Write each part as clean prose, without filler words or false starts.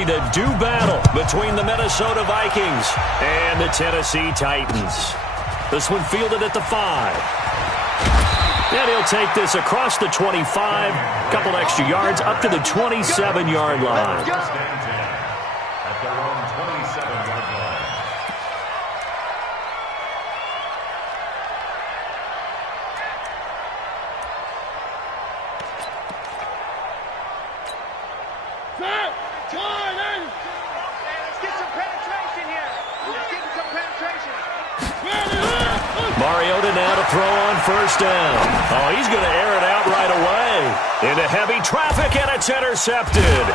ready to do battle between the Minnesota Vikings and the Tennessee Titans. This one fielded at the 5. And he'll take this across the 25, a couple extra yards up to the 27-yard line. At their own 27-yard line. Let's get some penetration here. Let's get some penetration. Mariota now to throw on first down. Oh, he's going to air it out right away. Into heavy traffic, and it's intercepted.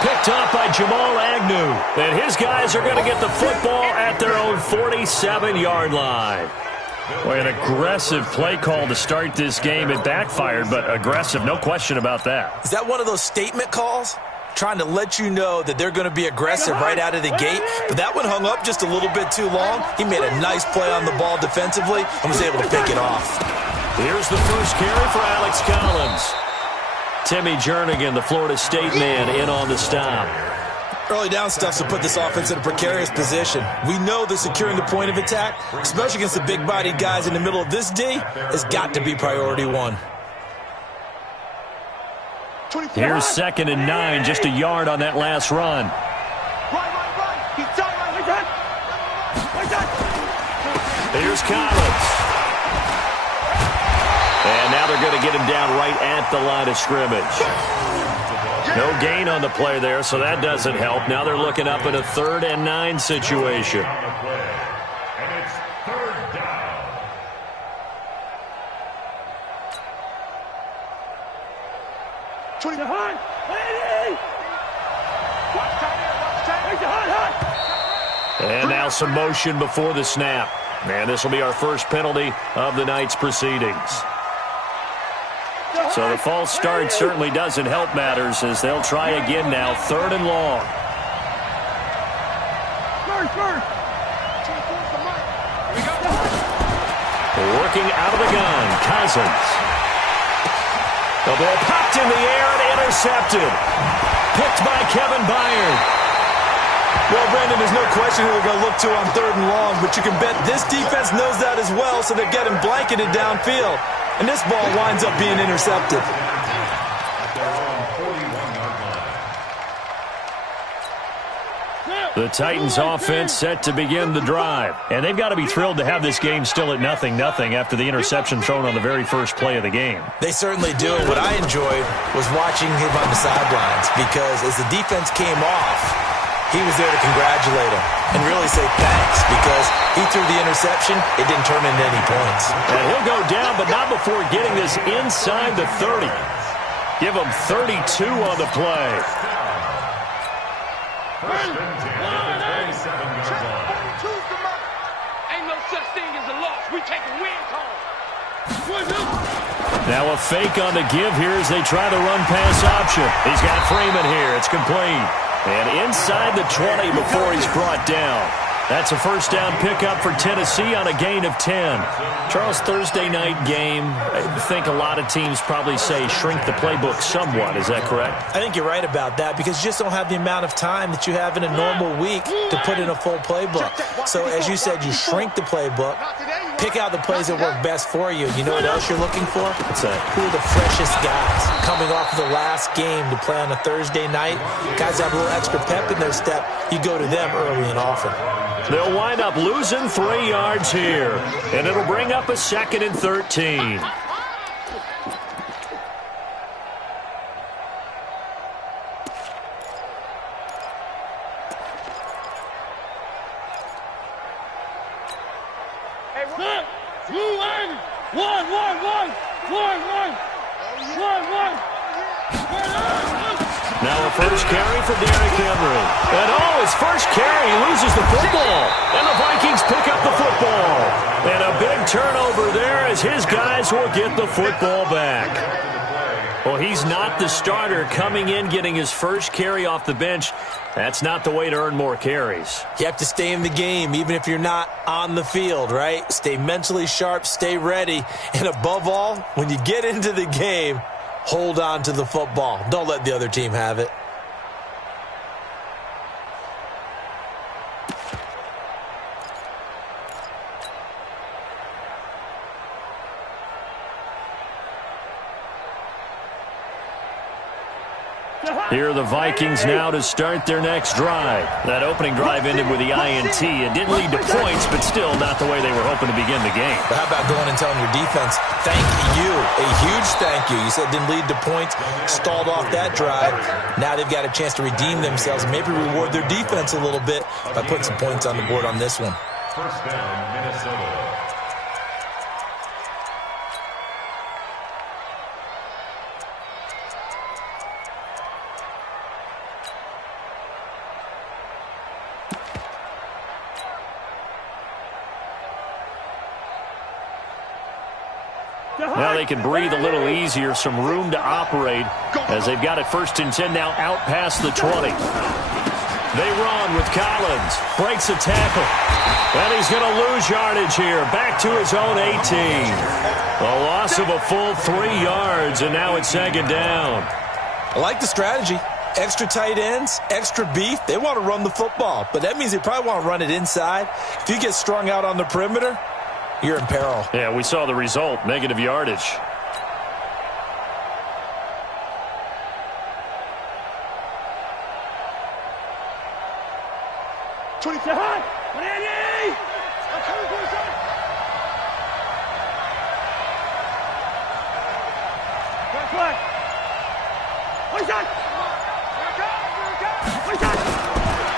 Picked up by Jamal Agnew. And his guys are going to get the football at their own 47-yard line. Boy, an aggressive play call to start this game. It backfired, but aggressive, no question about that. Is that one of those statement calls? Trying to let you know that they're going to be aggressive right out of the gate. But that one hung up just a little bit too long. He made a nice play on the ball defensively and was able to pick it off. Here's the first carry for Alex Collins. Timmy Jernigan, the Florida State man, in on the stop. Early down stuff to put this offense in a precarious position. We know that securing the point of attack, especially against the big-bodied guys in the middle of this D, has got to be priority one. Here's 2nd and 9, just a yard on that last run. Here's Collins. And now they're going to get him down right at the line of scrimmage. No gain on the play there, so that doesn't help. Now they're looking up in a 3rd and 9 situation. And it's 3rd down. And now some motion before the snap. And this will be our first penalty of the night's proceedings. So the false start certainly doesn't help matters as they'll try again now, 3rd and long. Working out of the gun, Cousins. The ball popped in the air and intercepted. Picked by Kevin Byard. Well, Brandon, there's no question who they're going to look to on 3rd and long, but you can bet this defense knows that as well, so they're getting blanketed downfield. And this ball winds up being intercepted. The Titans offense set to begin the drive. And they've got to be thrilled to have this game still at 0-0 after the interception thrown on the very first play of the game. They certainly do. And what I enjoyed was watching him on the sidelines because as the defense came off, he was there to congratulate him and really say thanks because he threw the interception. It didn't turn into any points. And he'll go down, but not before getting this inside the 30. Give him 32 on the play. First and 10 at the 27-yard line. Ain't no such thing as a loss. We taking wins home. Now a fake on the give here as they try the run-pass option. He's got Freeman here. It's complete. And inside the 20 before he's brought down. That's a first down pickup for Tennessee on a gain of 10. Charles, Thursday night game, I think a lot of teams probably say shrink the playbook somewhat. Is that correct? I think you're right about that because you just don't have the amount of time that you have in a normal week to put in a full playbook. So as you said, you shrink the playbook, pick out the plays that work best for you. You know what else you're looking for? What's that? Who are the freshest guys coming off of the last game to play on a Thursday night? Guys have a little extra pep in their step. You go to them early and often. They'll wind up losing 3 yards here, and it'll bring up a 2nd and 13. Now a first carry for Derrick Henry. And his first carry, he loses the football. And the Vikings pick up the football. And a big turnover there as his guys will get the football back. Well, he's not the starter coming in, getting his first carry off the bench. That's not the way to earn more carries. You have to stay in the game, even if you're not on the field, right? Stay mentally sharp, stay ready. And above all, when you get into the game, hold on to the football. Don't let the other team have it. Here are the Vikings now to start their next drive. That opening drive ended with the INT. It didn't lead to points, but still not the way they were hoping to begin the game. But how about going and telling your defense, thank you, a huge thank you. You said it didn't lead to points, stalled off that drive. Now they've got a chance to redeem themselves, maybe reward their defense a little bit by putting some points on the board on this one. First down, Minnesota. Now they can breathe a little easier, some room to operate as they've got it 1st and 10 now out past the 20. They run with Collins, breaks a tackle, and he's going to lose yardage here, back to his own 18. A loss of a full 3 yards, and now it's 2nd down. I like the strategy. Extra tight ends, extra beef. They want to run the football, but that means they probably want to run it inside. If you get strung out on the perimeter, you're in peril. Yeah, we saw the result, negative yardage.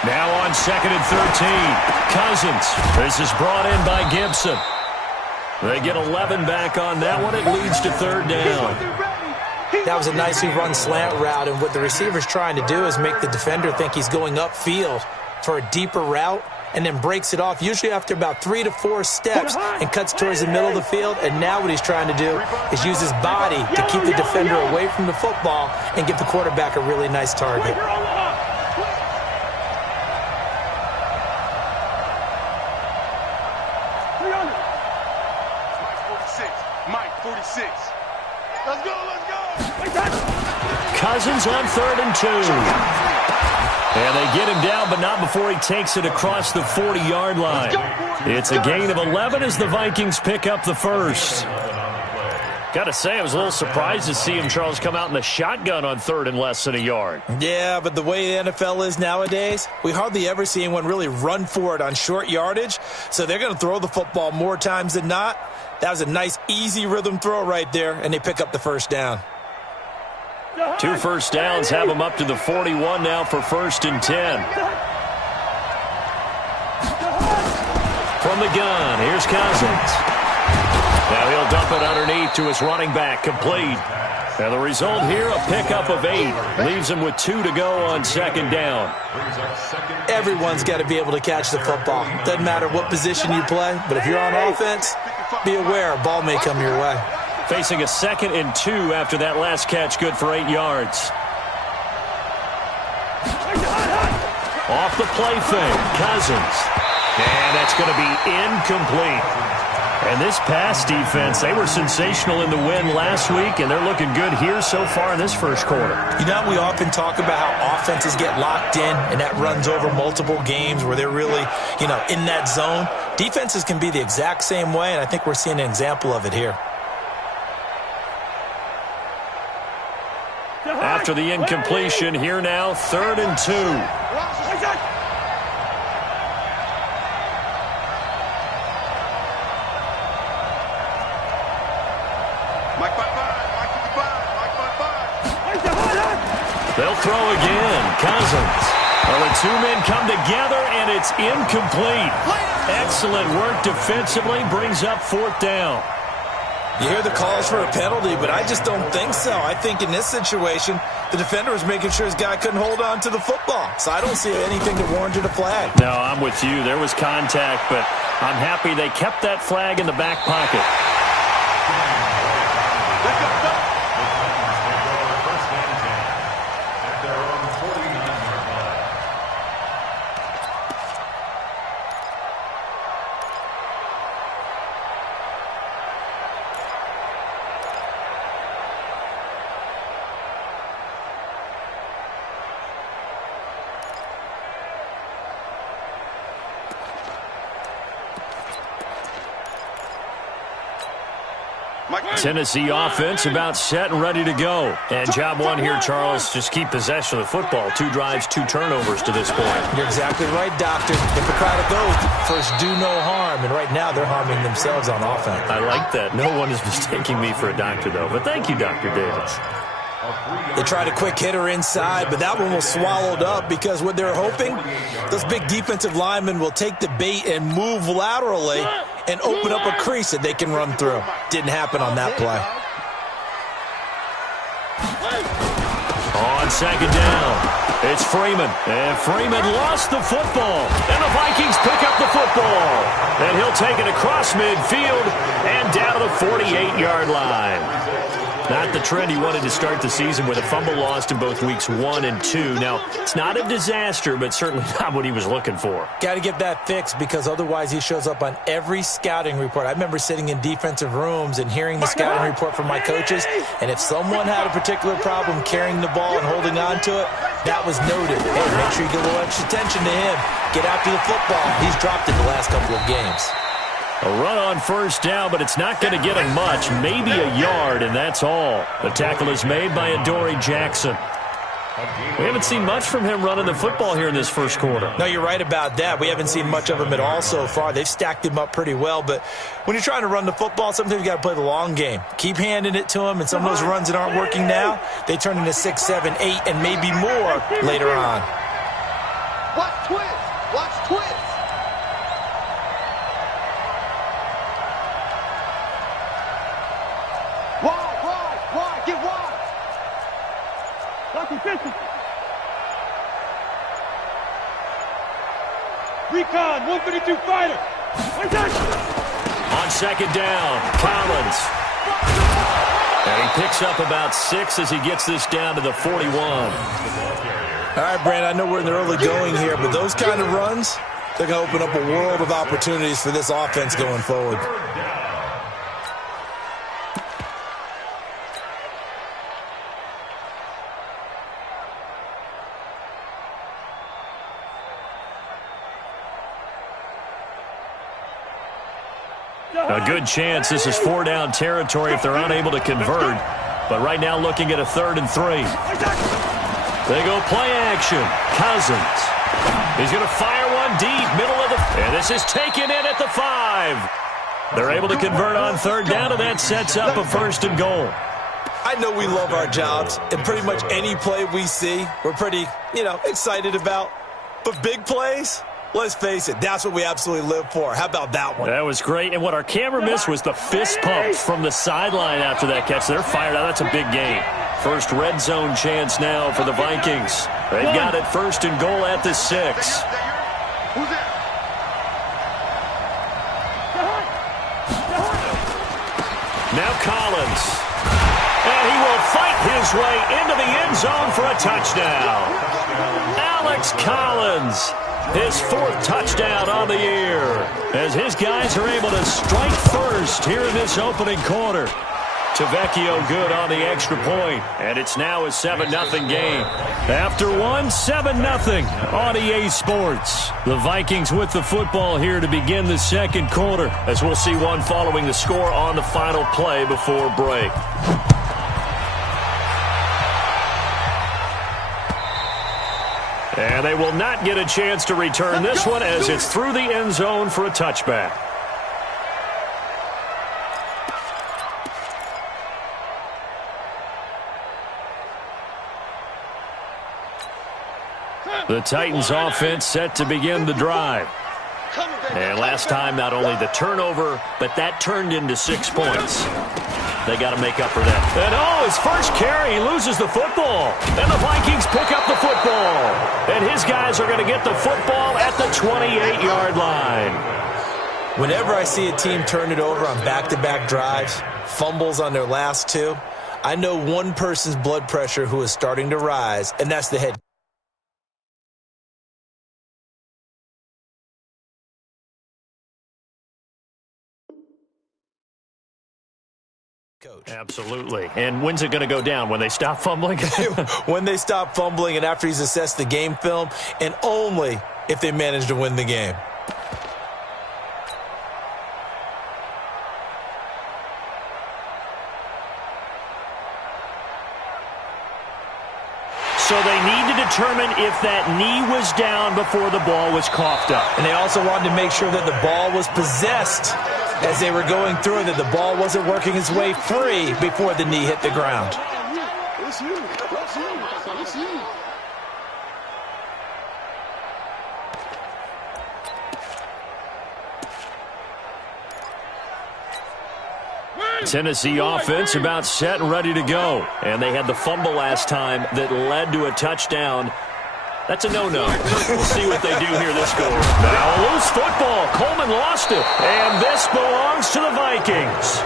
Now on 2nd and 13. Cousins. This is brought in by Gibson. They get 11 back on that one. It leads to 3rd down. That was a nicely run slant route, and what the receiver's trying to do is make the defender think he's going upfield for a deeper route and then breaks it off, usually after about 3 to 4 steps, and cuts towards the middle of the field. And now what he's trying to do is use his body to keep the defender away from the football and give the quarterback a really nice target. Cousins on 3rd and 2. And they get him down, but not before he takes it across the 40-yard line. It's a gain of 11 as the Vikings pick up the 1st. Got to say, I was a little surprised to see him, Charles, come out in the shotgun on 3rd and less than a yard. Yeah, but the way the NFL is nowadays, we hardly ever see anyone really run for it on short yardage. So they're going to throw the football more times than not. That was a nice, easy rhythm throw right there, and they pick up the 1st down. 2 first downs have them up to the 41 now for 1st and 10. From the gun, here's Cousins. Now he'll dump it underneath to his running back, complete. And the result here, a pickup of 8. Leaves him with 2 to go on 2nd down. Everyone's got to be able to catch the football. Doesn't matter what position you play, but if you're on offense, be aware a ball may come your way. Facing a 2nd and 2 after that last catch, good for 8 yards. Off the play fake, Cousins. And that's going to be incomplete. And this pass defense, they were sensational in the win last week, and they're looking good here so far in this 1st quarter. You know, we often talk about how offenses get locked in, and that runs over multiple games where they're really, in that zone. Defenses can be the exact same way, and I think we're seeing an example of it here. After the incompletion, here now, 3rd and 2. They'll throw again. Cousins. Well, the 2 men come together, and it's incomplete. Excellent work defensively. Brings up 4th down. You hear the calls for a penalty, but I just don't think so. I think in this situation, the defender was making sure his guy couldn't hold on to the football. So I don't see anything that warranted a flag. No, I'm with you. There was contact, but I'm happy they kept that flag in the back pocket. Tennessee offense about set and ready to go. And job one here, Charles, just keep possession of the football. 2 drives, 2 turnovers to this point. You're exactly right, Doctor. Hippocratic oath, first do no harm. And right now they're harming themselves on offense. I like that. No one is mistaking me for a doctor, though. But thank you, Dr. Davis. They tried a quick hitter inside, but that one was swallowed up because what they're hoping, those big defensive linemen will take the bait and move laterally and open up a crease that they can run through. Didn't happen on that play. On second down, it's Freeman. And Freeman lost the football. And the Vikings pick up the football. And he'll take it across midfield and down to the 48-yard line. Not the trend he wanted to start the season with a fumble lost in both weeks 1 and 2. Now, it's not a disaster, but certainly not what he was looking for. Got to get that fixed because otherwise he shows up on every scouting report. I remember sitting in defensive rooms and hearing the scouting report from my coaches, and if someone had a particular problem carrying the ball and holding on to it, that was noted. Hey, make sure you get a little extra attention to him. Get after the football. He's dropped it the last couple of games. A run on first down, but it's not going to get him much. Maybe a yard, and that's all. The tackle is made by Adoree Jackson. We haven't seen much from him running the football here in this first quarter. No, you're right about that. We haven't seen much of him at all so far. They've stacked him up pretty well, but when you're trying to run the football, sometimes you got to play the long game. Keep handing it to him, and some of those runs that aren't working now, they turn into 6, 7, 8, and maybe more later on. Watch twist. Watch twist. Wide, get wide. Dr. Bishop. Recon, 152 fighter. On second down, Collins. And he picks up about 6 as he gets this down to the 41. All right, Brand, I know we're in the early going here, but those kind of runs, they're going to open up a world of opportunities for this offense going forward. A good chance this is 4-down territory if they're unable to convert. But right now looking at a 3rd and 3. They go play action. Cousins. He's going to fire one deep, middle of the... And this is taken in at the 5. They're able to convert on 3rd down, and that sets up a 1st and goal. I know we love our jobs, and pretty much any play we see, we're pretty, excited about. But big plays... Let's face it, that's what we absolutely live for. How about that one? That was great. And what our camera missed was the fist pumps from the sideline after that catch. They're fired out. That's a big game. First red zone chance now for the Vikings. They've got it 1st and goal at the 6. Who's that? Now Collins. And he will fight his way into the end zone for a touchdown. Alex Collins. His 4th touchdown on the year as his guys are able to strike first here in this opening quarter. Tavecchio good on the extra point, and it's now a 7-0 game. After one, 7-0 on EA Sports. The Vikings with the football here to begin the second quarter, as we'll see one following the score on the final play before break. And they will not get a chance to return this one as it's through the end zone for a touchback. The Titans offense set to begin the drive. And last time, not only the turnover, but that turned into 6 points. They got to make up for that. And his first carry, he loses the football. And the Vikings pick up the football. And his guys are going to get the football at the 28-yard line. Whenever I see a team turn it over on back-to-back drives, fumbles on their last 2, I know one person's blood pressure who is starting to rise, and that's the head coach. Absolutely. And when's it going to go down? When they stop fumbling? When they stop fumbling and after he's assessed the game film, and only if they manage to win the game. So they need to determine if that knee was down before the ball was coughed up. And they also wanted to make sure that the ball was possessed as they were going through, that the ball wasn't working its way free before the knee hit the ground. Tennessee offense about set and ready to go. And they had the fumble last time that led to a touchdown. That's a no-no. We'll see what they do here this go. Now a loose football. Coleman lost it. And this belongs to the Vikings.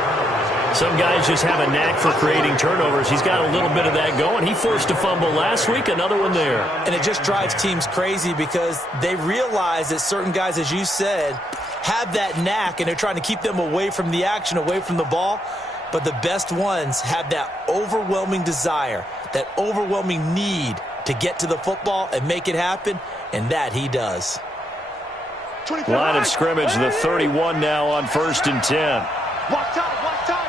Some guys just have a knack for creating turnovers. He's got a little bit of that going. He forced a fumble last week, another one there. And it just drives teams crazy because they realize that certain guys, as you said, have that knack, and they're trying to keep them away from the action, away from the ball. But the best ones have that overwhelming desire, that overwhelming need to get to the football and make it happen, and that he does. Line of scrimmage, the 31 now on 1st and 10. Watch out, watch out.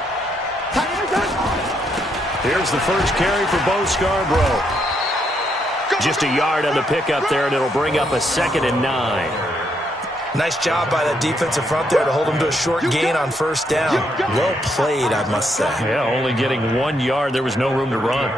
Here's the first carry for Bo Scarborough. Just a yard on the pickup there, and it'll bring up a 2nd and 9. Nice job by that defensive front there to hold him to a short gain on 1st down. Well played, I must say. Yeah, only getting 1 yard. There was no room to run.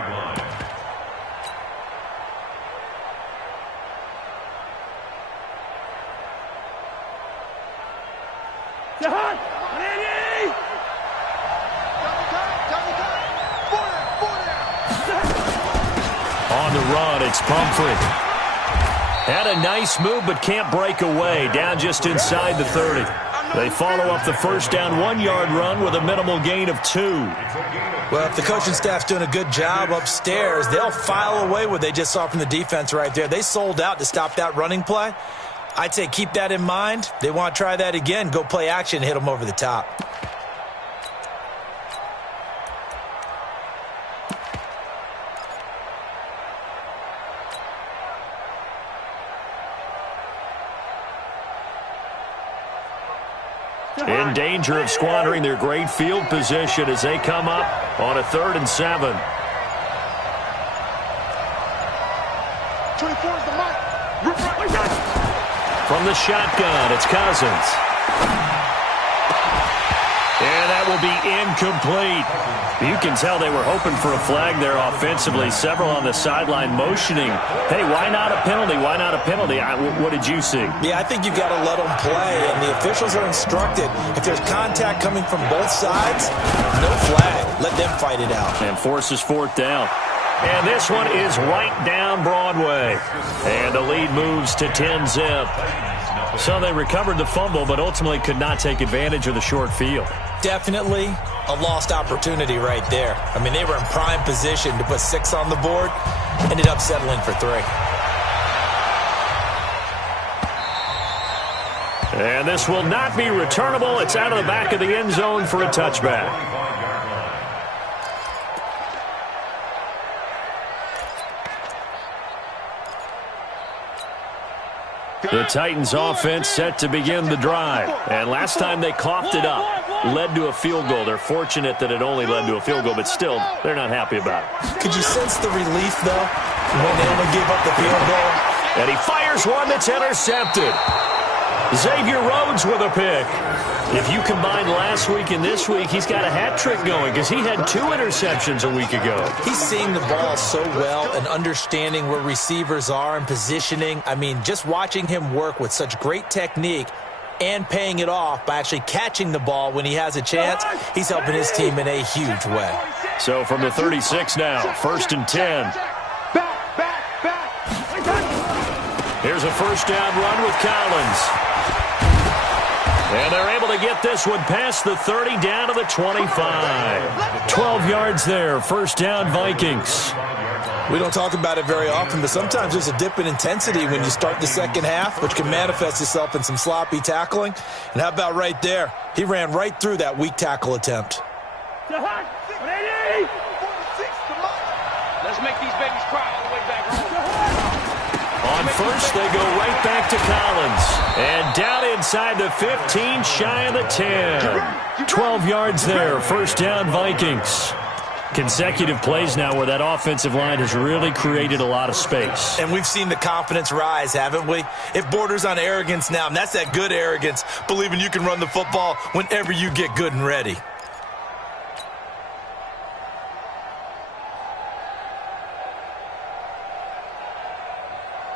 On the run, it's Pumphrey. Had a nice move, but can't break away. Down just inside the 30. They follow up the first down 1-yard run with a minimal gain of 2. Well, if the coaching staff's doing a good job upstairs, they'll file away what they just saw from the defense right there. They sold out to stop that running play. I'd say keep that in mind. They want to try that again. Go play action, hit them over the top. In danger of squandering their great field position as they come up on a 3rd and 7. 24 is the mark. From the shotgun, it's Cousins. And that will be incomplete. You can tell they were hoping for a flag there offensively. Several on the sideline motioning. Hey, why not a penalty? Why not a penalty? What did you see? Yeah, I think you've got to let them play, and the officials are instructed. If there's contact coming from both sides, no flag. Let them fight it out. And forces 4th down. And this one is right down Broadway. And the lead moves to 10-zip. So they recovered the fumble, but ultimately could not take advantage of the short field. Definitely a lost opportunity right there. I mean, they were in prime position to put 6 on the board. Ended up settling for 3. And this will not be returnable. It's out of the back of the end zone for a touchback. The Titans offense set to begin the drive. And last time they coughed it up, led to a field goal. They're fortunate that it only led to a field goal, but still, they're not happy about it. Could you sense the relief, though, when they only gave up the field goal? And he fires one that's intercepted. Xavier Rhodes with a pick. If you combine last week and this week, he's got a hat trick going because he had 2 interceptions a week ago. He's seeing the ball so well and understanding where receivers are and positioning. I mean, just watching him work with such great technique and paying it off by actually catching the ball when he has a chance, he's helping his team in a huge way. So from the 36 now, 1st and 10. Here's a first down run with Collins. And they're able to get this one past the 30 down to the 25. 12 yards there, first down Vikings. We don't talk about it very often, but sometimes there's a dip in intensity when you start the second half, which can manifest itself in some sloppy tackling. And how about right there? He ran right through that weak tackle attempt. Let's make these babies cry all the way back home. On first, they go right back to Collins. And down inside the 15, shy of the 10. 12 yards there, first down Vikings. Consecutive plays now where that offensive line has really created a lot of space. And we've seen the confidence rise, haven't we? It borders on arrogance now, and that's that good arrogance, believing you can run the football whenever you get good and ready.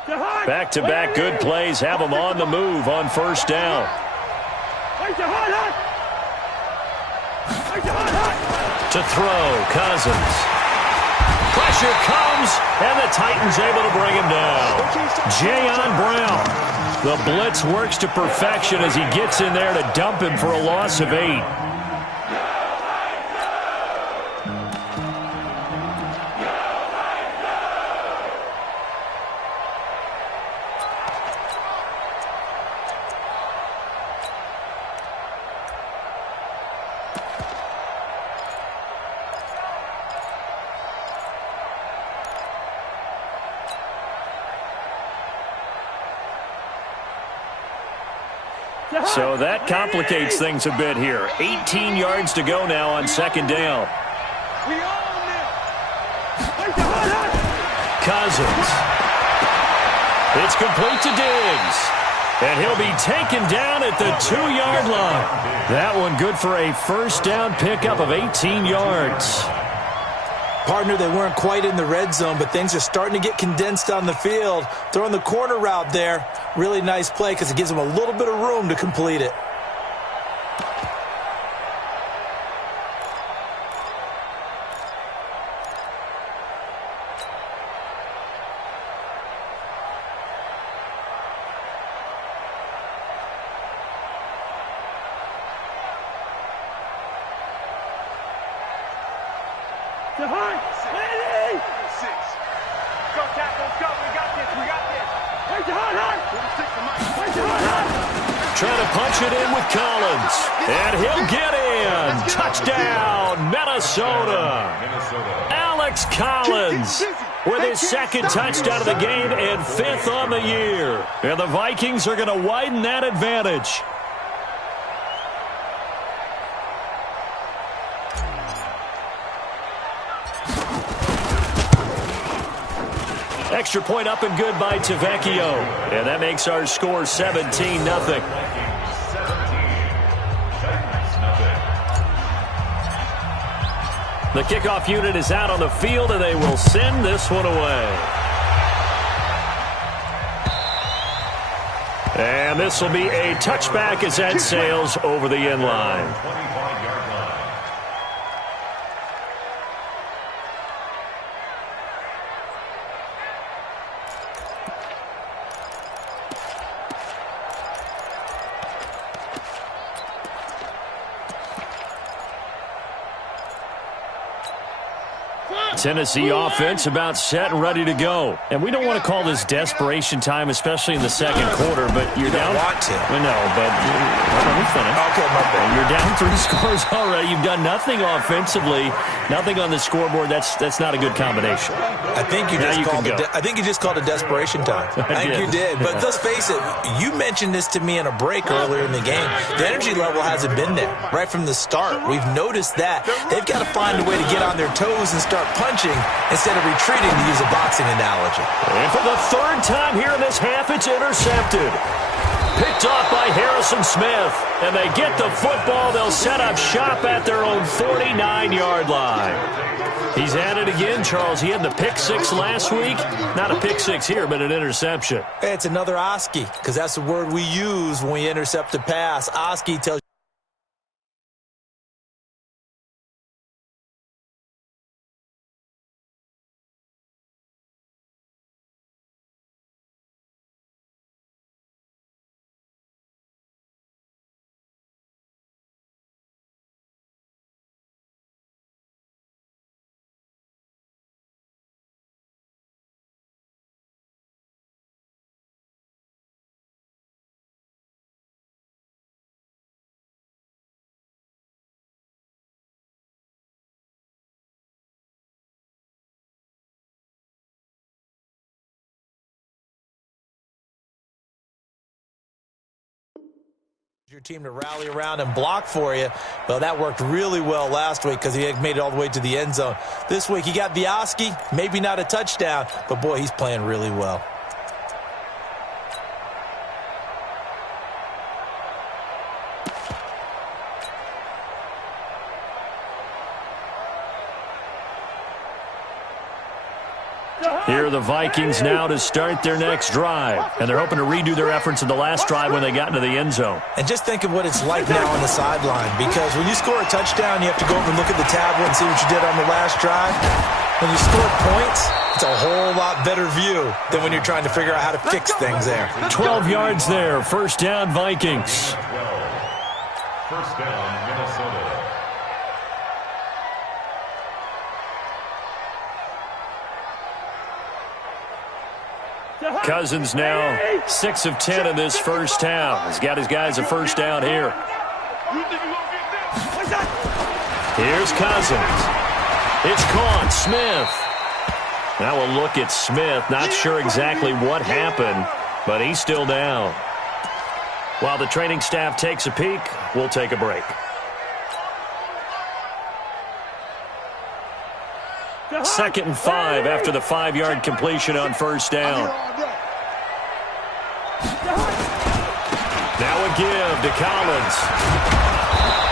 Back-to-back good plays have them on the move on first down. To throw, Cousins. Pressure comes, and the Titans able to bring him down. Jayon Brown. The blitz works to perfection as he gets in there to dump him for a loss of 8. So that complicates things a bit here. 18 yards to go now on second down. Cousins. It's complete to Diggs. And he'll be taken down at the 2-yard line. That one good for a first down pickup of 18 yards. Partner, they weren't quite in the red zone, but things are starting to get condensed on the field. Throwing the corner route there. Really nice play because it gives them a little bit of room to complete it. Trying to punch it in with Collins. And he'll get in. Touchdown, Minnesota. Alex Collins with his second touchdown of the game and 5th on the year. And the Vikings are going to widen that advantage. Extra point up and good by Tavecchio. And that makes our score 17-0. The kickoff unit is out on the field, and they will send this one away. And this will be a touchback as that sails over the end line. Tennessee offense about set and ready to go. And we don't want to call this desperation time, especially in the second quarter, but you're down. You don't want to. I know, but let me finish. Okay, my bad. You're down 3 scores already. You've done nothing offensively, nothing on the scoreboard. That's not a good combination. I think you just called it desperation time. I think you did. But let's face it, you mentioned this to me in a break earlier in the game. The energy level hasn't been there right from the start. We've noticed that. They've got to find a way to get on their toes and start punching instead of retreating, to use a boxing analogy. And for the 3rd time here in this half, it's intercepted. Picked off by Harrison Smith. And they get the football. They'll set up shop at their own 49-yard line. He's at it again, Charles. He had the pick 6 last week. Not a pick 6 here, but an interception. It's another Oski, because that's the word we use when we intercept a pass. Oski tells Your team to rally around and block for you. Well, that worked really well last week because he had made it all the way to the end zone. This week he got Vioski, maybe not a touchdown, but boy, he's playing really well. Here are the Vikings now to start their next drive. And they're hoping to redo their efforts in the last drive when they got into the end zone. And just think of what it's like now on the sideline, because when you score a touchdown, you have to go over and look at the tablet and see what you did on the last drive. When you score points, it's a whole lot better view than when you're trying to figure out how to fix things there. 12 yards there. First down, Vikings. 12. First down, Minnesota. Cousins now 6 of 10 in this first half. He's got his guys a first down here. Here's Cousins. It's caught. Smith. Now we'll look at Smith. Not sure exactly what happened, but he's still down. While the training staff takes a peek, we'll take a break. Second and 5 after the 5-yard completion on first down. Now a give to Collins.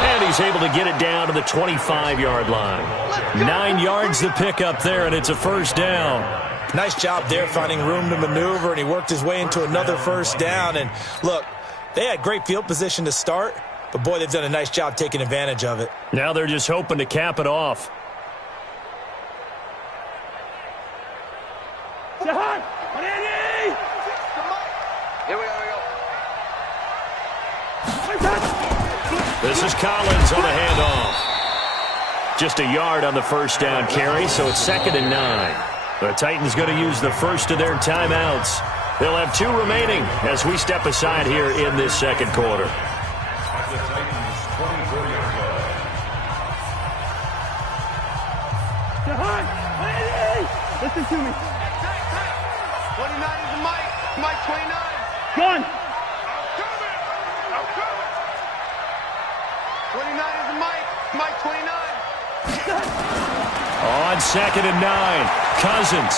And he's able to get it down to the 25-yard line. 9 yards to pick up there, and it's a first down. Nice job there finding room to maneuver, and he worked his way into another first down. And look, they had great field position to start, but boy, they've done a nice job taking advantage of it. Now they're just hoping to cap it off. This is Collins on the handoff. Just a yard on the first down carry, so it's 2nd and 9. The Titans going to use the first of their timeouts. They'll have 2 remaining as we step aside here in this second quarter. At the Titans' 24-yard line. Listen to me. 29 is the Mike. Mike 29. Gun. 29 is the Mike. Mike 29. On 2nd and 9, Cousins.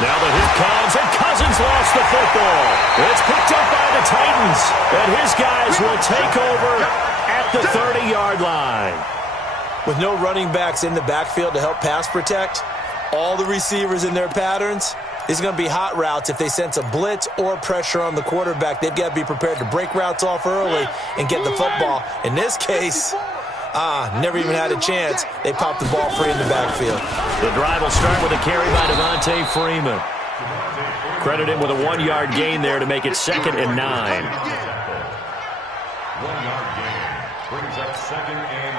Now the hit comes, and Cousins lost the football. It's picked up by the Titans, and his guys will take over at the 30-yard line. With no running backs in the backfield to help pass protect, all the receivers in their patterns, is going to be hot routes. If they sense a blitz or pressure on the quarterback, they've got to be prepared to break routes off early and get the football. In this case, never even had a chance. They popped the ball free in the backfield. The drive will start with a carry by Devontae Freeman. Credit him with a 1-yard gain there to make it 2nd and 9. 1-yard gain brings up 2nd and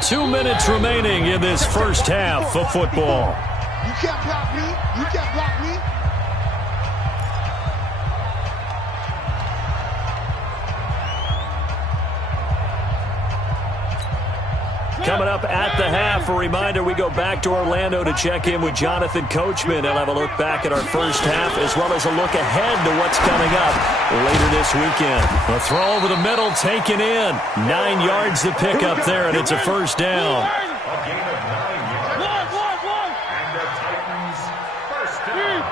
9. 2 minutes remaining in this first half of football. You can't block me. You can't block me. Coming up at the half, a reminder, we go back to Orlando to check in with Jonathan Coachman. They'll have a look back at our first half as well as a look ahead to what's coming up later this weekend. A throw over the middle, taken in. 9 yards to pick up there, and it's a first down. A gain of 9 yards. And the Titans first down.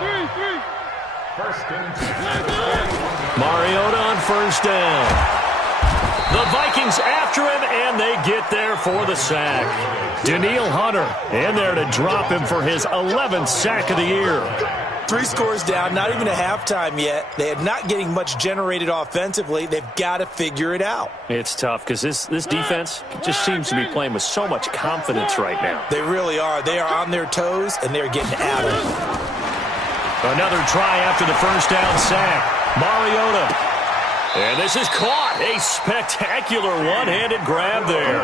First and 10. Mariota on first down. The Vikings after him, and they get there for the sack. Danielle Hunter in there to drop him for his 11th sack of the year. 3 scores down, not even a halftime yet. They are not getting much generated offensively. They've got to figure it out. It's tough because this defense just seems to be playing with so much confidence right now. They really are. They are on their toes, and they're getting at it. Another try after the first down sack. Mariota. And this is caught. A spectacular one-handed grab there.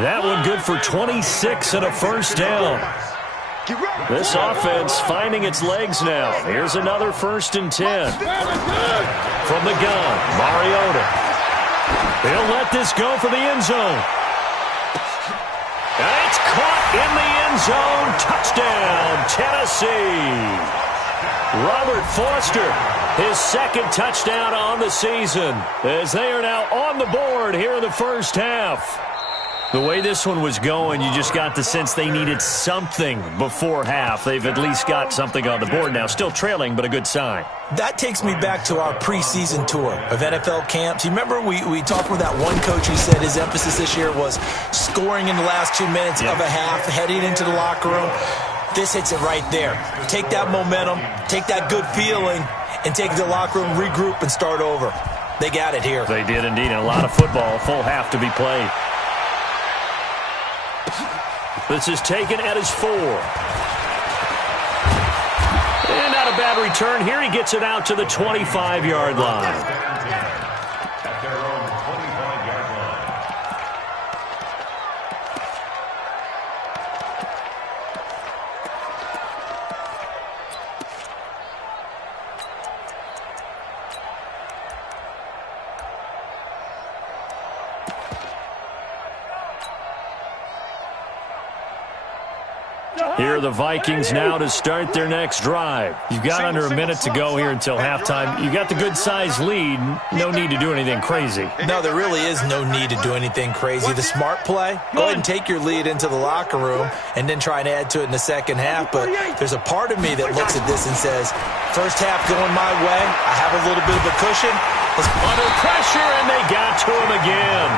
That one good for 26 and a first down. This offense finding its legs now. Here's another 1st and 10. From the gun, Mariota. He'll let this go for the end zone. And it's caught in the end zone. Touchdown, Tennessee. Robert Foster, his second touchdown on the season, as they are now on the board here in the first half. The way this one was going, you just got the sense they needed something before half. They've at least got something on the board now. Still trailing, but a good sign. That takes me back to our preseason tour of NFL camps. You remember we talked with that one coach who said his emphasis this year was scoring in the last 2 minutes of a half, heading into the locker room. This hits it right there. Take that momentum, take that good feeling, and take it to the locker room, regroup, and start over. They got it here. They did indeed, and a lot of football, full half to be played. This is taken at his 4. And not a bad return here. He gets it out to the 25-yard line. At their own 25-yard line. Here are the Vikings now to start their next drive. You've got under a minute to go here until halftime. You got the good-sized lead. No need to do anything crazy. No, there really is no need to do anything crazy. The smart play, go ahead and take your lead into the locker room and then try and add to it in the second half. But there's a part of me that looks at this and says, first half going my way, I have a little bit of a cushion. Under pressure, and they got to him again.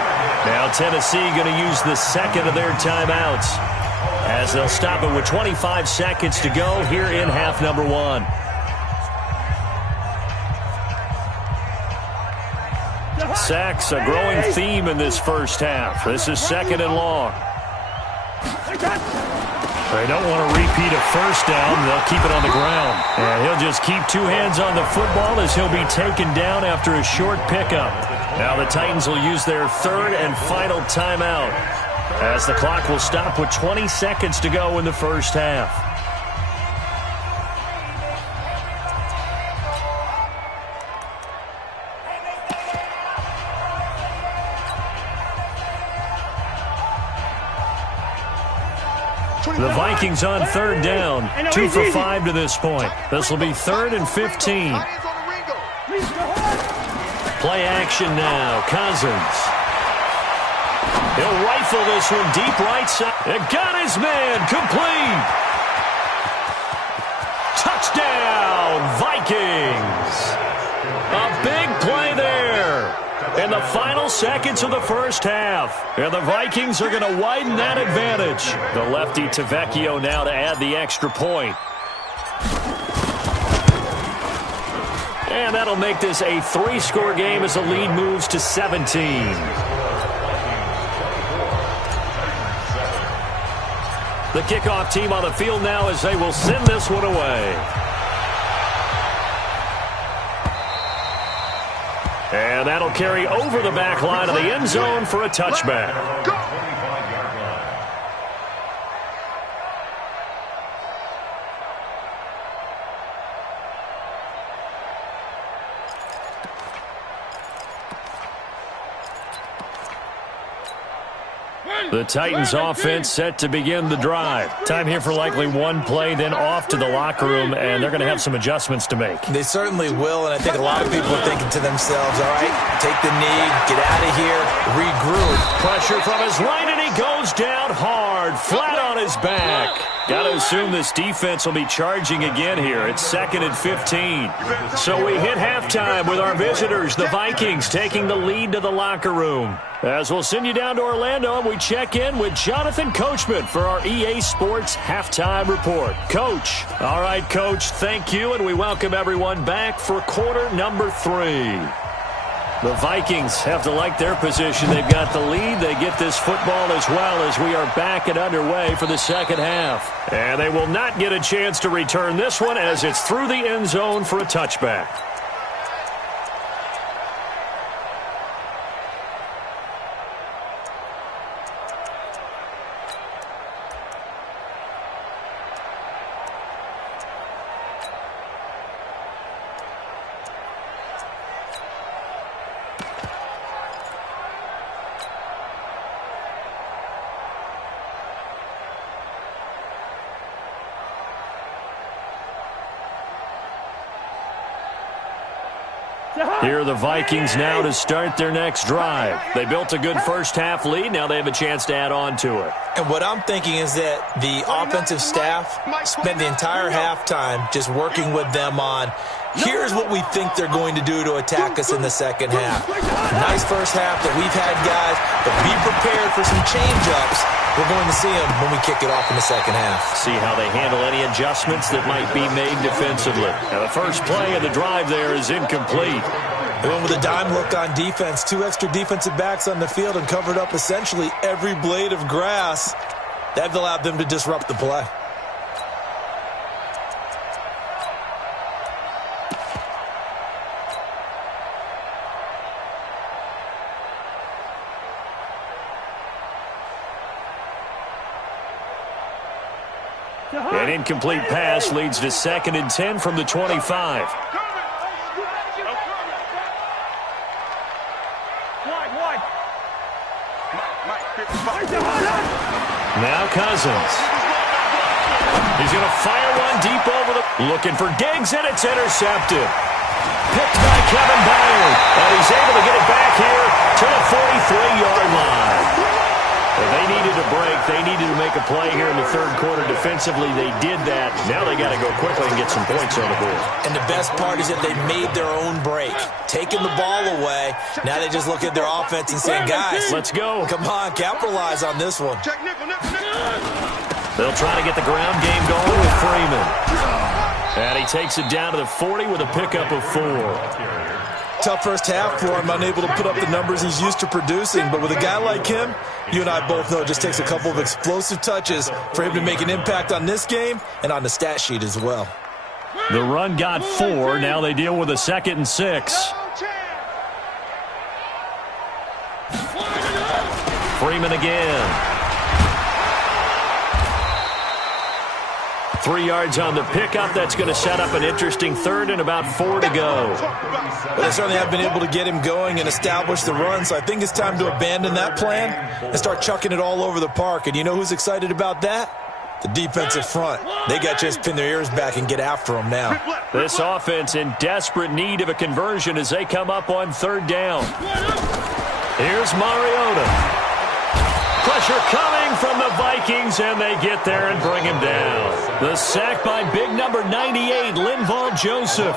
Now Tennessee going to use the second of their timeouts, as they'll stop it with 25 seconds to go here in half number 1. Sacks, a growing theme in this first half. This is second and long. They don't want to repeat a first down. They'll keep it on the ground. And he'll just keep 2 hands on the football as he'll be taken down after a short pickup. Now the Titans will use their third and final timeout, as the clock will stop with 20 seconds to go in the first half. The Vikings on third down, 2 for 5 to this point. This will be 3rd and 15. Play action now, Cousins. He'll rifle this one deep right side. It got his man complete. Touchdown, Vikings. A big play there in the final seconds of the first half. And the Vikings are going to widen that advantage. The lefty Tavecchio now to add the extra point. And that'll make this a 3-score game as the lead moves to 17. The kickoff team on the field now as they will send this one away. And that'll carry over the back line of the end zone for a touchback. Go! The Titans offense set to begin the drive. Time here for likely one play, then off to the locker room, and they're going to have some adjustments to make. They certainly will, and I think a lot of people are thinking to themselves, all right, take the knee, get out of here, regroup. Pressure from his right, and he goes down hard, flat on his back. Got to assume this defense will be charging again here. It's 2nd and 15. So we hit halftime with our visitors, the Vikings, taking the lead to the locker room. As we'll send you down to Orlando, and we check in with Jonathan Coachman for our EA Sports Halftime Report. Coach. All right, Coach, thank you, and we welcome everyone back for quarter number 3. The Vikings have to like their position. They've got the lead. They get this football as well as we are back and underway for the second half. And they will not get a chance to return this one as it's through the end zone for a touchback. Here are the Vikings now to start their next drive. They built a good first-half lead. Now they have a chance to add on to it. And what I'm thinking is that the offensive staff spent the entire halftime just working with them on, here's what we think they're going to do to attack us in the second half. Nice first half that we've had, guys, but be prepared for some change-ups. We're going to see them when we kick it off in the second half. See how they handle any adjustments that might be made defensively. Now, the first play of the drive there is incomplete. They went with a dime look on defense. 2 extra defensive backs on the field and covered up essentially every blade of grass. That allowed them to disrupt the play. An incomplete pass leads to 2nd and 10 from the 25. Now Cousins. He's going to fire one deep over the... Looking for Diggs, and it's intercepted. Picked by Kevin Byard. And he's able to get it back here to the 43-yard line. Well, they needed a break. They needed to make a play here in the third quarter. Defensively, they did that. Now they got to go quickly and get some points on the board. And the best part is that they made their own break. Taking the ball away. Now they just look at their offense and saying, guys, let's go. Come on, capitalize on this one. They'll try to get the ground game going with Freeman. And he takes it down to the 40 with a pickup of 4. Tough first half for him, unable to put up the numbers he's used to producing. But with a guy like him, you and I both know it just takes a couple of explosive touches for him to make an impact on this game and on the stat sheet as well. The run got 4. Now they deal with a 2nd and 6. Freeman again. 3 yards on the pickup. That's going to set up an interesting 3rd and about 4 to go. Well, they certainly have been able to get him going and establish the run, so I think it's time to abandon that plan and start chucking it all over the park. And you know who's excited about that? The defensive front. They got to just pin their ears back and get after them now. This offense in desperate need of a conversion as they come up on 3rd down. Here's Mariota. Pressure coming from the Vikings, and they get there and bring him down. The sack by big number 98, Linval Joseph.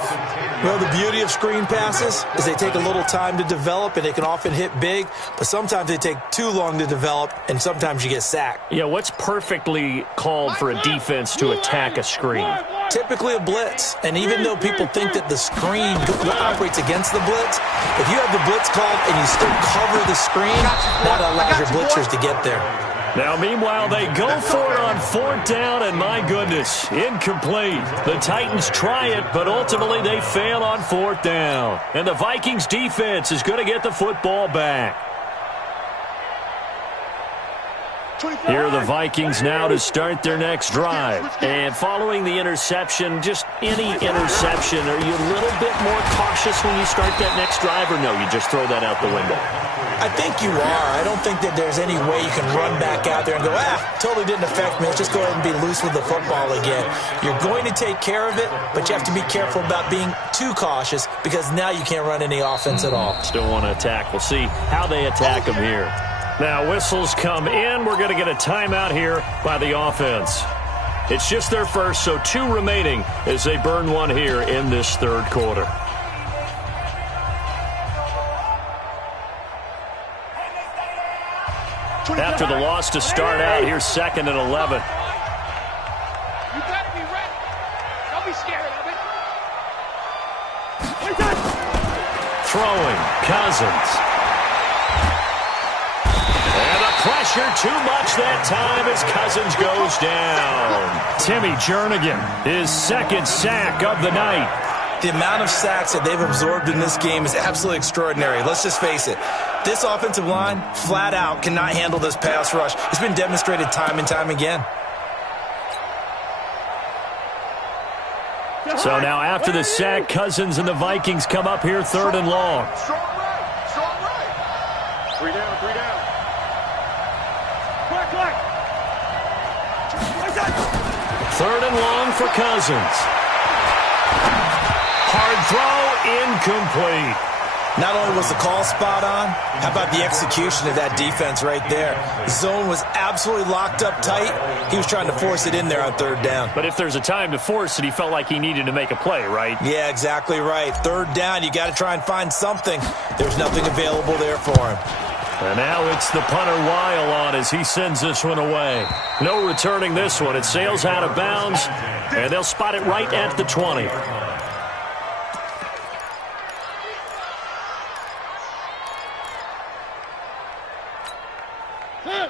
Well, the beauty of screen passes is they take a little time to develop, and they can often hit big, but sometimes they take too long to develop, and sometimes you get sacked. Yeah, what's perfectly called for a defense to attack a screen? Typically a blitz, and even though people think that the screen operates against the blitz, if you have the blitz called and you still cover the screen, that allows your blitzers to get there. Now, meanwhile, they go for it on 4th down, and my goodness, incomplete. The Titans try it, but ultimately they fail on 4th down. And the Vikings defense is going to get the football back. Here are the Vikings now to start their next drive. And following the interception, just any interception, are you a little bit more cautious when you start that next drive, or no, you just throw that out the window? I think you are. I don't think that there's any way you can run back out there and go, totally didn't affect me. Let's just go ahead and be loose with the football again. You're going to take care of it, but you have to be careful about being too cautious because now you can't run any offense at all. Still want to attack. We'll see how they attack them here. Now whistles come in. We're going to get a timeout here by the offense. It's just their first, so 2 remaining as they burn one here in this 3rd quarter. After the loss to start out, here's 2nd and 11. You gotta be ready. Don't be scared of it. Throwing, Cousins. And the pressure too much that time as Cousins goes down. Timmy Jernigan, his 2nd sack of the night. The amount of sacks that they've absorbed in this game is absolutely extraordinary. Let's just face it. This offensive line, flat out, cannot handle this pass rush. It's been demonstrated time and time again. So now after the sack, Cousins and the Vikings come up here 3rd and long. Strong right. Strong right. 3 down, 3 down. Quick. 3rd and long for Cousins. Hard throw, incomplete. Not only was the call spot on, how about the execution of that defense right there? Zone was absolutely locked up tight. He was trying to force it in there on third down. But if there's a time to force it, he felt like he needed to make a play, right? Yeah, exactly right. Third down, you got to try and find something. There's nothing available there for him. And now it's the punter Weil on as he sends this one away. No returning this one. It sails out of bounds, and they'll spot it right at the 20.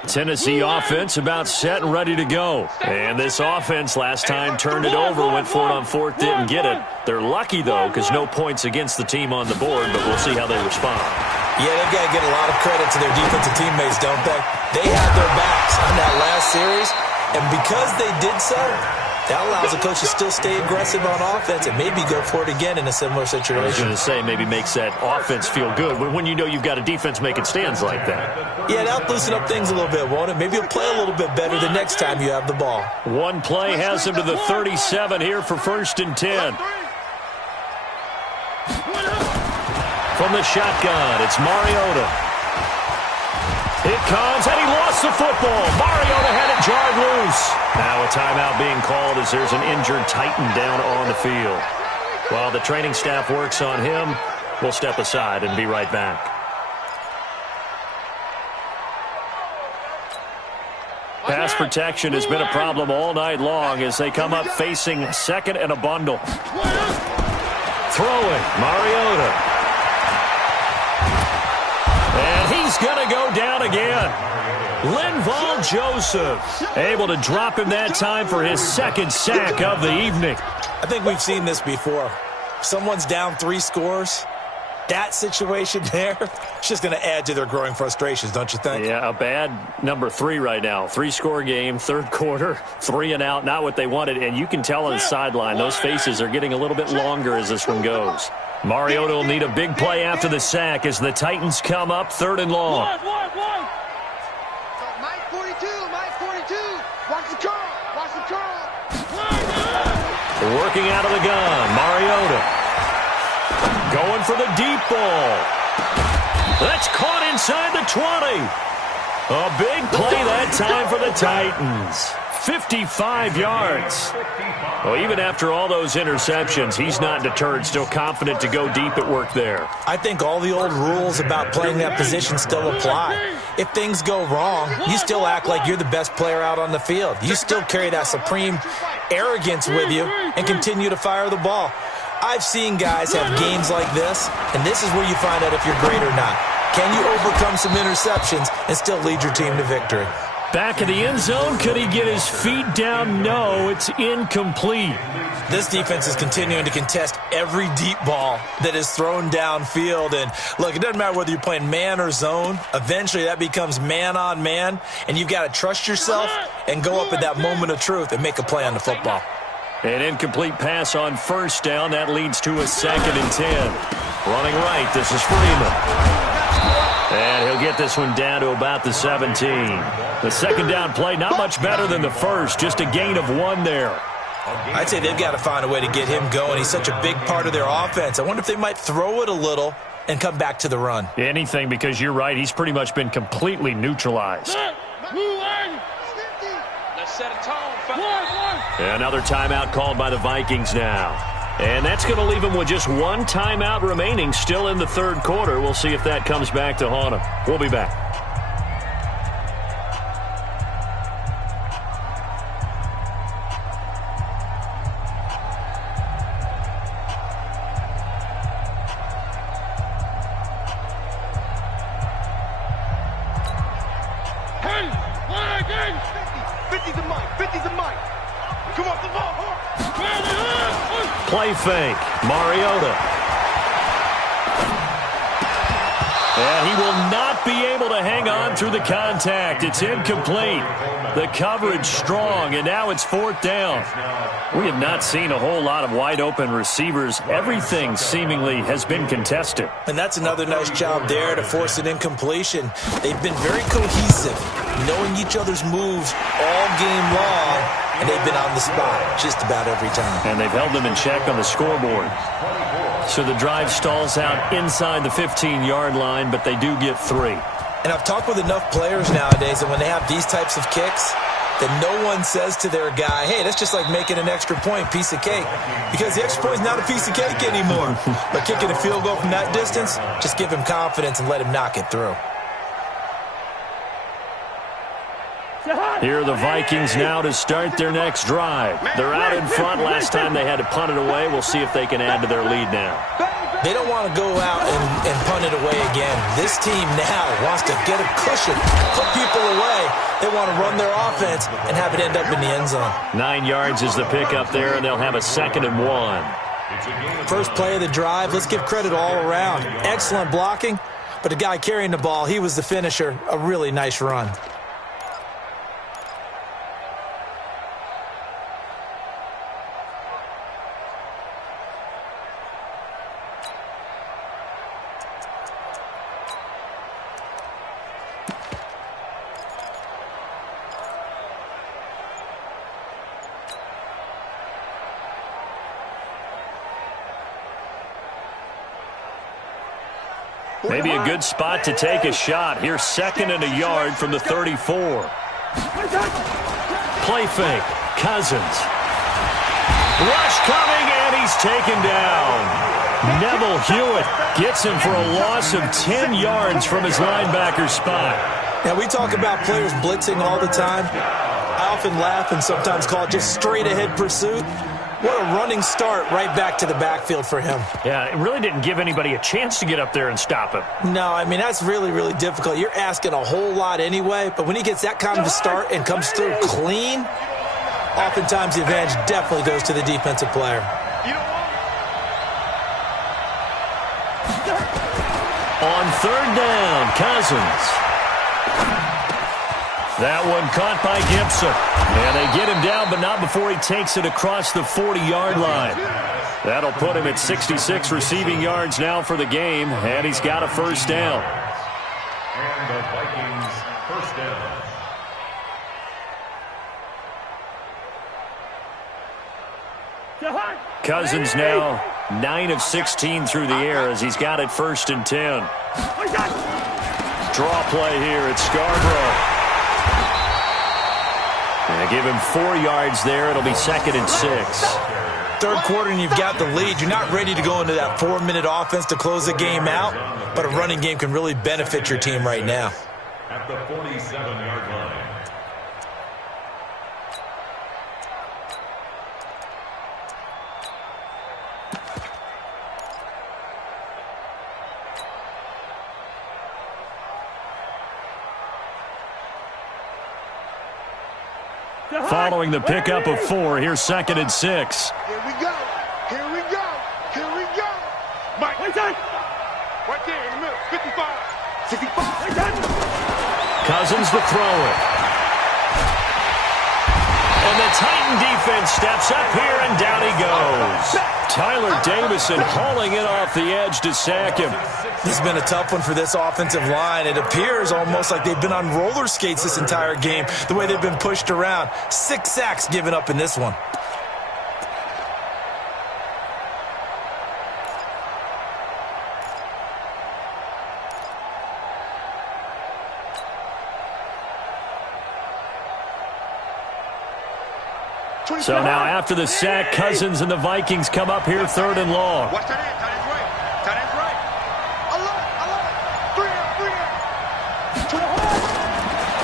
Tennessee offense about set and ready to go. And this offense last time turned it over, went for it on fourth, didn't get it. They're lucky, though, because no points against the team on the board, but we'll see how they respond. Yeah, they've got to get a lot of credit to their defensive teammates, don't they? They had their backs on that last series, and because they did so, that allows the coach to still stay aggressive on offense and maybe go for it again in a similar situation. I was going to say, maybe makes that offense feel good when you know you've got a defense making stands like that. Yeah, that'll loosen up things a little bit, won't it? Maybe you'll play a little bit better the next time you have the ball. One play has him to the 37 here for 1st and 10. From the shotgun, it's Mariota. It comes, and he lost the football. Mariota had it jarred loose. Now a timeout being called as there's an injured Titan down on the field. While the training staff works on him, we'll step aside and be right back. Pass protection has been a problem all night long as they come up facing second and a bundle. Throwing, Mariota. And he's going to go down again. Linval Joseph able to drop him that time for his second sack of the evening. I think we've seen this before. Someone's down 3 scores. That situation there, it's just going to add to their growing frustrations, don't you think? Yeah, a bad number 3 right now. 3-score game, third quarter, 3 and out, not what they wanted. And you can tell on the sideline, those faces are getting a little bit longer as this one goes. Mariota will need a big play after the sack as the Titans come up 3rd and long. Mike 42, Mike 42. Watch the curl, watch the curl. Working out of the gun, Mariota. Going for the deep ball. That's caught inside the 20. A big play that time for the Titans. 55 yards. Well, even after all those interceptions, he's not deterred, still confident to go deep at work there. I think all the old rules about playing that position still apply. If things go wrong, you still act like you're the best player out on the field. You still carry that supreme arrogance with you and continue to fire the ball. I've seen guys have games like this, and this is where you find out if you're great or not. Can you overcome some interceptions and still lead your team to victory? Back in the end zone, could he get his feet down? No, it's incomplete. This defense is continuing to contest every deep ball that is thrown downfield. And look, it doesn't matter whether you're playing man or zone. Eventually, that becomes man on man, and you've got to trust yourself and go up at that moment of truth and make a play on the football. An incomplete pass on 1st down. That leads to a 2nd and 10. Running right, this is Freeman. And he'll get this one down to about the 17. The 2nd down play, not much better than the first, just a gain of 1 there. I'd say they've got to find a way to get him going. He's such a big part of their offense. I wonder if they might throw it a little and come back to the run. Anything, because you're right, he's pretty much been completely neutralized. Let's set a tone. Another timeout called by the Vikings now. And that's going to leave him with just 1 timeout remaining still in the 3rd quarter. We'll see if that comes back to haunt him. We'll be back. Play fake. Mariota. And he will not be able to hang on through the contact. It's incomplete. The coverage strong, and now it's 4th down. We have not seen a whole lot of wide-open receivers. Everything seemingly has been contested. And that's another nice job there to force an incompletion. They've been very cohesive, knowing each other's moves all game long, and they've been on the spot just about every time. And they've held them in check on the scoreboard. So the drive stalls out inside the 15-yard line, but they do get 3. And I've talked with enough players nowadays that when they have these types of kicks, that no one says to their guy, hey, that's just like making an extra point, piece of cake. Because the extra point is not a piece of cake anymore. But kicking a field goal from that distance, just give him confidence and let him knock it through. Here are the Vikings now to start their next drive. They're out in front. Last time they had to punt it away. We'll see if they can add to their lead now. They don't want to go out and punt it away again. This team now wants to get a cushion, put people away. They want to run their offense and have it end up in the end zone. 9 yards is the pickup there, and they'll have a 2nd and 1. First play of the drive, let's give credit all around. Excellent blocking, but the guy carrying the ball, he was the finisher. A really nice run. Maybe a good spot to take a shot. Here's 2nd and a yard from the 34. Play fake. Cousins. Rush coming, and he's taken down. Neville Hewitt gets him for a loss of 10 yards from his linebacker spot. Now, we talk about players blitzing all the time. I often laugh and sometimes call it just straight-ahead pursuit. What a running start right back to the backfield for him. Yeah, it really didn't give anybody a chance to get up there and stop him. No, I mean, that's really, really difficult. You're asking a whole lot anyway, but when he gets that kind of a start and comes through clean, oftentimes the advantage definitely goes to the defensive player. On 3rd down, Cousins. That one caught by Gibson. And they get him down, but not before he takes it across the 40-yard line. That'll put him at 66 receiving yards now for the game, and he's got a 1st down. And the Vikings 1st down. Cousins now 9 of 16 through the air as he's got it 1st and 10. Draw play here at Scarborough. And they give him 4 yards there. It'll be 2nd and 6. Third quarter and you've got the lead. You're not ready to go into that 4-minute offense to close the game out, but a running game can really benefit your team right now. At the 47-yard line. Following the pickup of 4, here's 2nd and 6. Here we go. Here we go. Here we go. Mike. Right there in the middle. 55. 65. Cousins to throw it. And the Titan defense steps up here, and down he goes. Tyler Davison hauling it off the edge to sack him. This has been a tough one for this offensive line. It appears almost like they've been on roller skates this entire game, the way they've been pushed around. 6 sacks given up in this one. So now after the sack, Cousins and the Vikings come up here 3rd and long. Watch that end. Tight end's right. Tight end's right. I love it. 3 out.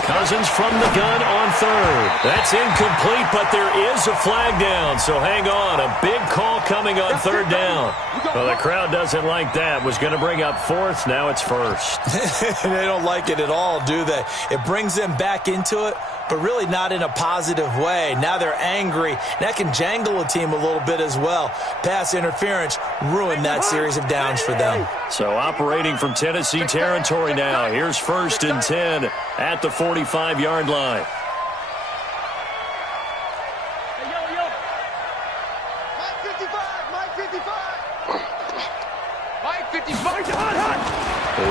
Cousins from the gun on 3rd. That's incomplete, but there is a flag down. So hang on. A big call coming on 3rd down. Well, the crowd doesn't like that. Was going to bring up 4th. Now it's 1st. They don't like it at all, do they? It brings them back into it, but really not in a positive way. Now they're angry. That can jangle a team a little bit as well. Pass interference ruined that series of downs for them. So operating from Tennessee territory now. Here's 1st and 10 at the 45-yard line.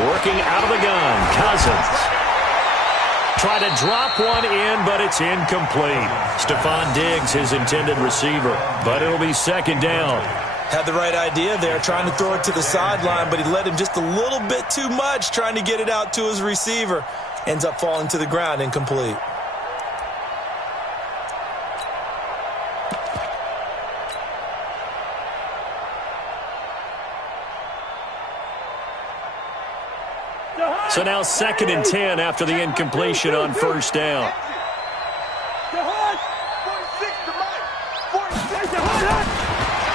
Working out of the gun, Cousins. Try to drop one in, but it's incomplete. Stephon Diggs, his intended receiver, but it'll be 2nd down. Had the right idea there, trying to throw it to the sideline, but he led him just a little bit too much, trying to get it out to his receiver. Ends up falling to the ground, incomplete. So now 2nd and 10 after the incompletion on first down.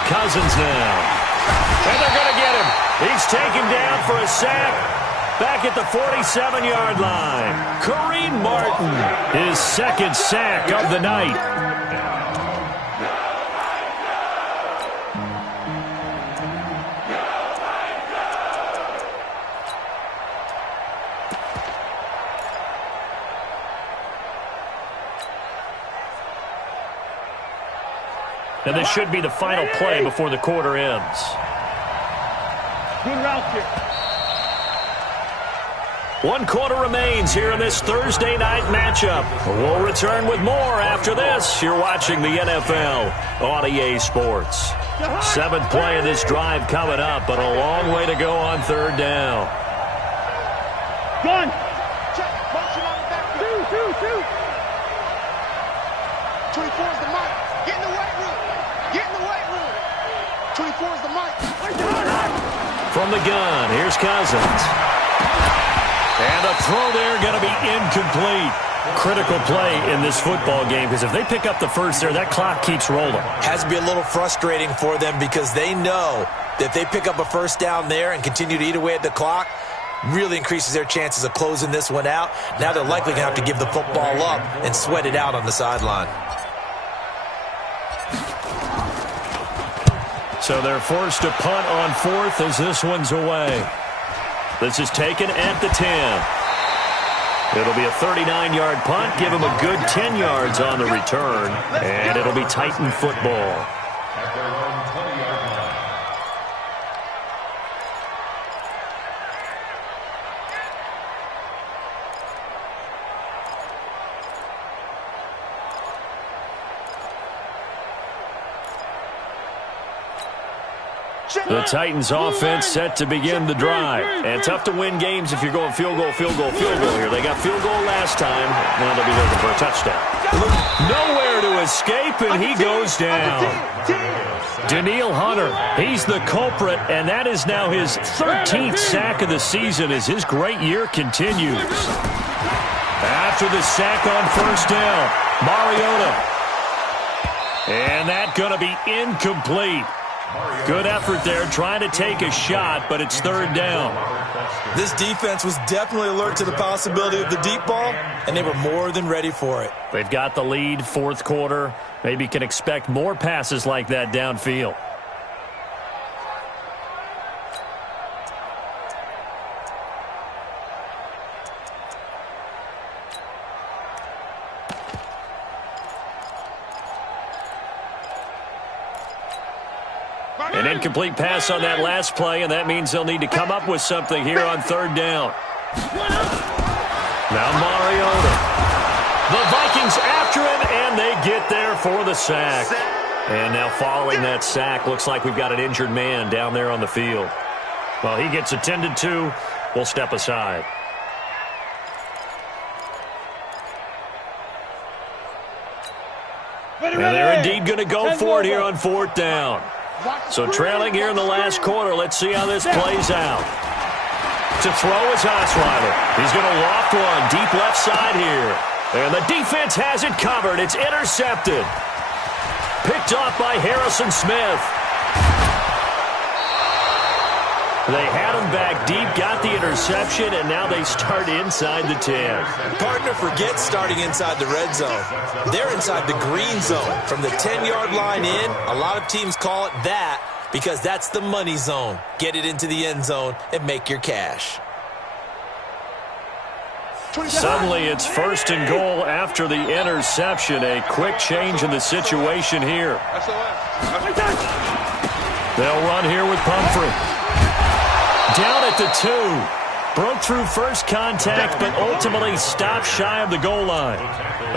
Cousins now. And they're going to get him. He's taken down for a sack back at the 47-yard line. Kareem Martin, his 2nd sack of the night. And this should be the final play before the quarter ends. Good route here. 1 quarter remains here in this Thursday night matchup. We'll return with more after this. You're watching the NFL on EA Sports. 7th play of this drive coming up, but a long way to go on 3rd down. Gun. Check. Motion on the back. Shoot. 24 is the mic. Get in the weight room. Get in the weight room. 24 is the mic. From the gun, here's Cousins. And the throw there going to be incomplete. Critical play in this football game because if they pick up the first there, that clock keeps rolling. Has to be a little frustrating for them because they know that if they pick up a first down there and continue to eat away at the clock, really increases their chances of closing this one out. Now they're likely going to have to give the football up and sweat it out on the sideline. So they're forced to punt on 4th as this one's away. This is taken at the 10. It'll be a 39-yard punt. Give him a good 10 yards on the return. And it'll be Titan football. The Titans offense set to begin the drive. And tough to win games if you're going field goal here. They got field goal last time. Now they'll be looking for a touchdown. Nowhere to escape, and he goes down. Danielle Hunter, he's the culprit, and that is now his 13th sack of the season as his great year continues. After the sack on first down, Mariota. And that's going to be incomplete. Good effort there, trying to take a shot, but it's 3rd down. This defense was definitely alert to the possibility of the deep ball, and they were more than ready for it. They've got the lead, 4th quarter. Maybe can expect more passes like that downfield. An incomplete pass on that last play, and that means they'll need to come up with something here on 3rd down. Now Mariota. The Vikings after him, and they get there for the sack. And now following that sack, looks like we've got an injured man down there on the field. Well, he gets attended to. We'll step aside. And they're indeed going to go for it here on 4th down. So trailing here in the last quarter, let's see how this plays out. To throw is Osweiler. He's going to loft one deep left side here. And the defense has it covered. It's intercepted. Picked off by Harrison Smith. They had him back deep, got the interception, and now they start inside the 10. Partner, forget starting inside the red zone. They're inside the green zone. From the 10-yard line in, a lot of teams call it that because that's the money zone. Get it into the end zone and make your cash. Suddenly it's 1st and goal after the interception. A quick change in the situation here. They'll run here with Pumphrey. Down at the 2. Broke through first contact, but ultimately stopped shy of the goal line.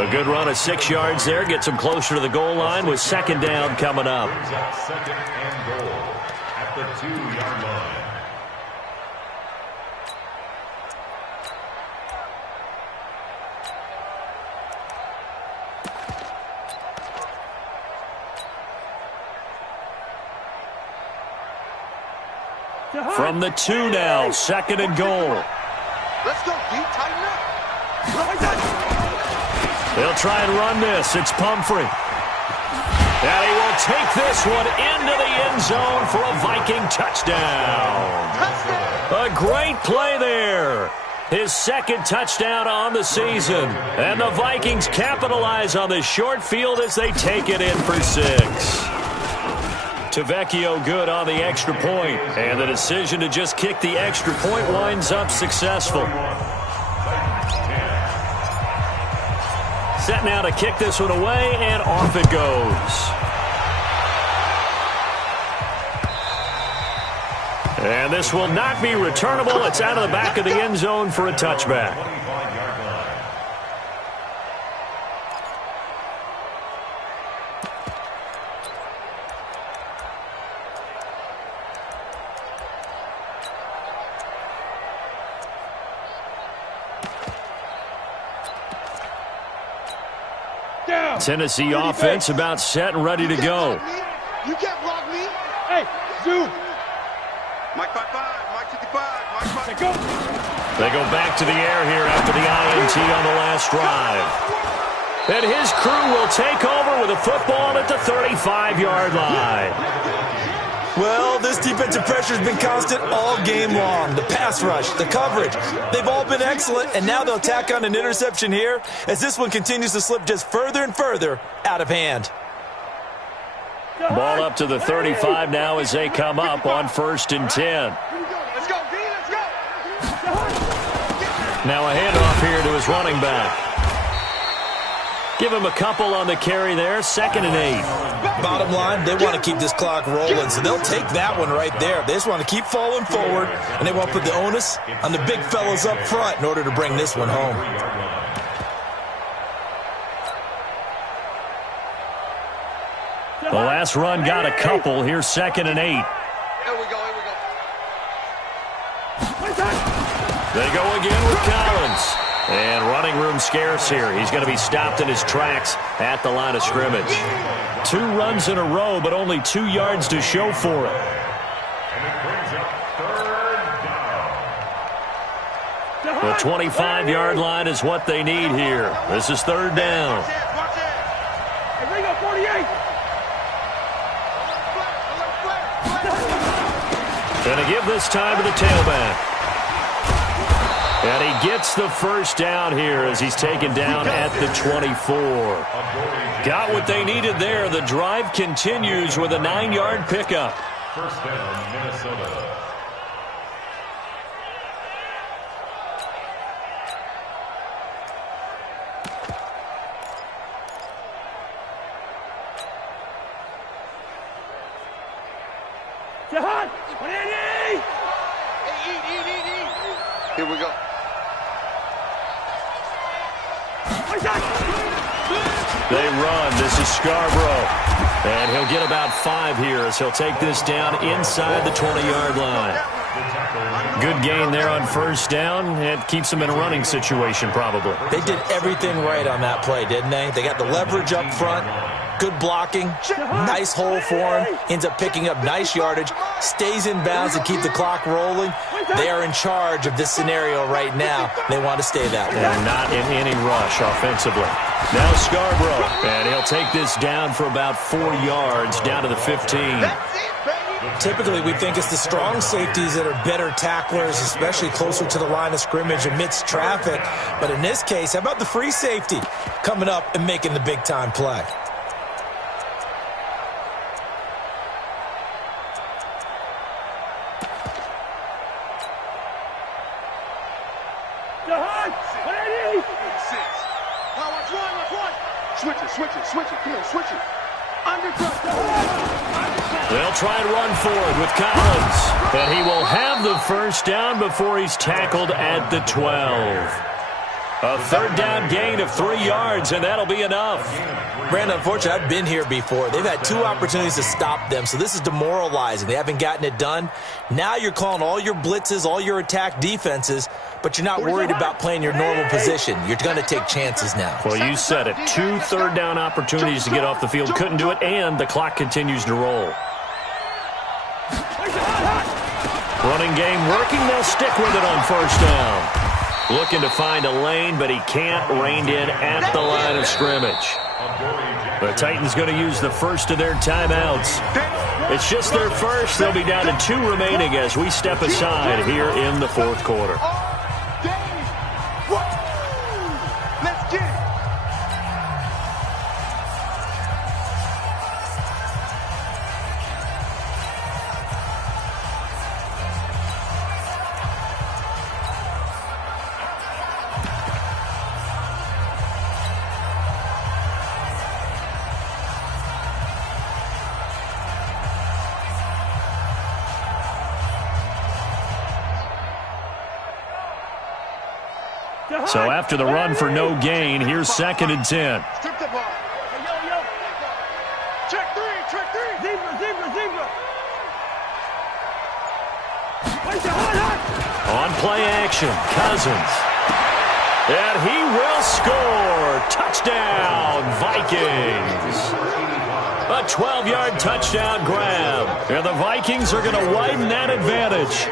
A good run of 6 yards there. Gets him closer to the goal line with 2nd down coming up. 2nd and goal. 2-yard line. From the 2 now, 2nd and goal. Let's go, D. Tighten up. They'll try and run this. It's Pumphrey. And he will take this one into the end zone for a Viking touchdown. A great play there. His 2nd touchdown on the season. And the Vikings capitalize on this short field as they take it in for 6. Tavecchio good on the extra point, and the decision to just kick the extra point winds up successful. Set now to kick this one away, and off it goes. And this will not be returnable. It's out of the back of the end zone for a touchback. Tennessee offense about set and ready to go. You can't block me. Hey, zoom. Mike 55, Mike 55, Mike 55. Go. They go back to the air here after the INT on the last drive. And his crew will take over with a football at the 35-yard line. Well, this defensive pressure has been constant all game long. The pass rush, the coverage, they've all been excellent, and now they'll tack on an interception here as this one continues to slip just further and further out of hand. Ball up to the 35 now as they come up on 1st and 10. Let's go, D, let's go. Now a handoff here to his running back. Give him a couple on the carry there, 2nd and 8. Bottom line, they want to keep this clock rolling, so they'll take that one right there. They just want to keep falling forward, and they want to put the onus on the big fellas up front in order to bring this one home. The last run got a couple. Here's 2nd and 8. Here we go, here we go. They go again with Collins. And running room scarce here. He's going to be stopped in his tracks at the line of scrimmage. 2 runs in a row, but only 2 yards to show for it. And it brings up 3rd down. The 25-yard line is what they need here. This is 3rd down. Watch it. Hey, bring up 48. Going to give this time to the tailback. And he gets the 1st down here as he's taken down at the 24. Got what they needed there. The drive continues with a 9-yard pickup. 1st down, Minnesota. Jahan, here we go. They run. This is Scarborough. And he'll get about 5 here as he'll take this down inside the 20-yard line. Good gain there on 1st down. It keeps them in a running situation probably. They did everything right on that play, didn't they? They got the leverage up front, good blocking, nice hole for him, ends up picking up nice yardage, stays in bounds and keep the clock rolling. They are in charge of this scenario right now. They want to stay that way. And not in any rush offensively. Now Scarborough, and he'll take this down for about 4 yards down to the 15. Typically, we think it's the strong safeties that are better tacklers, especially closer to the line of scrimmage amidst traffic. But in this case, how about the free safety coming up and making the big-time play? Switch it, come on, switch it. Undercut. They'll try and run forward with Collins. And he will have the 1st down before he's tackled at the 12. A third down gain of 3 yards, and that'll be enough. Brandon, unfortunately, I've been here before. They've had 2 opportunities to stop them, so this is demoralizing. They haven't gotten it done. Now you're calling all your blitzes, all your attack defenses, but you're not worried about playing your normal position. You're going to take chances now. Well, you said it. 2 third-down opportunities to get off the field. Couldn't do it, and the clock continues to roll. Running game working. They'll stick with it on first down. Looking to find a lane, but he can't. Reined in at the line of scrimmage. The Titans going to use the first of their timeouts. It's just their first. They'll be down to 2 remaining as we step aside here in the fourth quarter. Let's get it. So after the run for no gain, here's 2nd and 10. Strip the ball. Check 3, check 3. Zebra. On play action, Cousins. And he will score. Touchdown, Vikings. A 12-yard touchdown grab. And the Vikings are going to widen that advantage.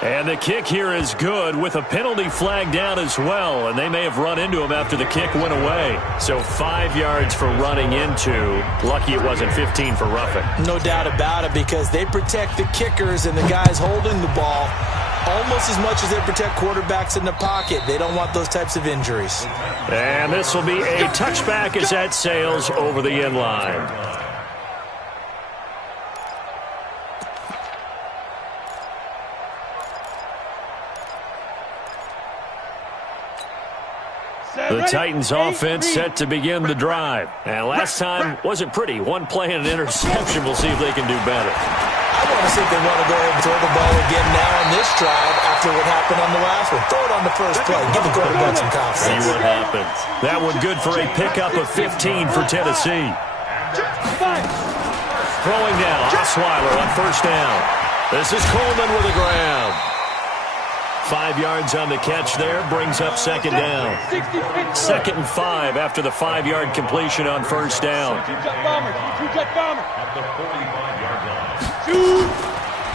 And the kick here is good with a penalty flag down as well. And they may have run into him after the kick went away. So 5 yards for running into. Lucky it wasn't 15 for roughing. No doubt about it, because they protect the kickers and the guys holding the ball almost as much as they protect quarterbacks in the pocket. They don't want those types of injuries. And this will be a touchback as that sails over the end line. The Titans offense set to begin the drive. And last time wasn't pretty. 1 play and an interception. We'll see if they can do better. I want to see if they want to go ahead and throw the ball again now on this drive after what happened on the last one. Throw it on the first play. Give the quarterback some confidence. See what happens. That one good for a pickup of 15 for Tennessee. Throwing now, Osweiler on first down. This is Coleman with a grab. 5 yards on the catch there, brings up 2nd down. 2nd and 5 after the 5-yard completion on first down.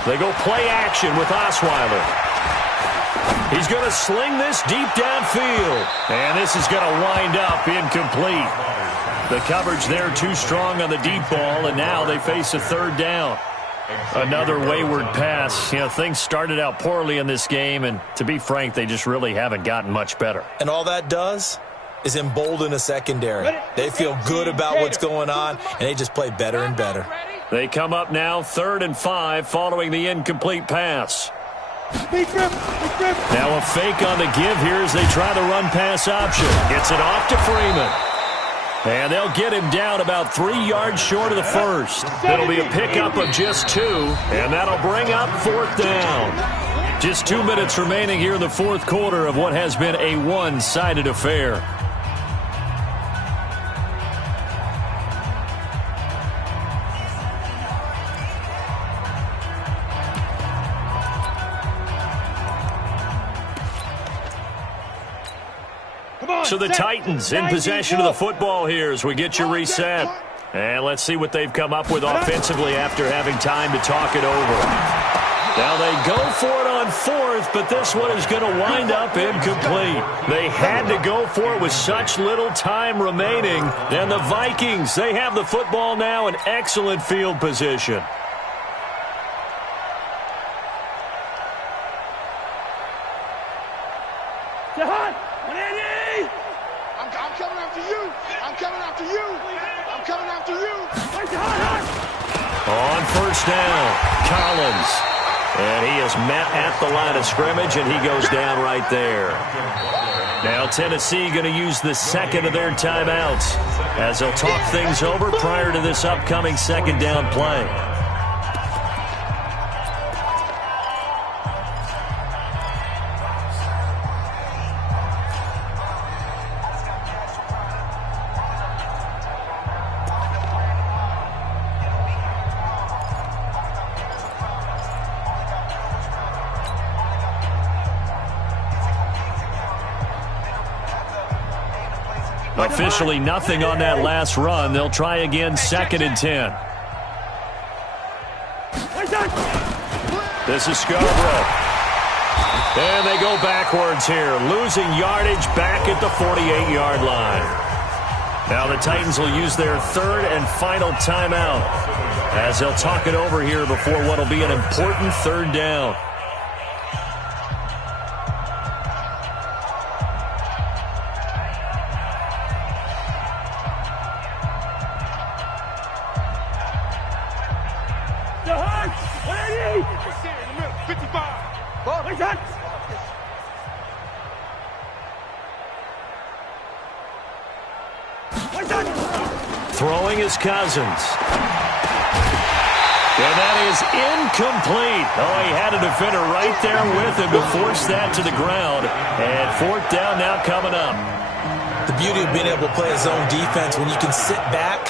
They go play action with Osweiler. He's going to sling this deep downfield. And this is going to wind up incomplete. The coverage there too strong on the deep ball, and now they face a 3rd down. Another wayward pass. You know, things started out poorly in this game, and to be frank, they just really haven't gotten much better. And all that does is embolden a secondary. They feel good about what's going on, and they just play better and better. They come up now 3rd and 5 following the incomplete pass. Now a fake on the give here as they try the run-pass option. Gets it off to Freeman. And they'll get him down about 3 yards short of the first. It'll be a pickup of just 2, and that'll bring up 4th down. Just 2 minutes remaining here in the fourth quarter of what has been a one-sided affair. So the Titans in possession of the football here as we get you reset. And let's see what they've come up with offensively after having time to talk it over. Now they go for it on 4th, but this one is going to wind up incomplete. They had to go for it with such little time remaining. And the Vikings, they have the football now in excellent field position. On first down, Collins. And he is met at the line of scrimmage, and he goes down right there. Now Tennessee going to use the 2nd of their timeouts as they'll talk things over prior to this upcoming 2nd down play. Officially nothing on that last run. They'll try again 2nd and 10. This is Scarborough. And they go backwards here, losing yardage back at the 48-yard line. Now the Titans will use their 3rd and final timeout as they'll talk it over here before what will be an important 3rd down. Throwing is Cousins. And that is incomplete. Oh, he had a defender right there with him to force that to the ground. And 4th down now coming up. The beauty of being able to play a zone defense when you can sit back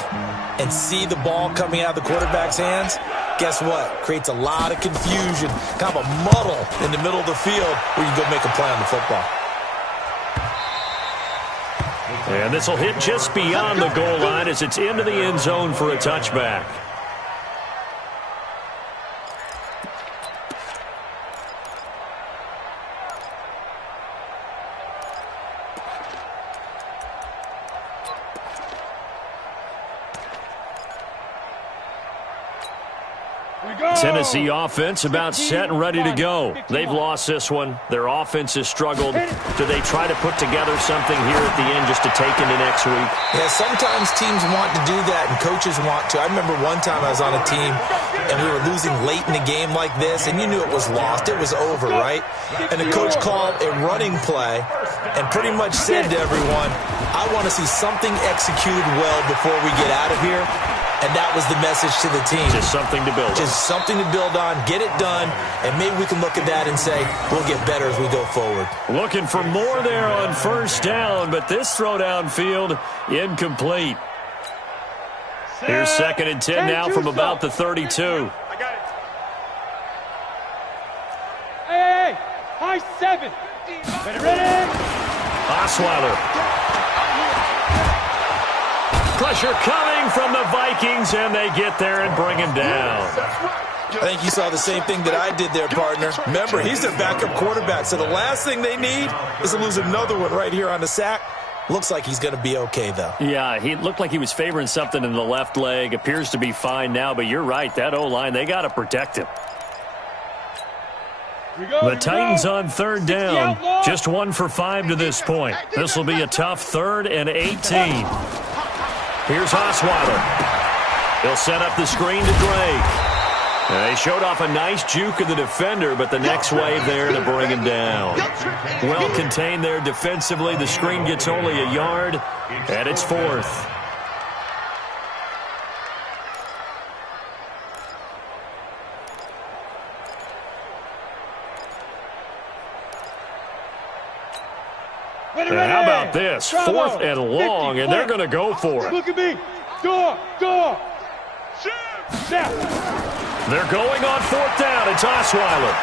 and see the ball coming out of the quarterback's hands, guess what? Creates a lot of confusion, kind of a muddle in the middle of the field where you go make a play on the football. And this will hit just beyond the goal line as it's into the end zone for a touchback. Tennessee offense about set and ready to go. They've lost this one. Their offense has struggled. Do they try to put together something here at the end just to take into next week? Yeah, sometimes teams want to do that and coaches want to. I remember one time I was on a team and we were losing late in a game like this and you knew it was lost. It was over, right? And the coach called a running play and pretty much said to everyone, I want to see something executed well before we get out of here. And that was the message to the team. Just something to build on. Just something to build on, get it done, and maybe we can look at that and say, we'll get better as we go forward. Looking for more there on 1st down, but this throw downfield, incomplete. Here's 2nd and 10 now from about the 32. I got it. Hey, high 7. Ready? Osweiler. Pressure coming from the Vikings, and they get there and bring him down. I think you saw the same thing that I did there, partner. Remember, he's their backup quarterback, so the last thing they need is to lose another one right here on the sack. Looks like he's going to be okay, though. Yeah, he looked like he was favoring something in the left leg. Appears to be fine now, but you're right. That O-line, they got to protect him. The Titans on 3rd down. Just 1 for 5 to this point. This will be a tough 3rd and 18. Here's Osweiler. He'll set up the screen to Drake. They showed off a nice juke of the defender, but the next wave there to bring him down. Well contained there defensively. The screen gets only a yard, and it's 4th. And how about this? 4th and long, and they're going to go for it. Look at me. Door. They're going on 4th down. It's Osweiler.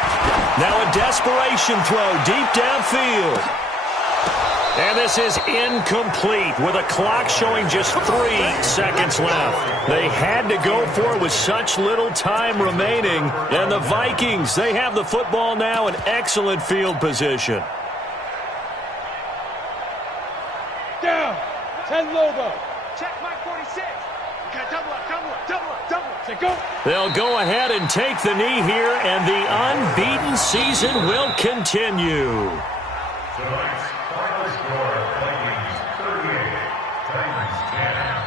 Now a desperation throw deep downfield. And this is incomplete with a clock showing just 3 seconds left. They had to go for it with such little time remaining. And the Vikings, they have the football now in excellent field position. Down. 10 Lobo. Check my 46. Okay, double up. Go. They'll go ahead and take the knee here, and the unbeaten season will continue. Tonight's final score, Vikings 38, Titans 10.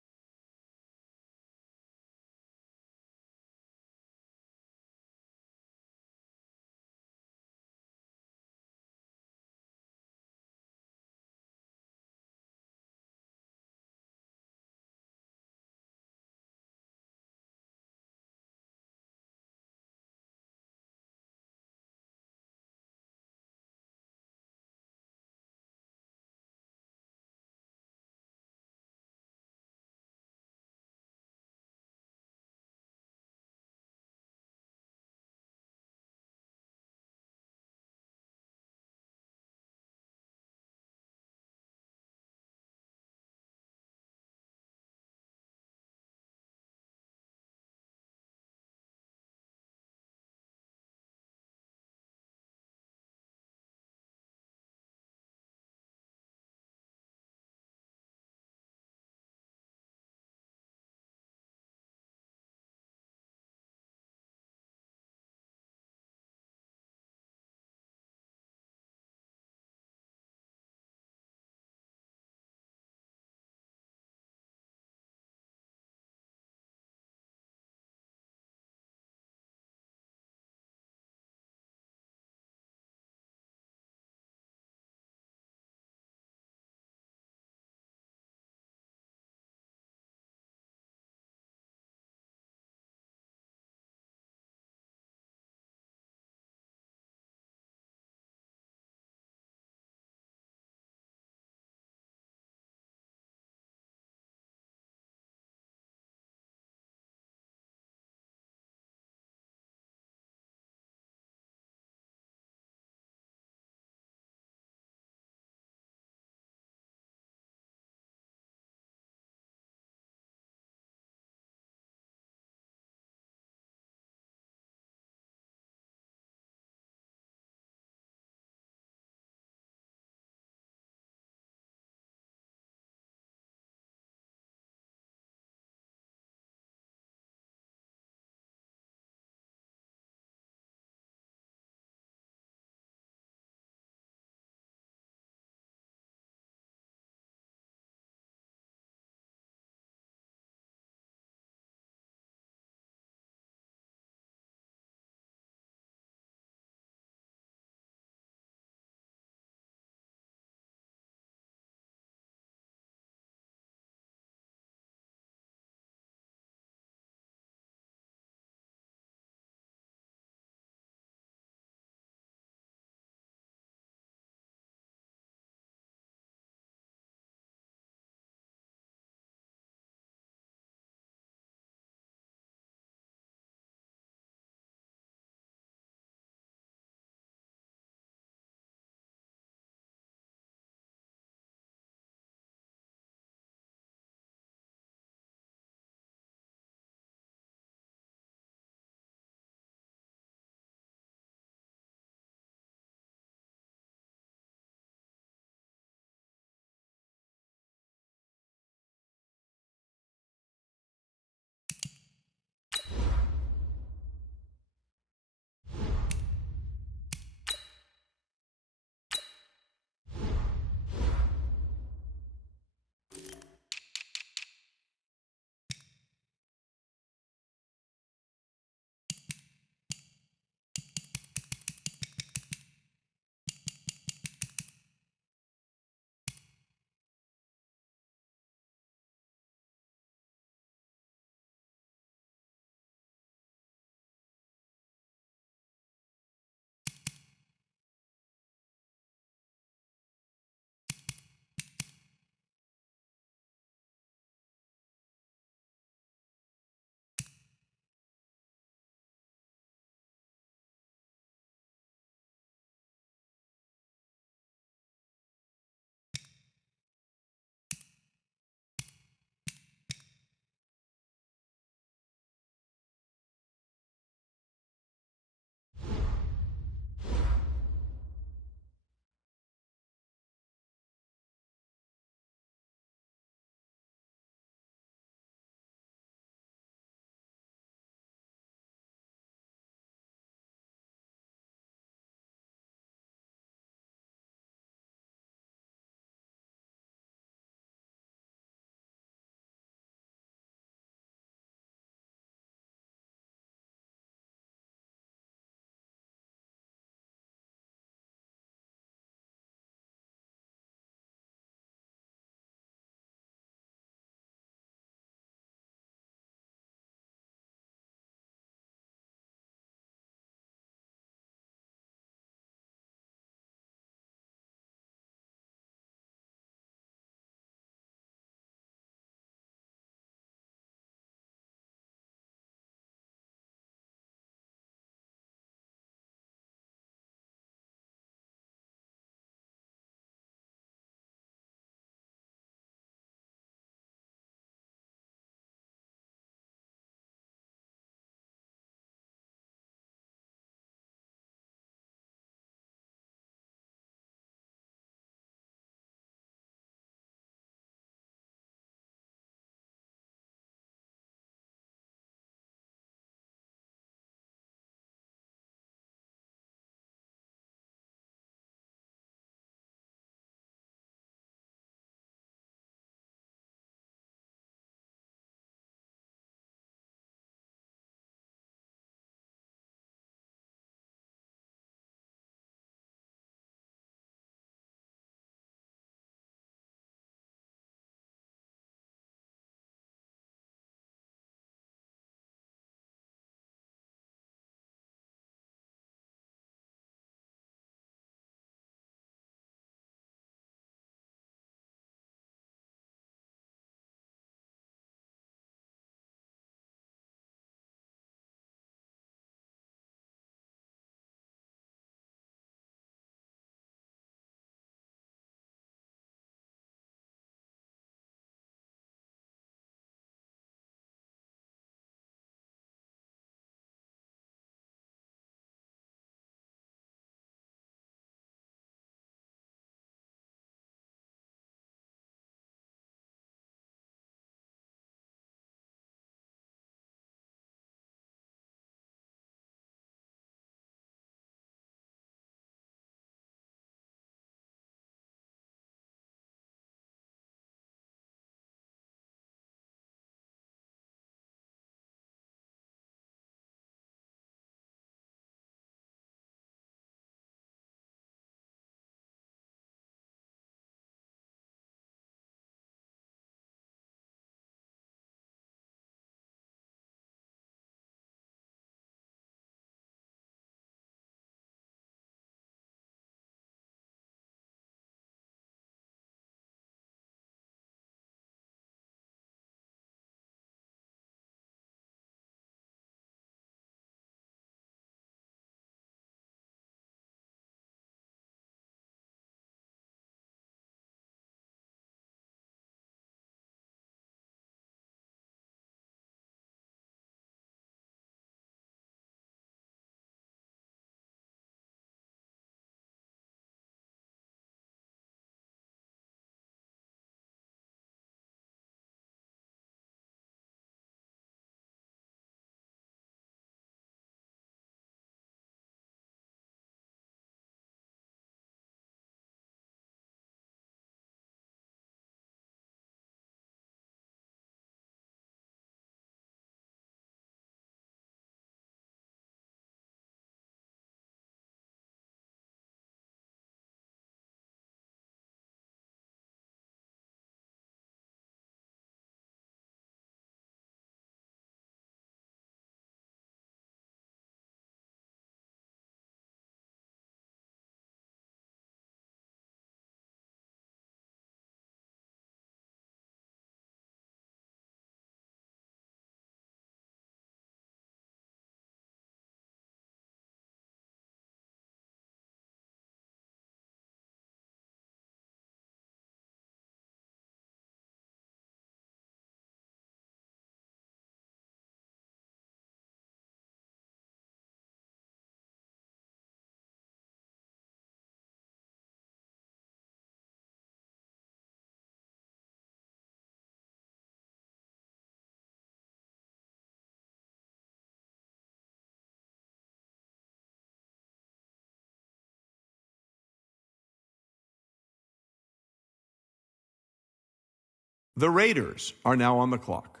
The Raiders are now on the clock.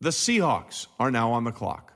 The Seahawks are now on the clock.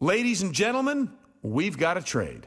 Ladies and gentlemen, we've got a trade.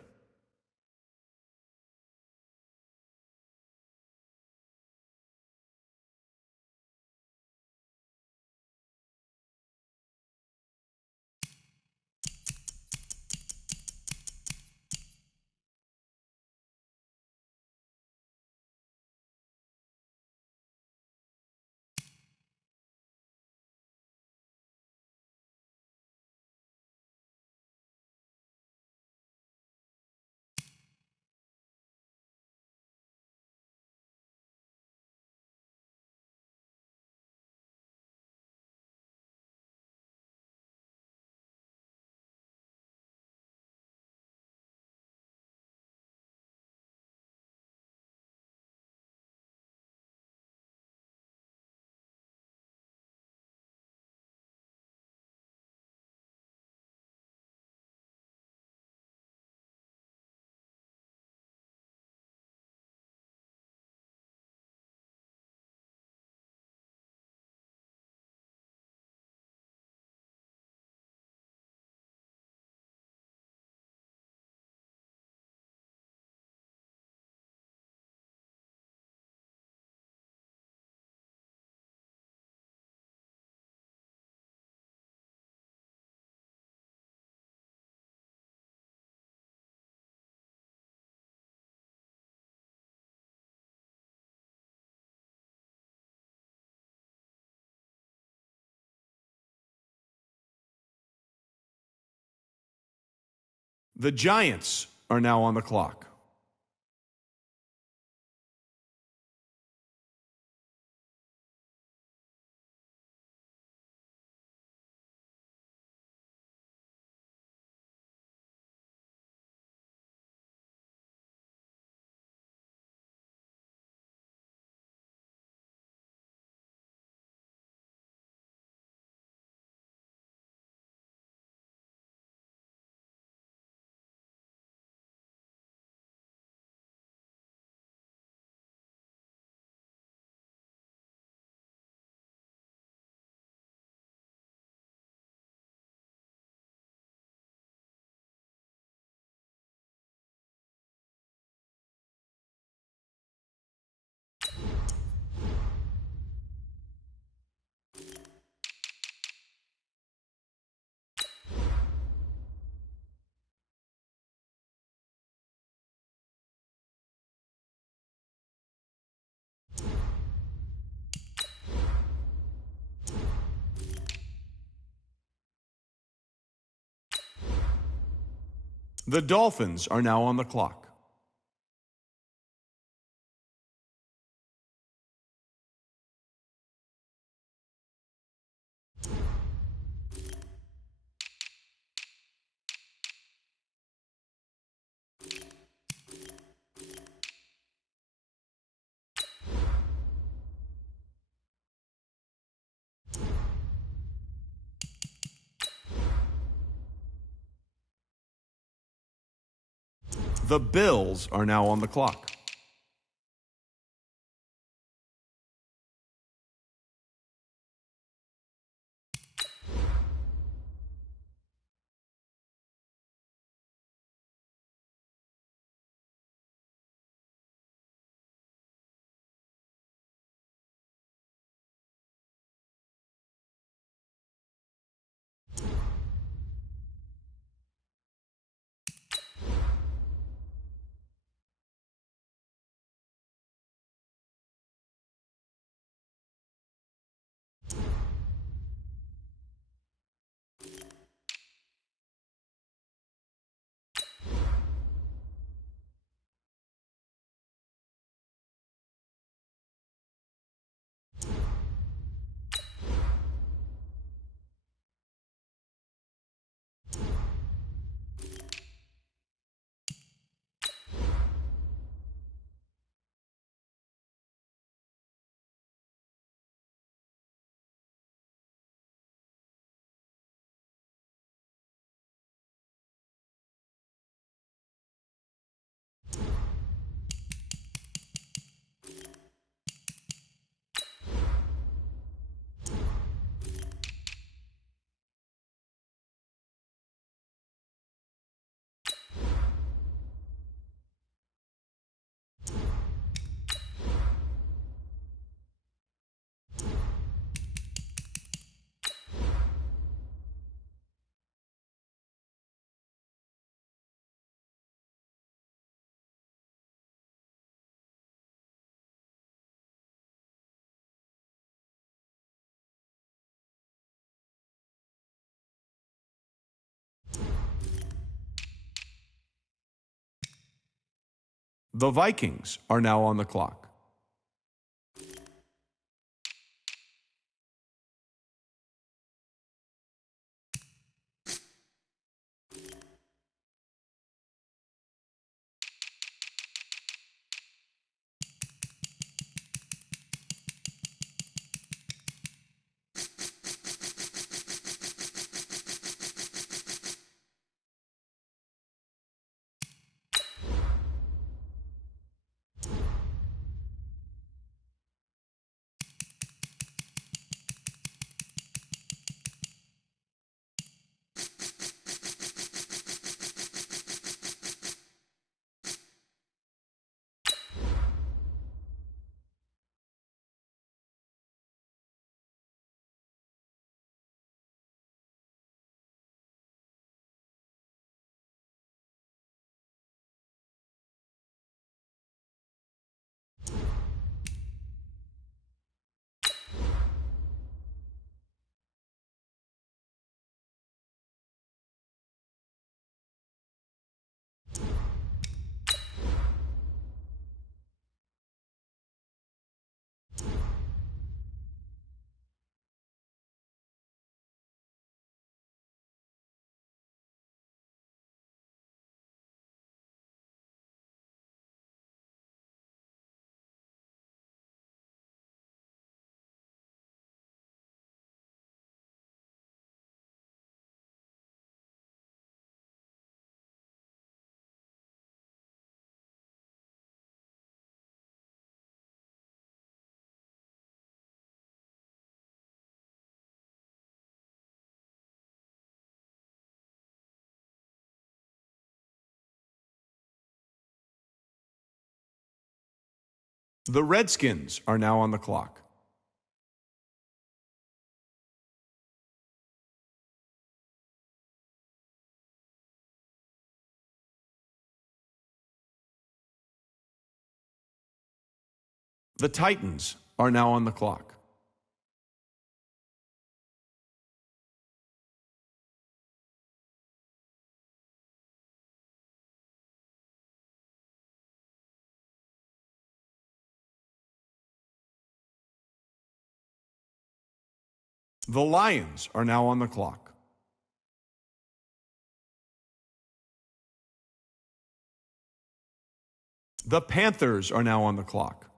The Giants are now on the clock. The Dolphins are now on the clock. The Bills are now on the clock. The Vikings are now on the clock. The Redskins are now on the clock. The Titans are now on the clock. The Lions are now on the clock. The Panthers are now on the clock.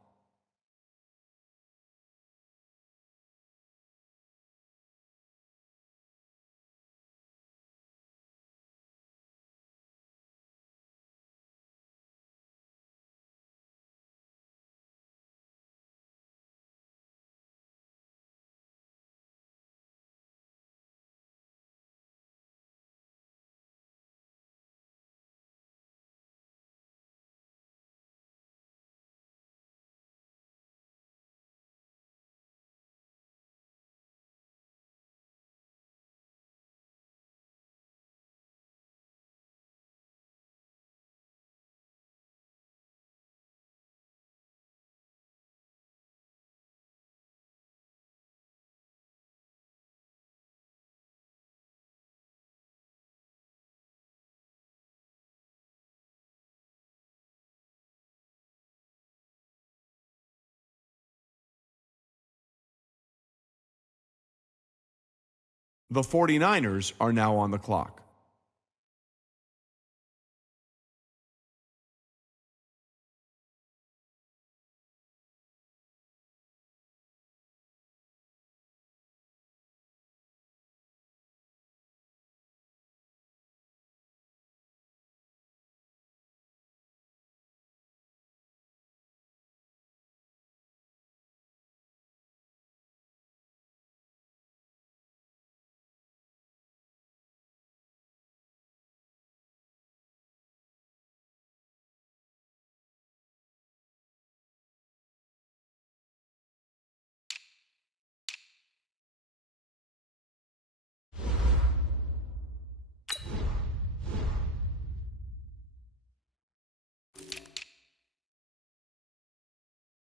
The 49ers are now on the clock.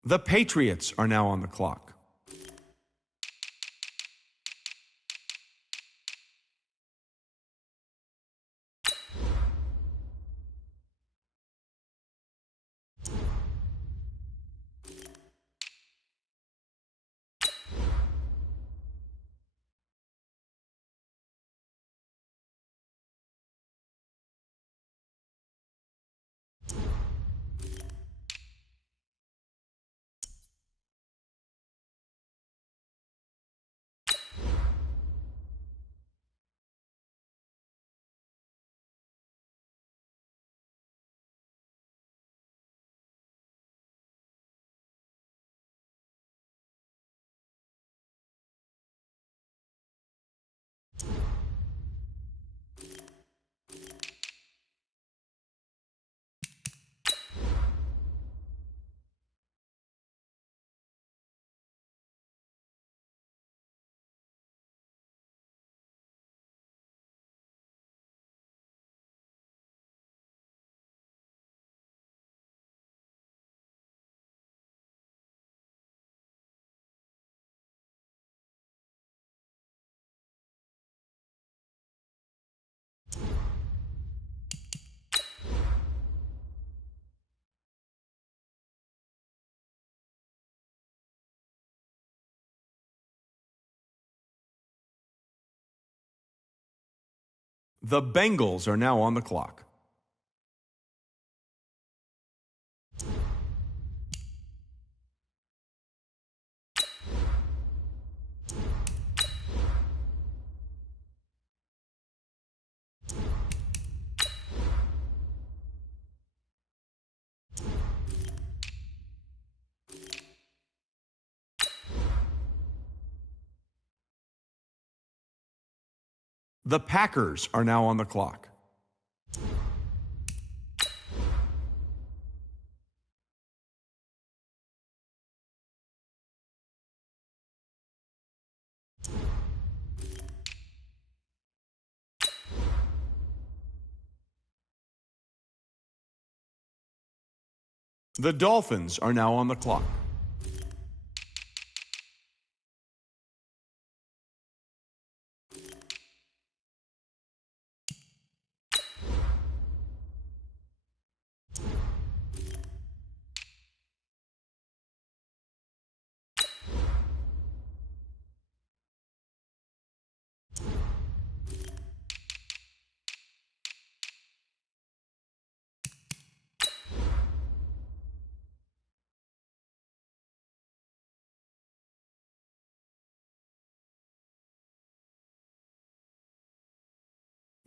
The Patriots are now on the clock. The Bengals are now on the clock. The Packers are now on the clock. The Dolphins are now on the clock.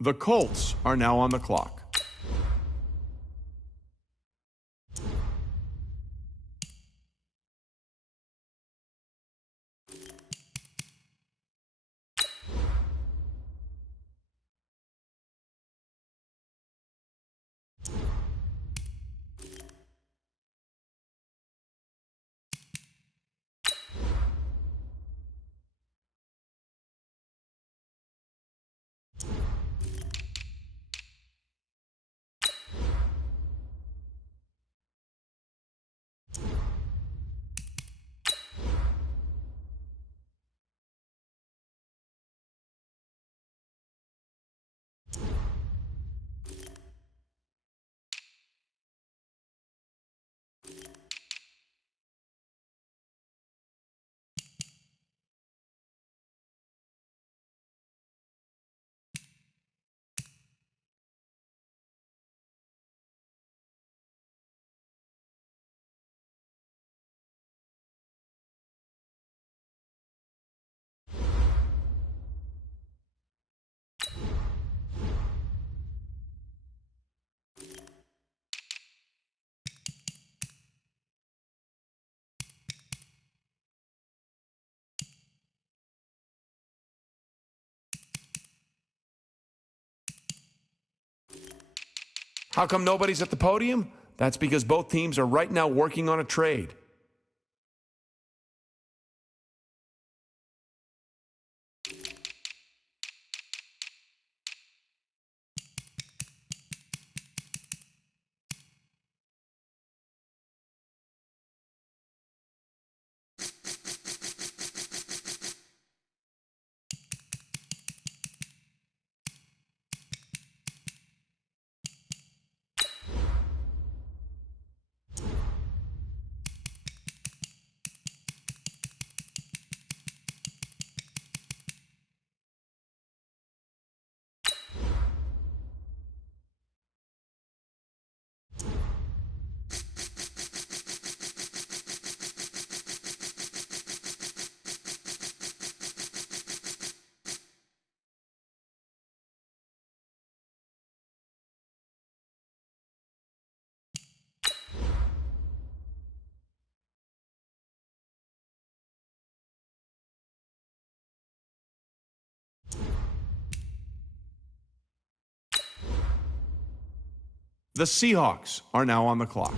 The Colts are now on the clock. How come nobody's at the podium? That's because both teams are right now working on a trade. The Seahawks are now on the clock.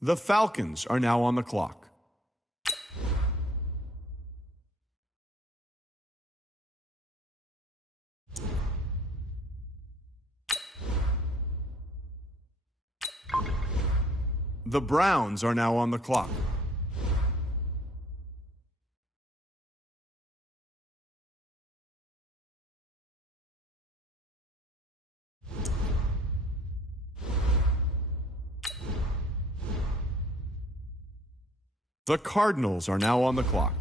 The Falcons are now on the clock. The Browns are now on the clock. The Cardinals are now on the clock.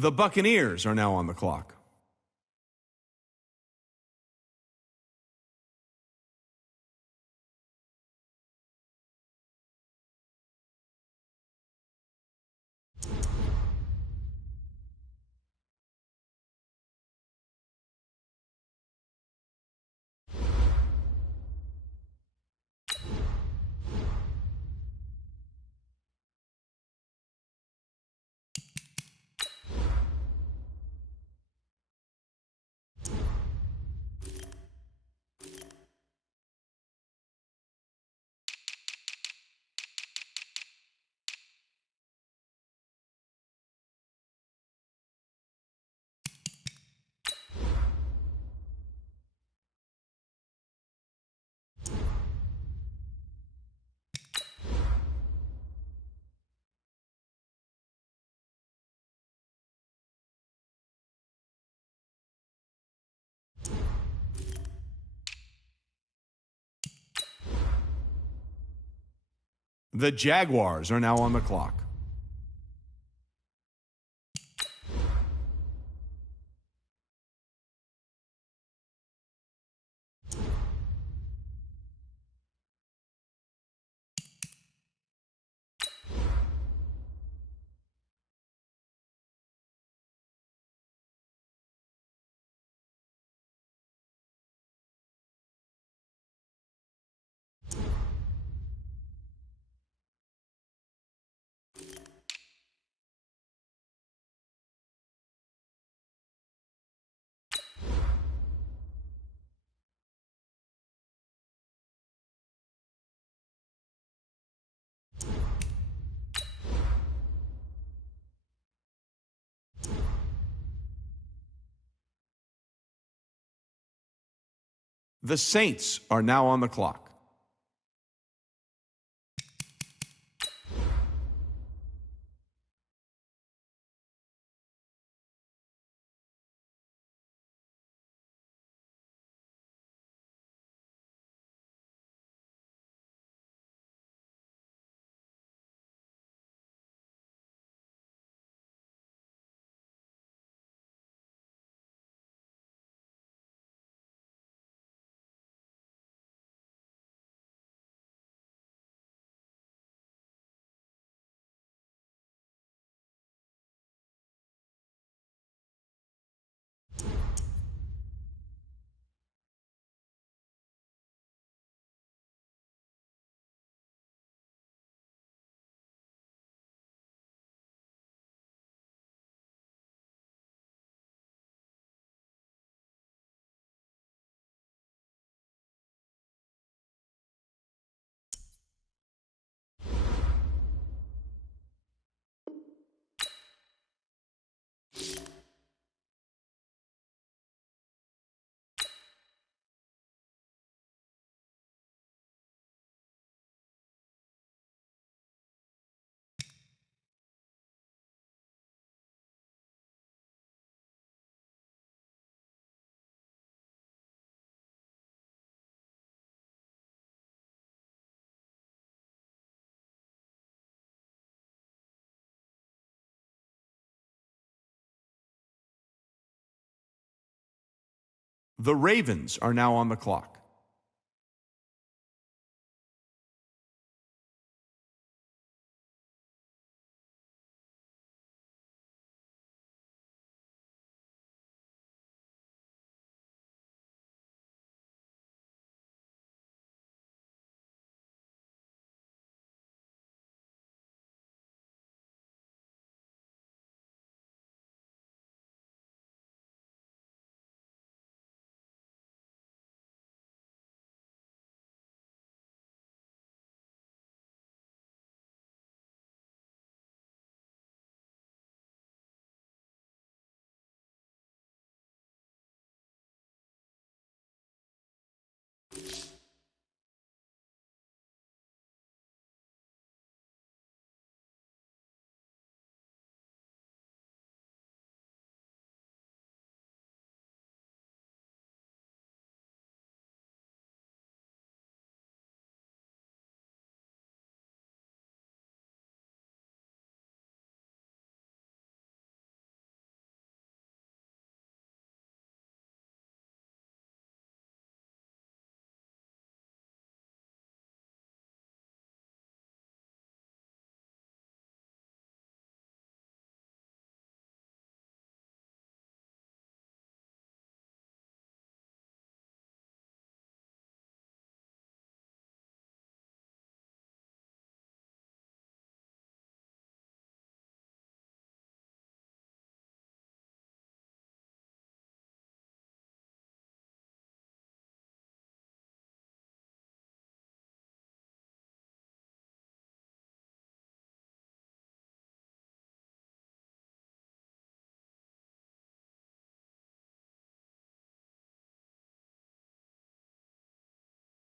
The Buccaneers are now on the clock. The Jaguars are now on the clock. The Saints are now on the clock. The Ravens are now on the clock.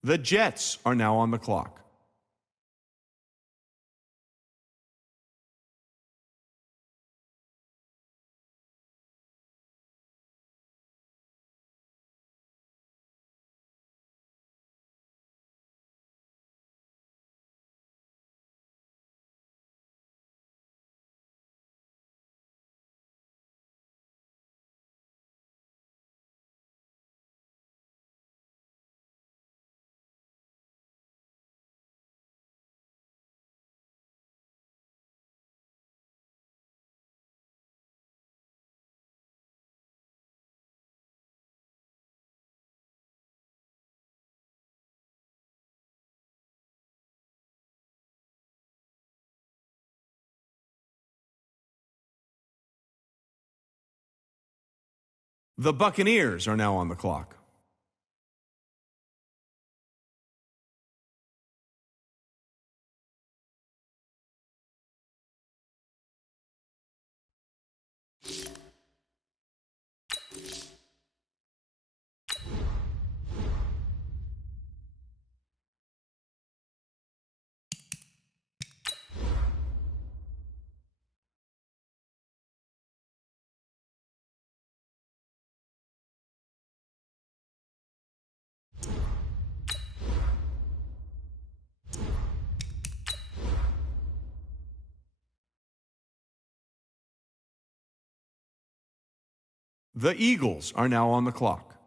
The Jets are now on the clock. The Buccaneers are now on the clock. The Eagles are now on the clock.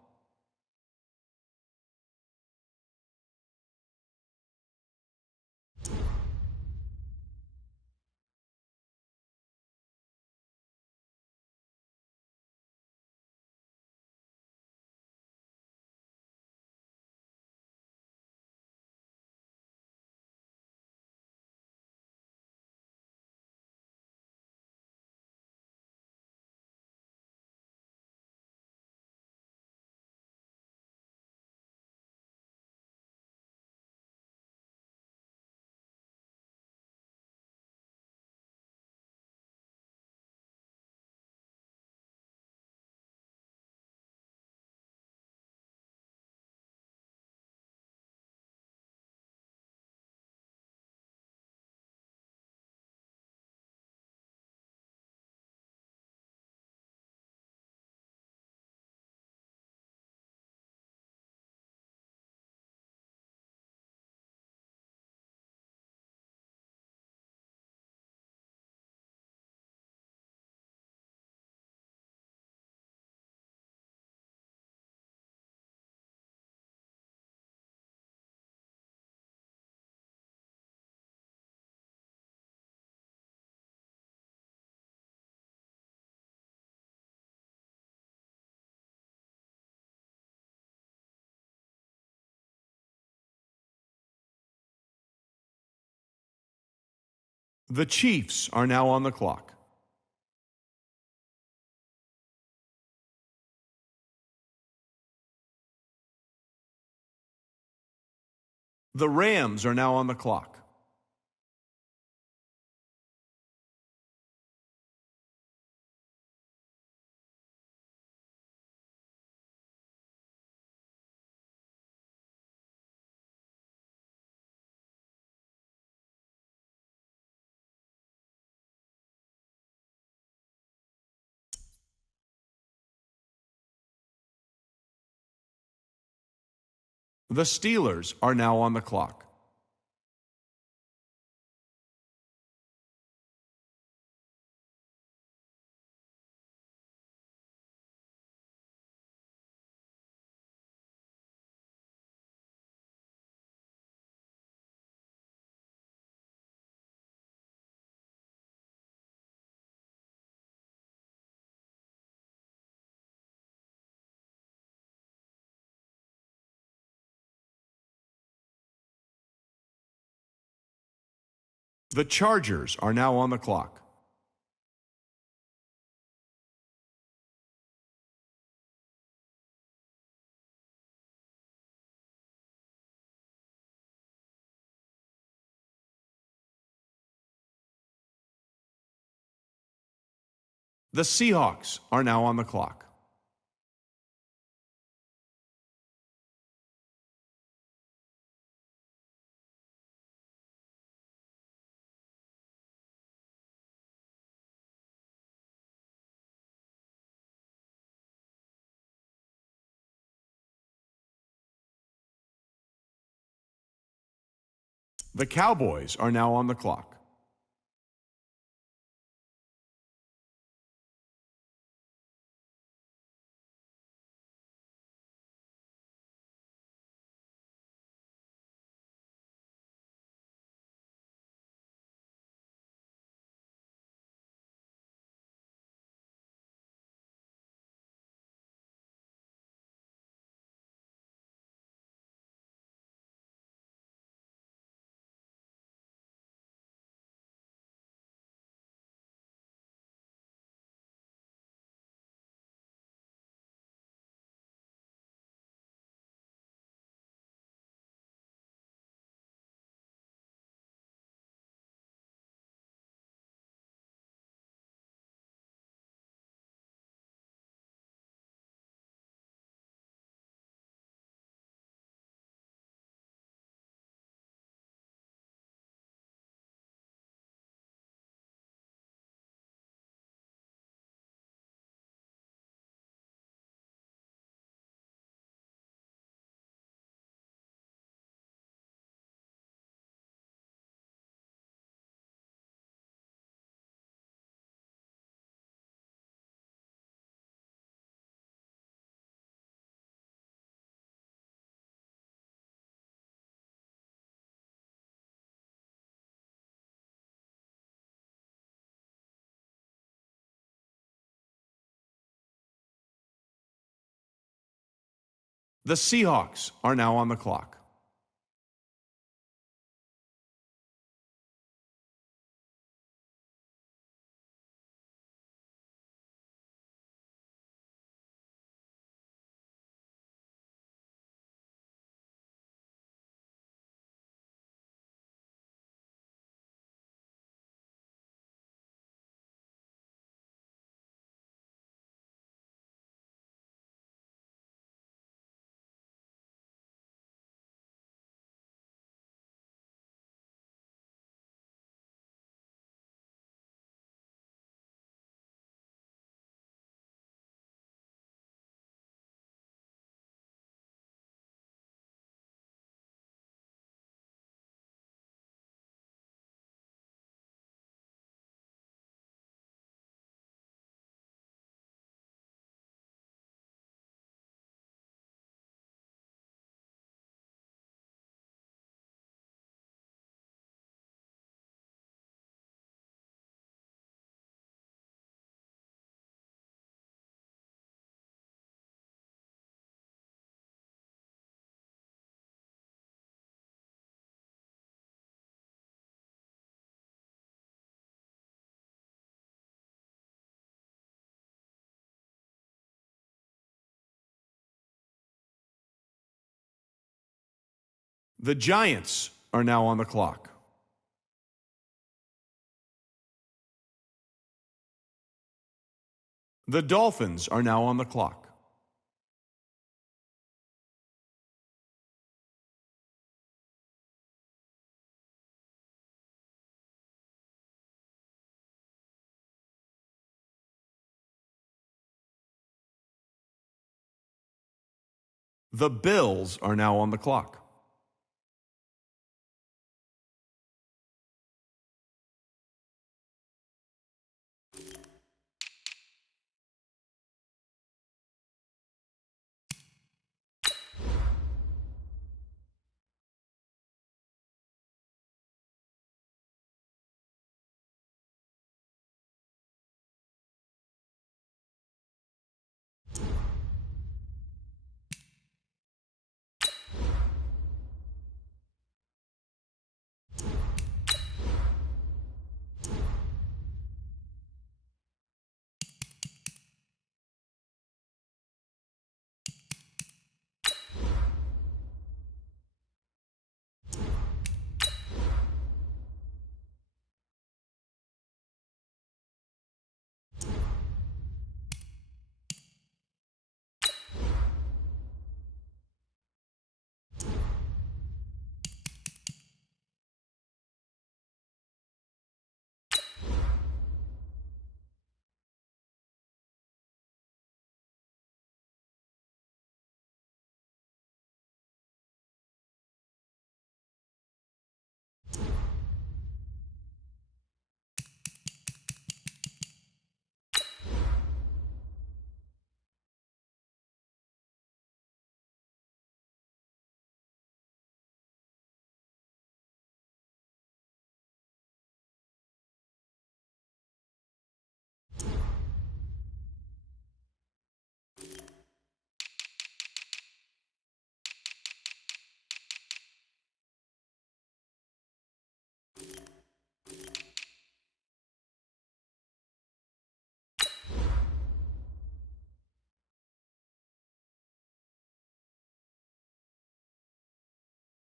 The Chiefs are now on the clock. The Rams are now on the clock. The Steelers are now on the clock. The Chargers are now on the clock. The Seahawks are now on the clock. The Cowboys are now on the clock. The Seahawks are now on the clock. The Giants are now on the clock. The Dolphins are now on the clock. The Bills are now on the clock.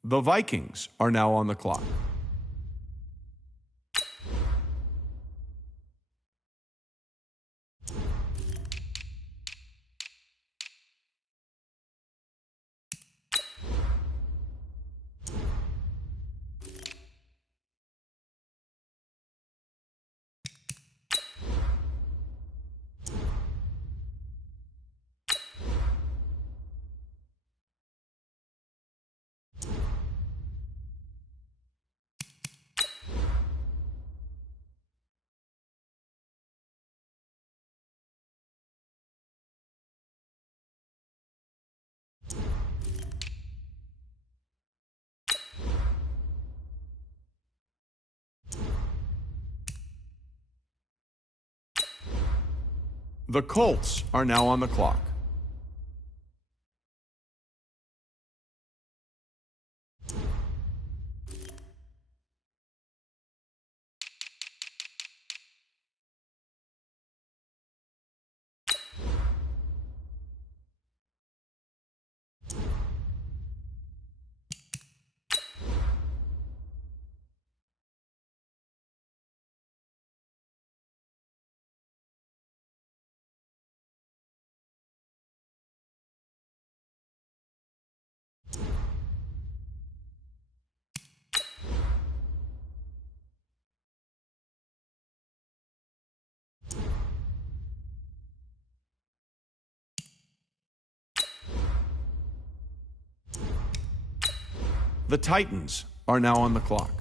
The Vikings are now on the clock. The Colts are now on the clock. The Titans are now on the clock.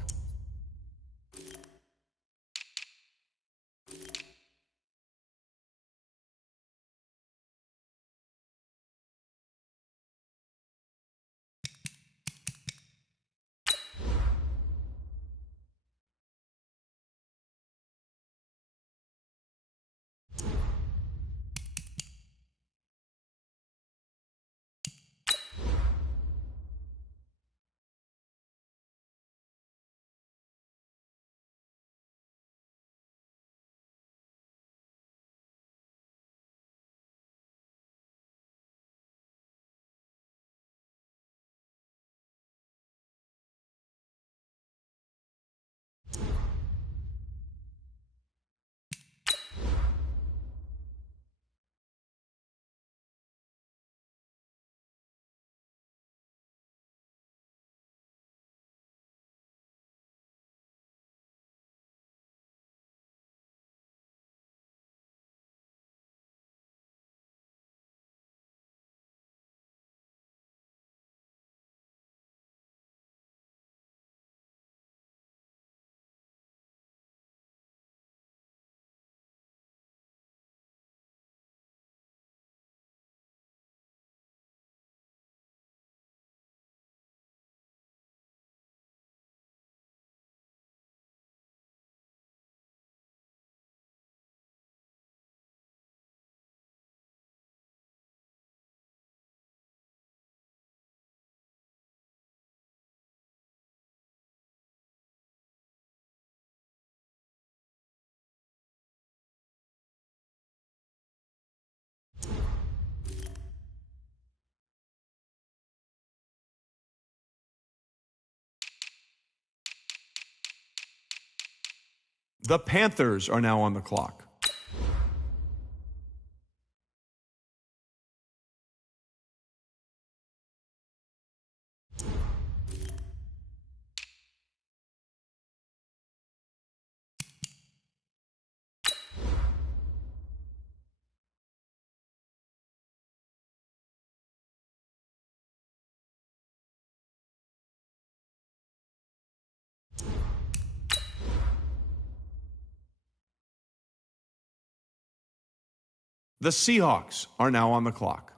The Panthers are now on the clock. The Seahawks are now on the clock.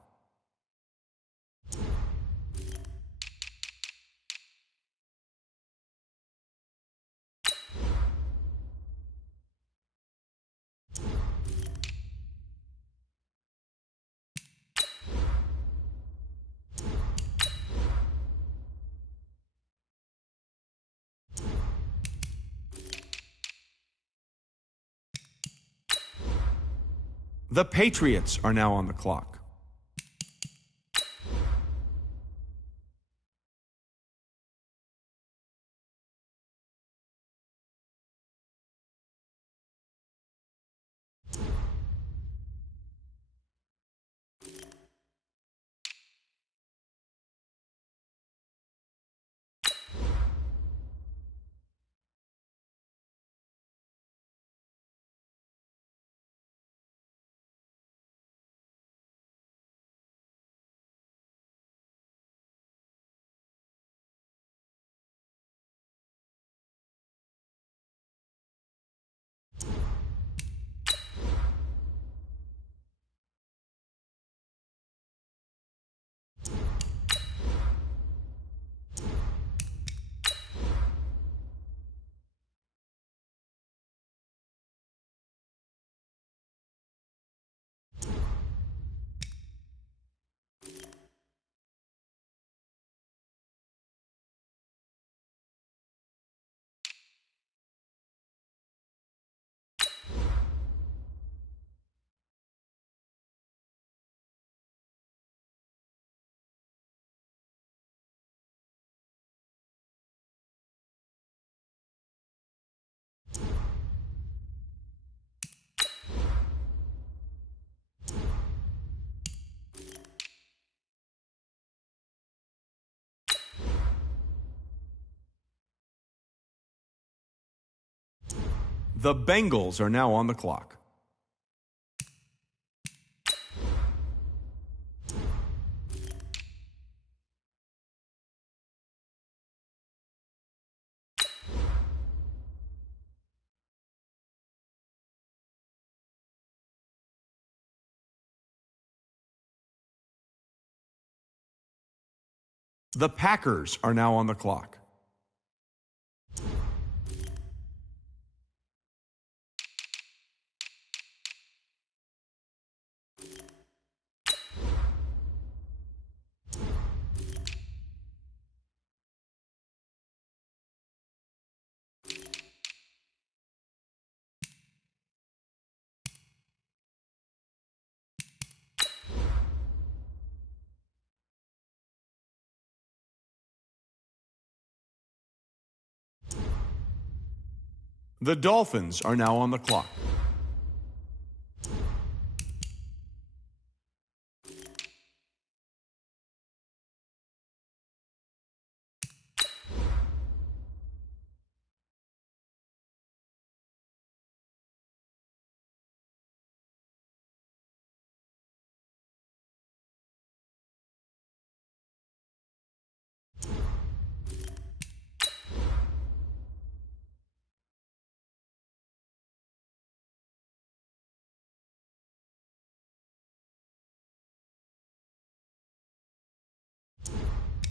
The Patriots are now on the clock. The Bengals are now on the clock. The Packers are now on the clock. The Dolphins are now on the clock.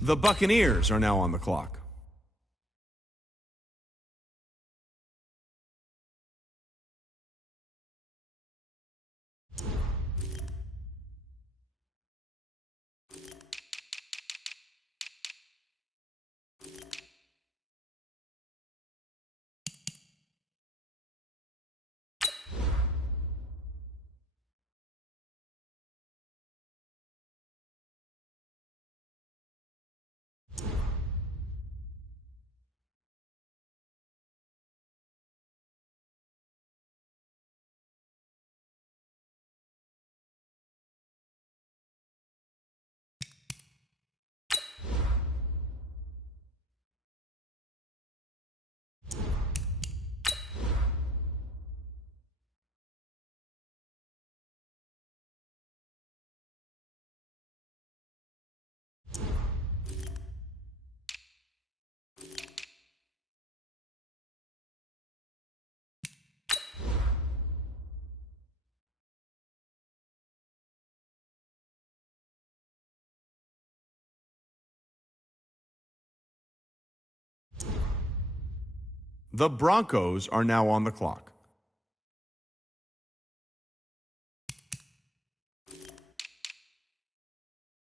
The Buccaneers are now on the clock. The Broncos are now on the clock.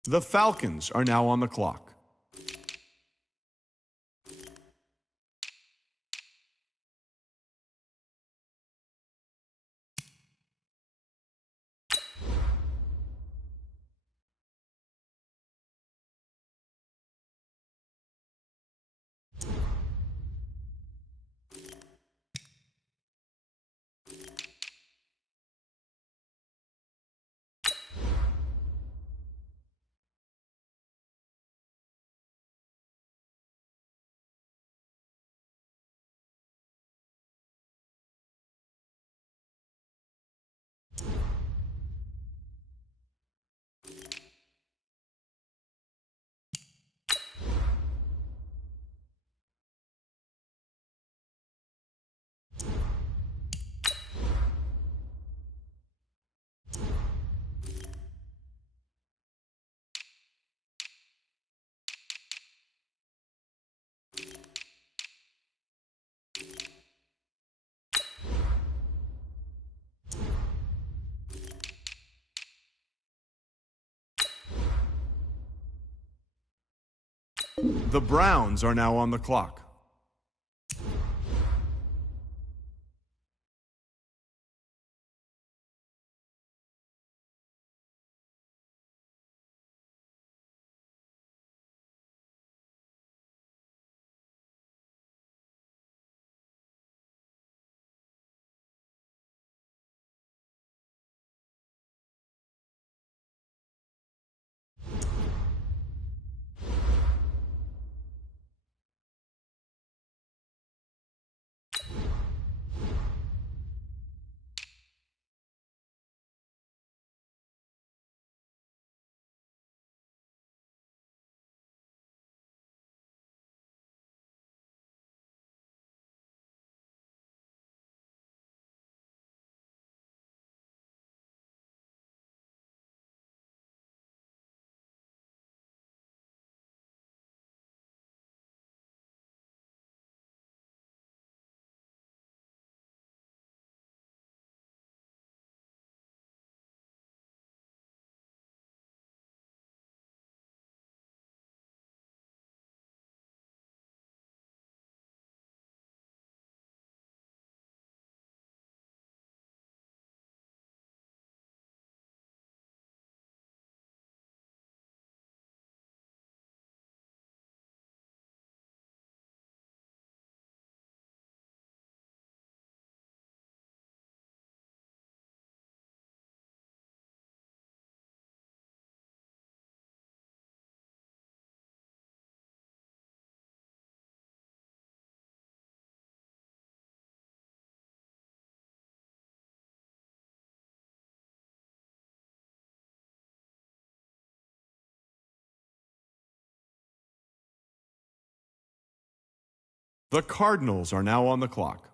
The Falcons are now on the clock. The Browns are now on the clock. The Cardinals are now on the clock.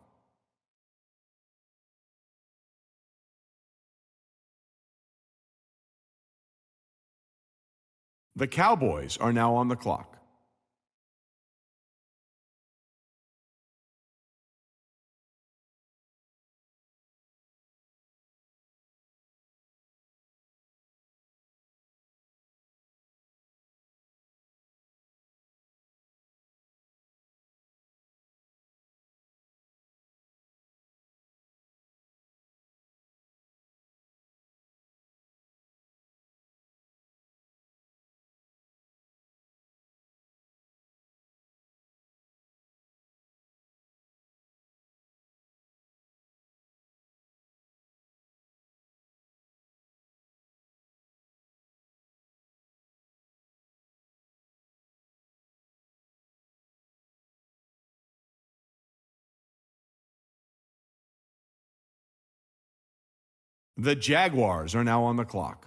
The Cowboys are now on the clock. The Jaguars are now on the clock.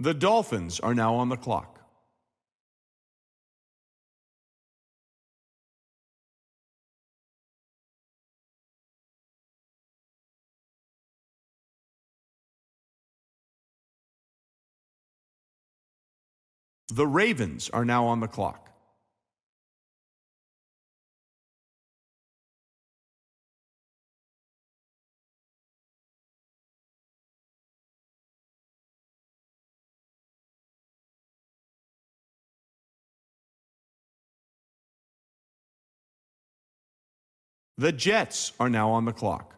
The Dolphins are now on the clock. The Ravens are now on the clock. The Jets are now on the clock.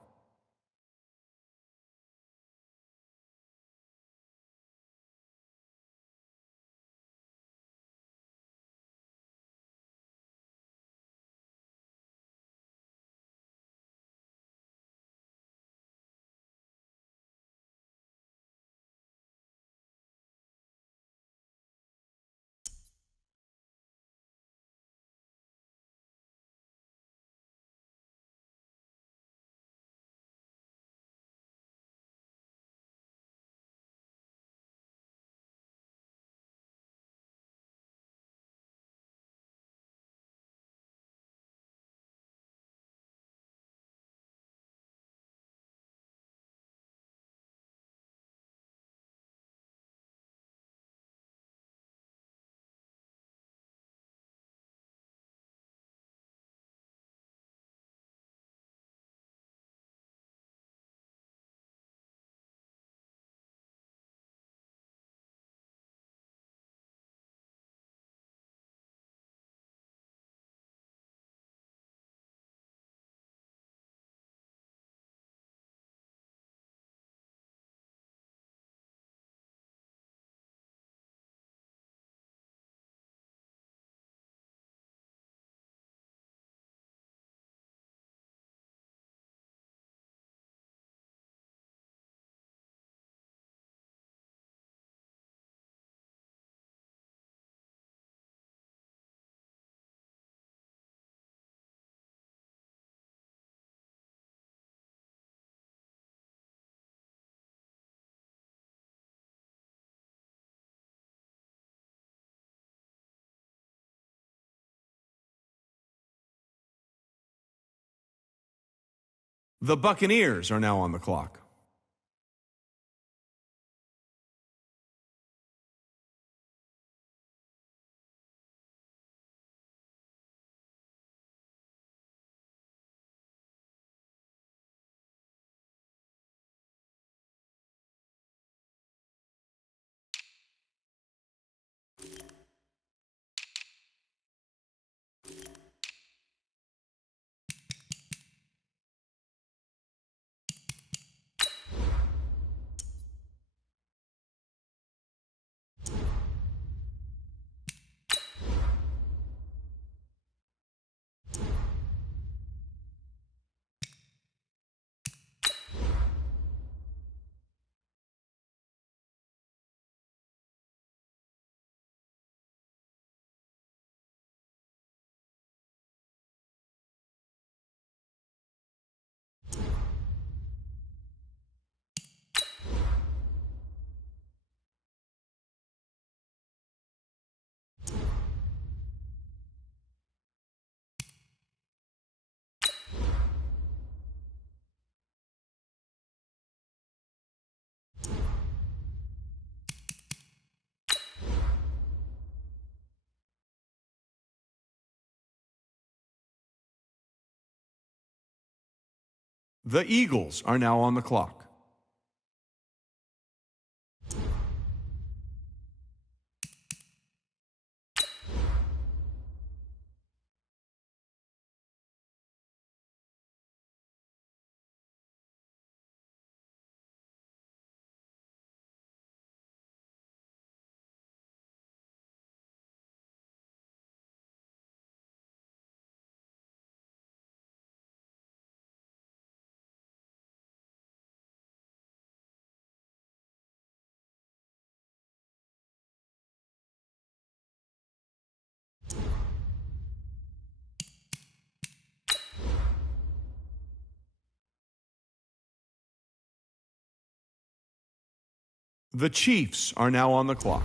The Buccaneers are now on the clock. The Eagles are now on the clock. The Chiefs are now on the clock.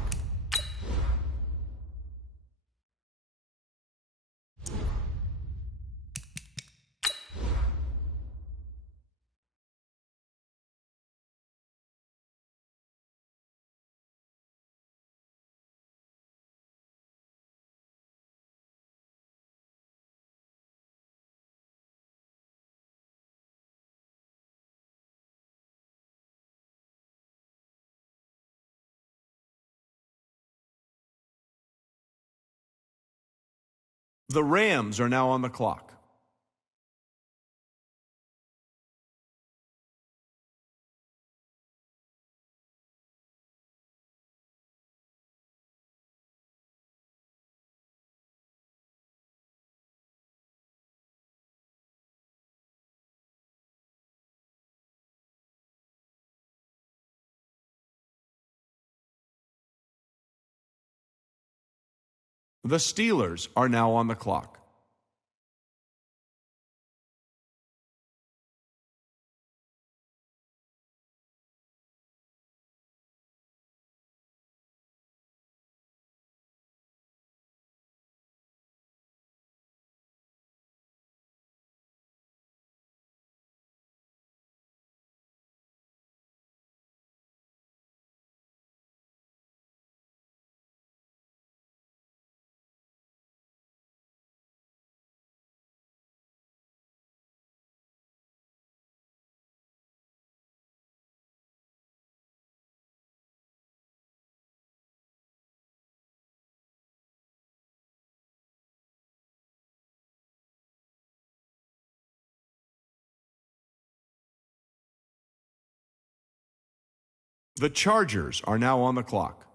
The Rams are now on the clock. The Steelers are now on the clock. The Chargers are now on the clock.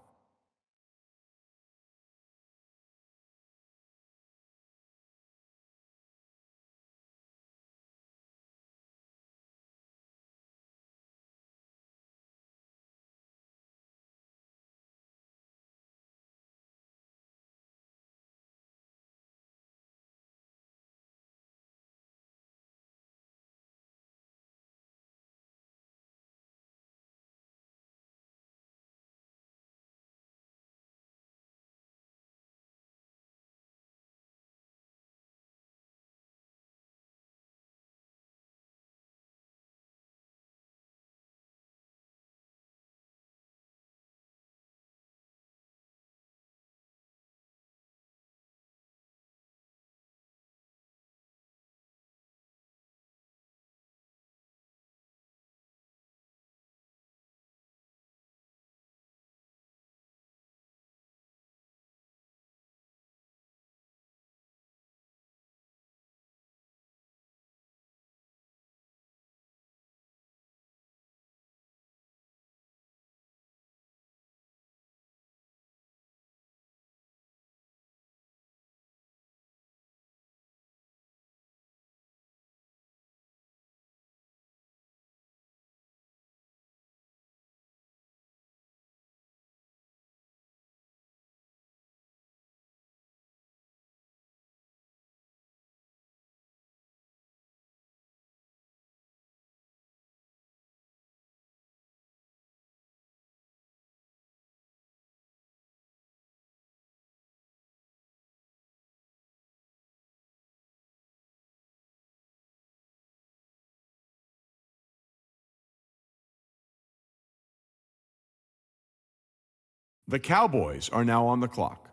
The Cowboys are now on the clock.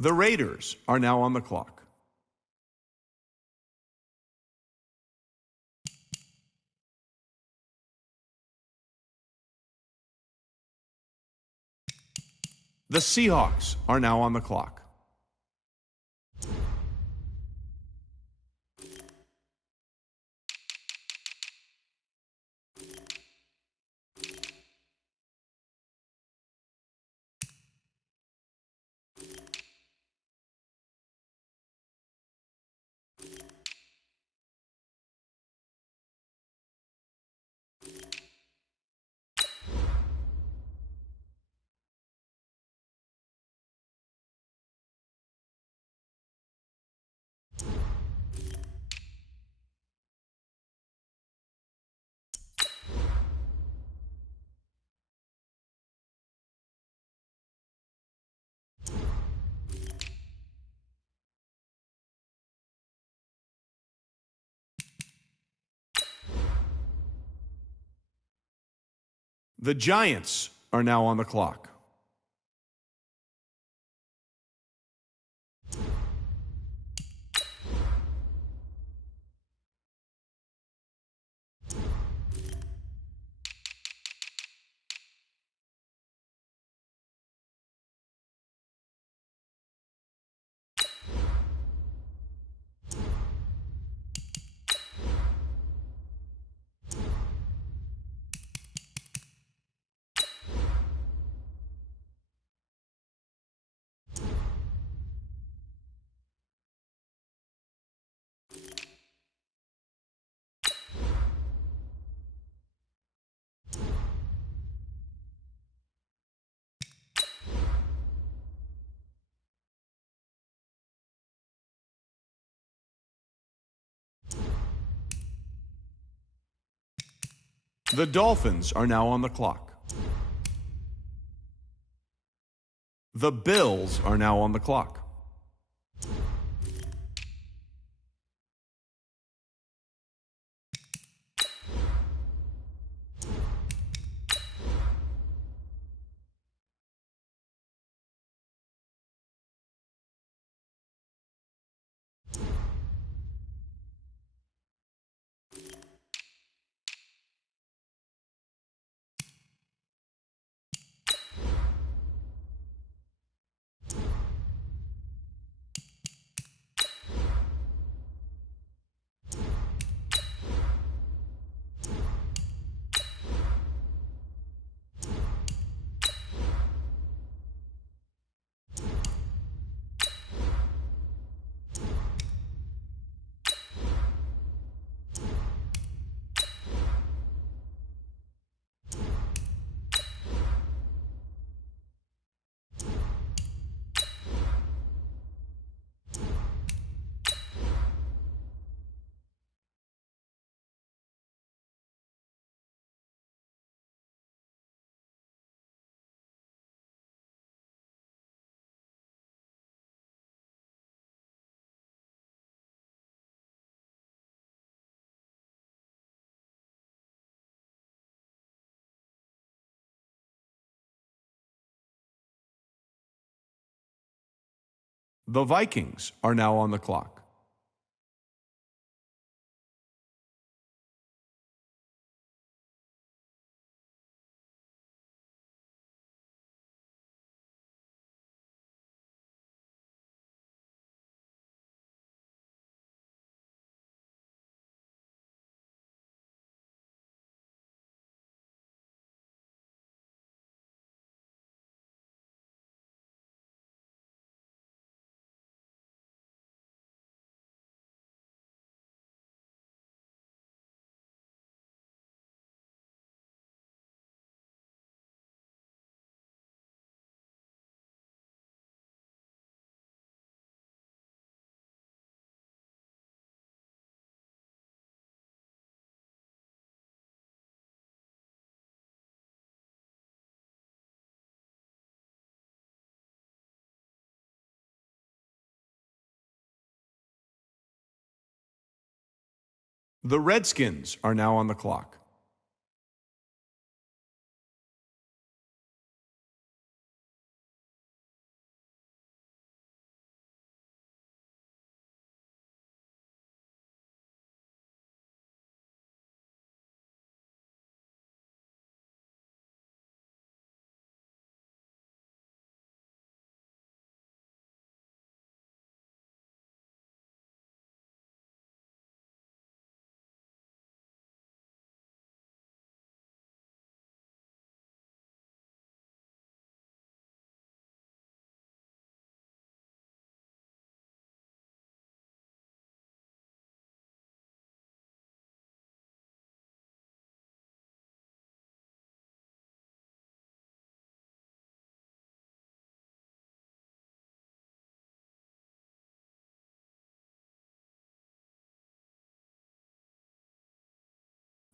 The Raiders are now on the clock. The Seahawks are now on the clock. The Giants are now on the clock. The Dolphins are now on the clock. The Bills are now on the clock. The Vikings are now on the clock. The Redskins are now on the clock.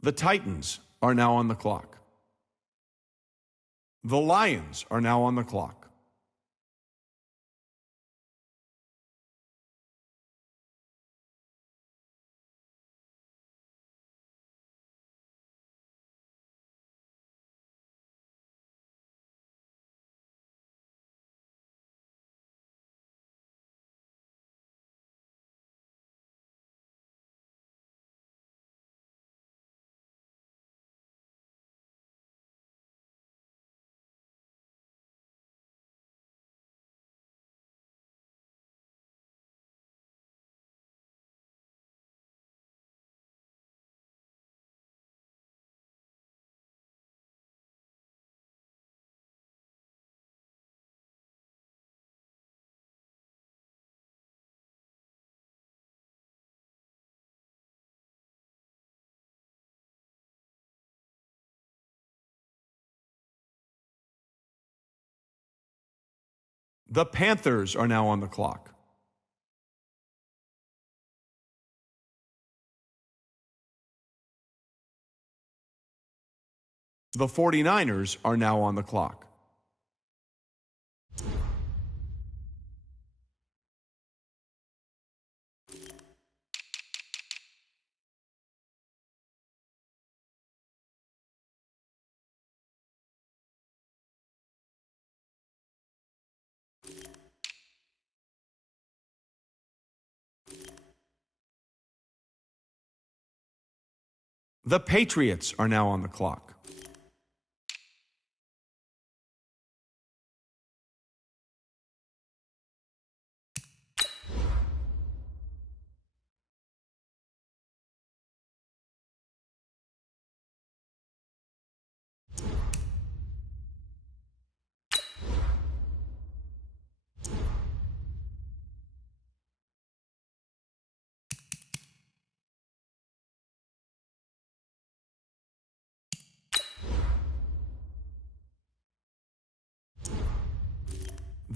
The Titans are now on the clock. The Lions are now on the clock. The Panthers are now on the clock. The 49ers are now on the clock. The Patriots are now on the clock.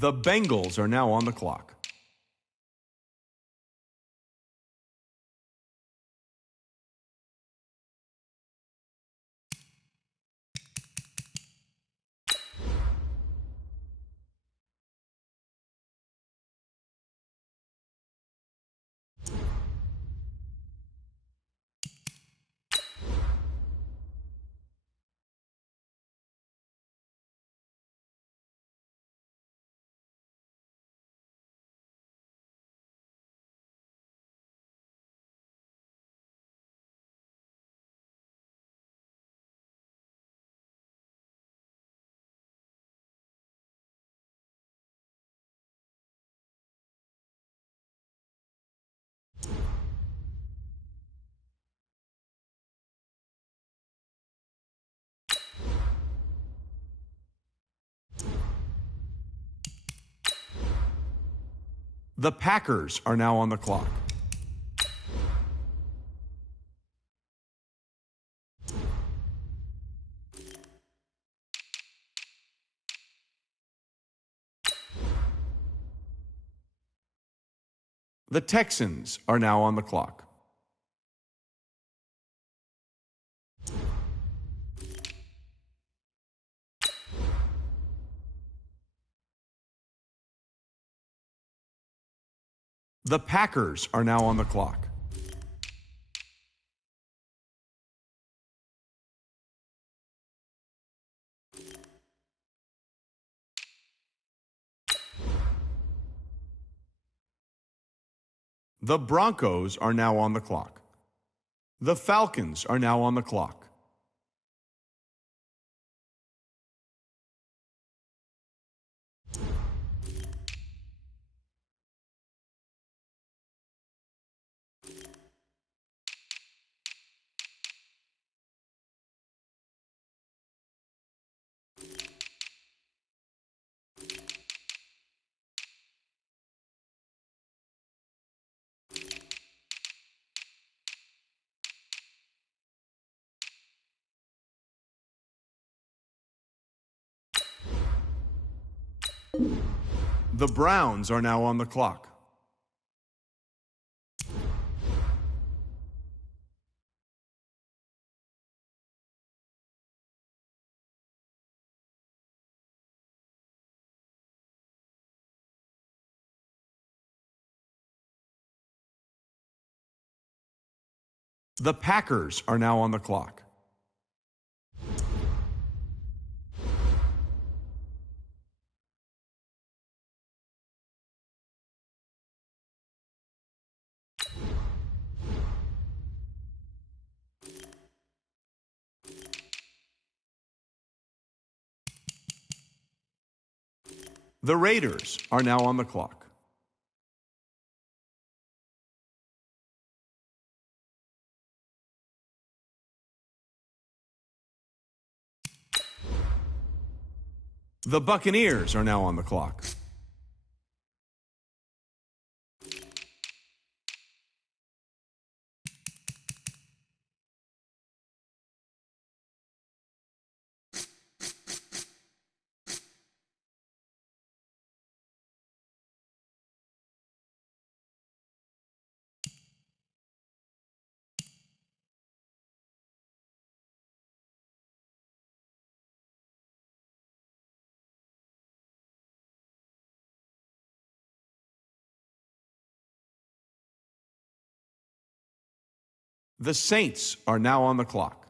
The Bengals are now on the clock. The Packers are now on the clock. The Texans are now on the clock. The Packers are now on the clock. The Broncos are now on the clock. The Falcons are now on the clock. The Browns are now on the clock. The Packers are now on the clock. The Raiders are now on the clock. The Buccaneers are now on the clock. The Saints are now on the clock.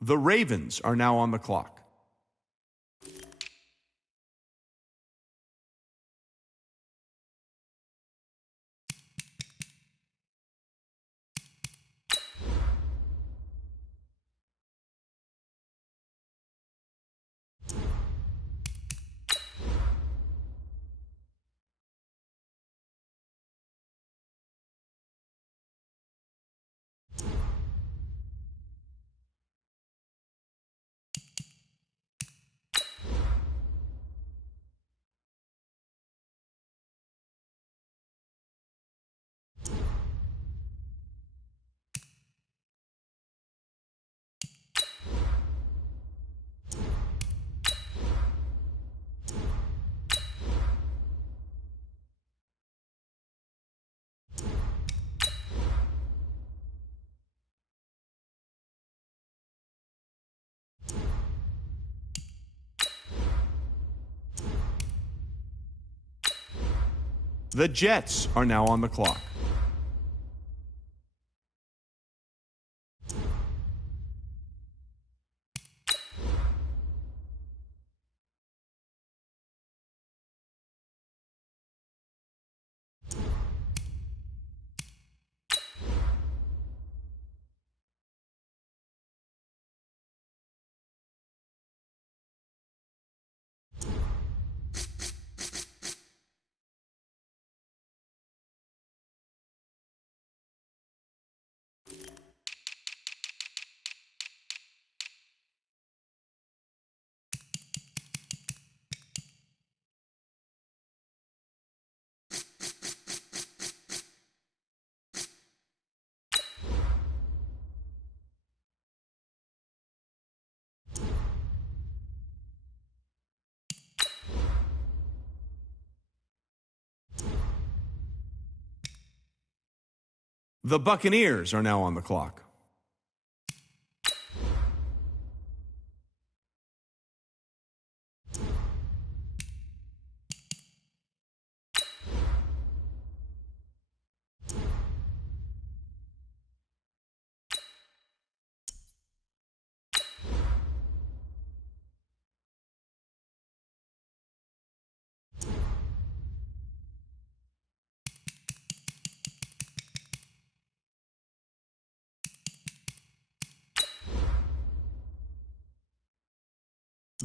The Ravens are now on the clock. The Jets are now on the clock. The Buccaneers are now on the clock.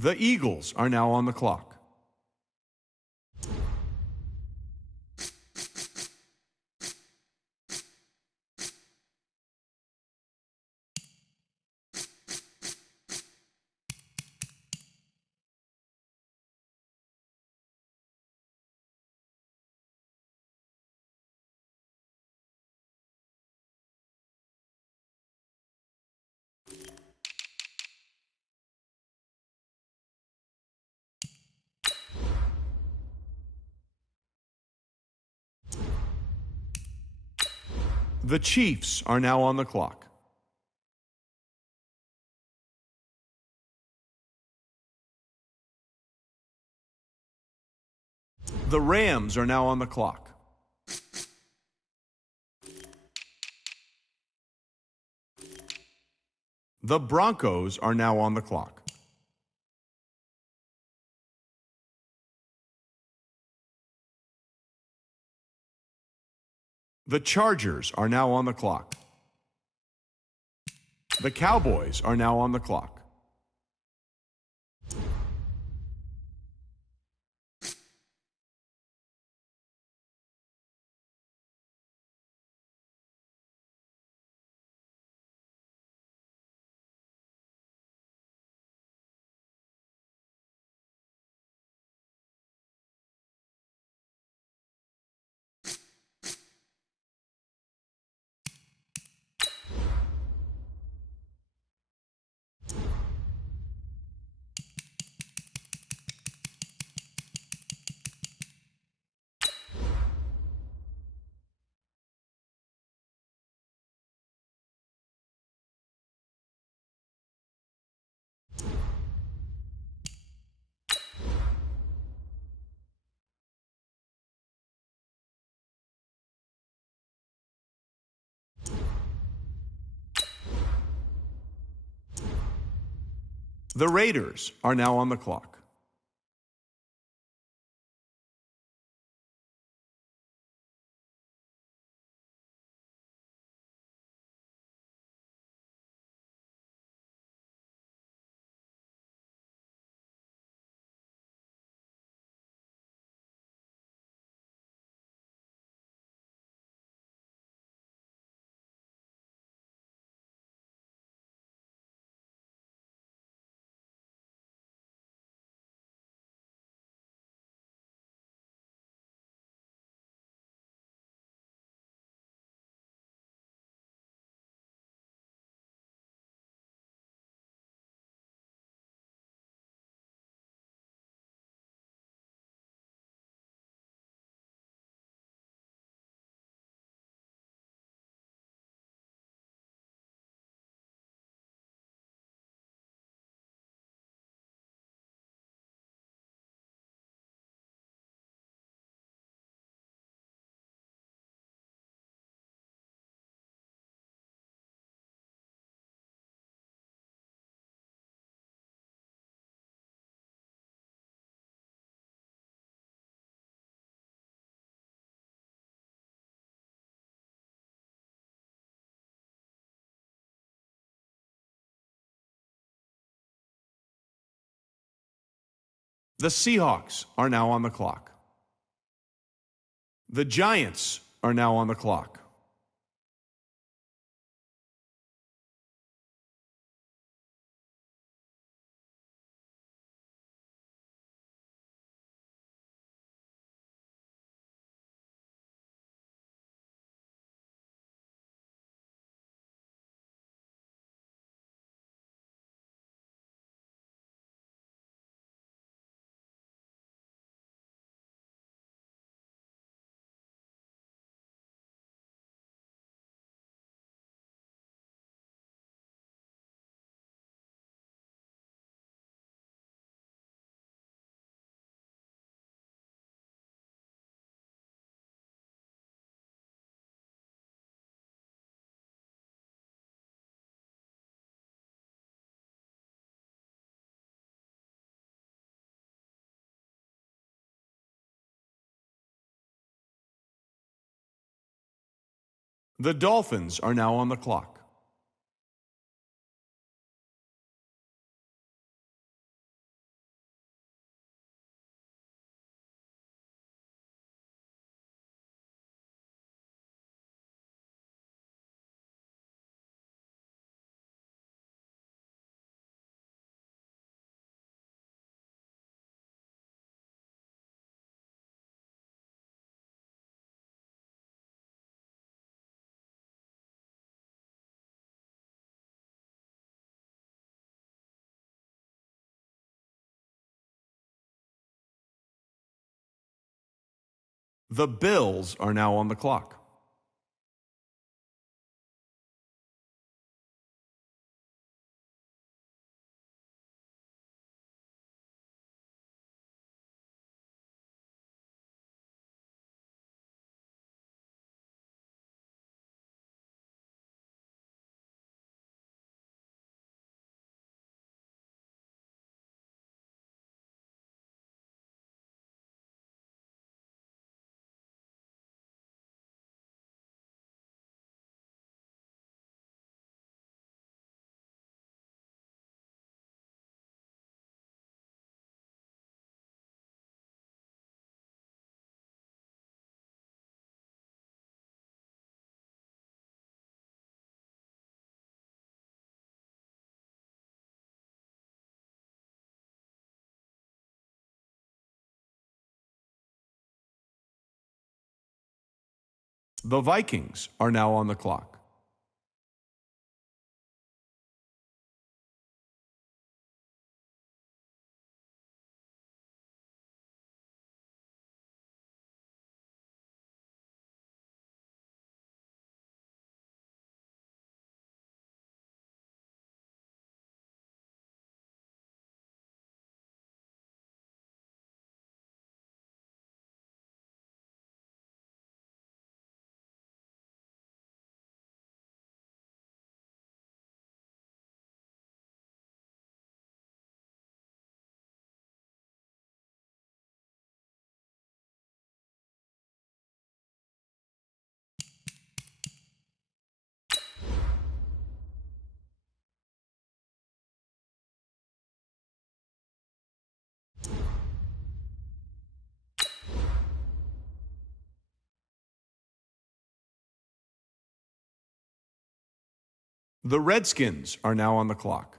The Eagles are now on the clock. The Chiefs are now on the clock. The Rams are now on the clock. The Broncos are now on the clock. The Chargers are now on the clock. The Cowboys are now on the clock. The Raiders are now on the clock. The Seahawks are now on the clock. The Giants are now on the clock. The Dolphins are now on the clock. The Bills are now on the clock. The Vikings are now on the clock. The Redskins are now on the clock.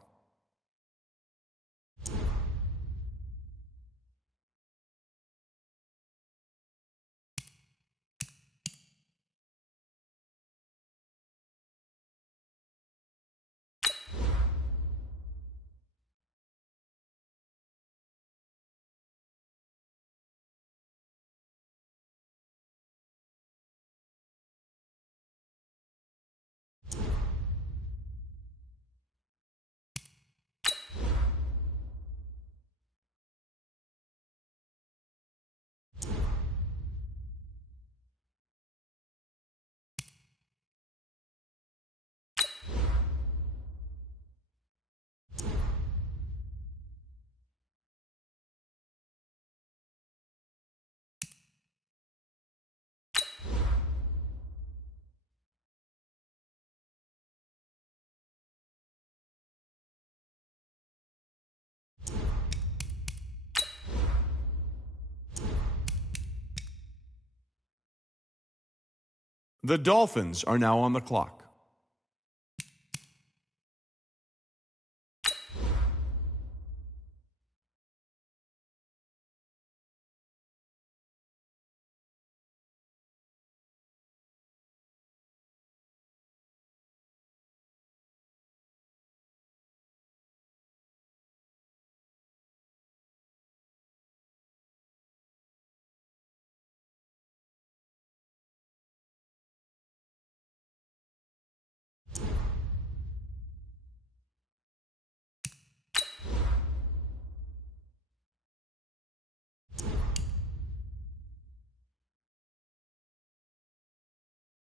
The Dolphins are now on the clock.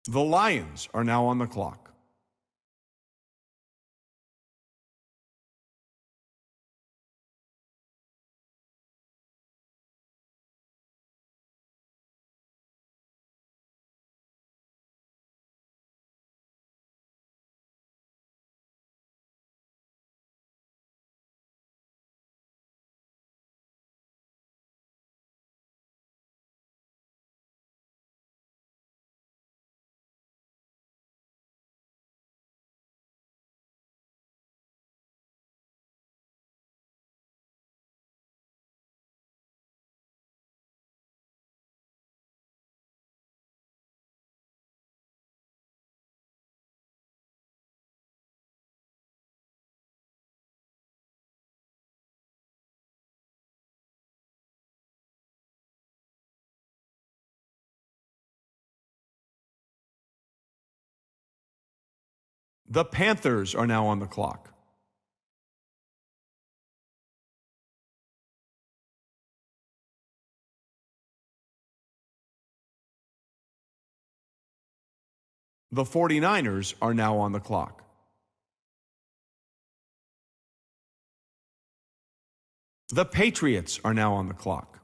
The Lions are now on the clock. The Panthers are now on the clock. The 49ers are now on the clock. The Patriots are now on the clock.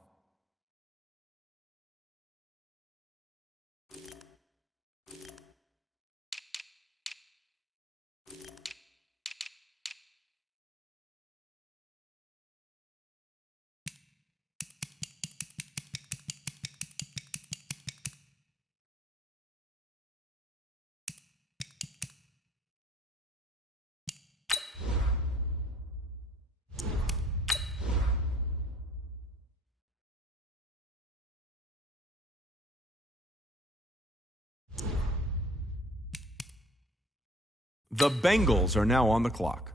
The Bengals are now on the clock.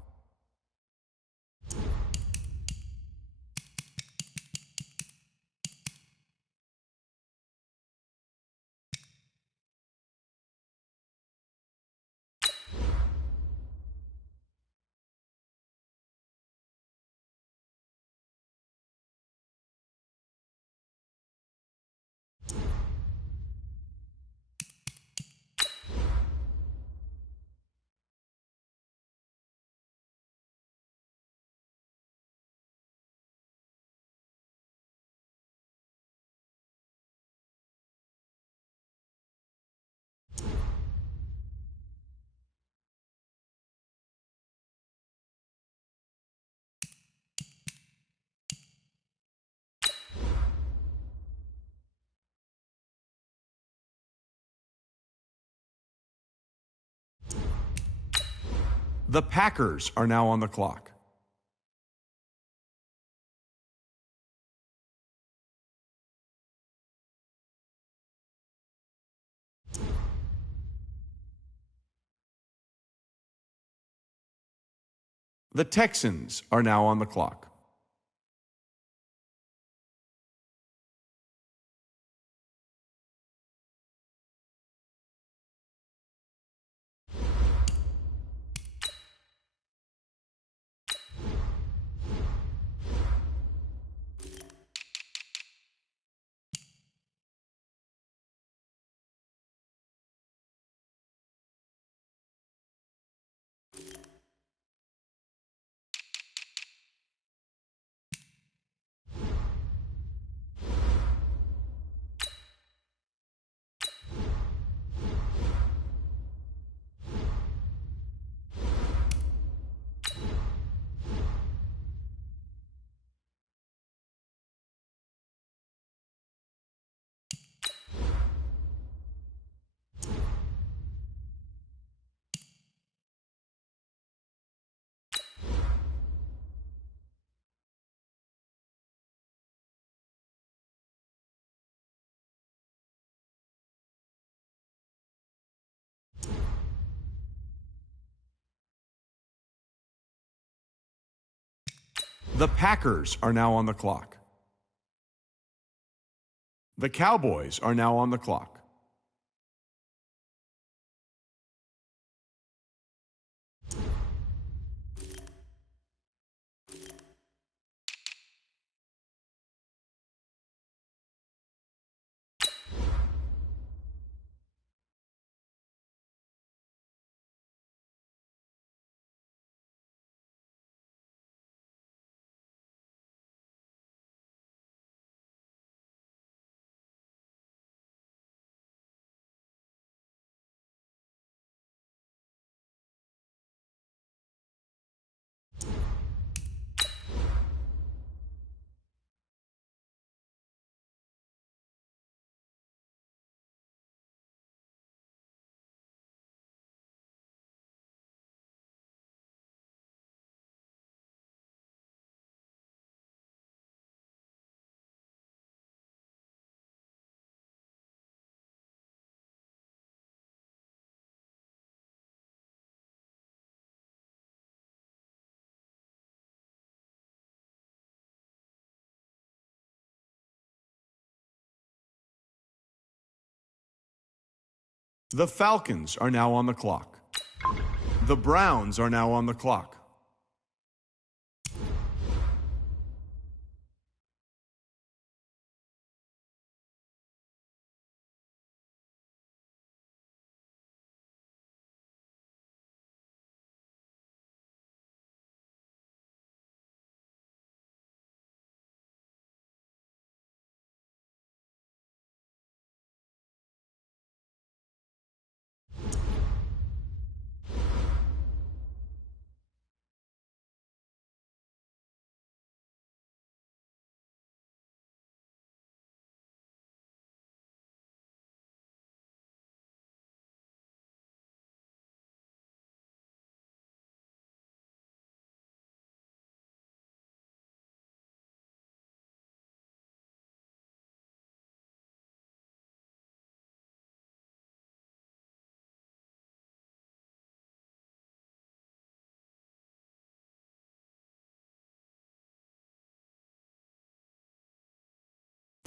The Packers are now on the clock. The Texans are now on the clock. The Packers are now on the clock. The Cowboys are now on the clock. The Falcons are now on the clock. The Browns are now on the clock.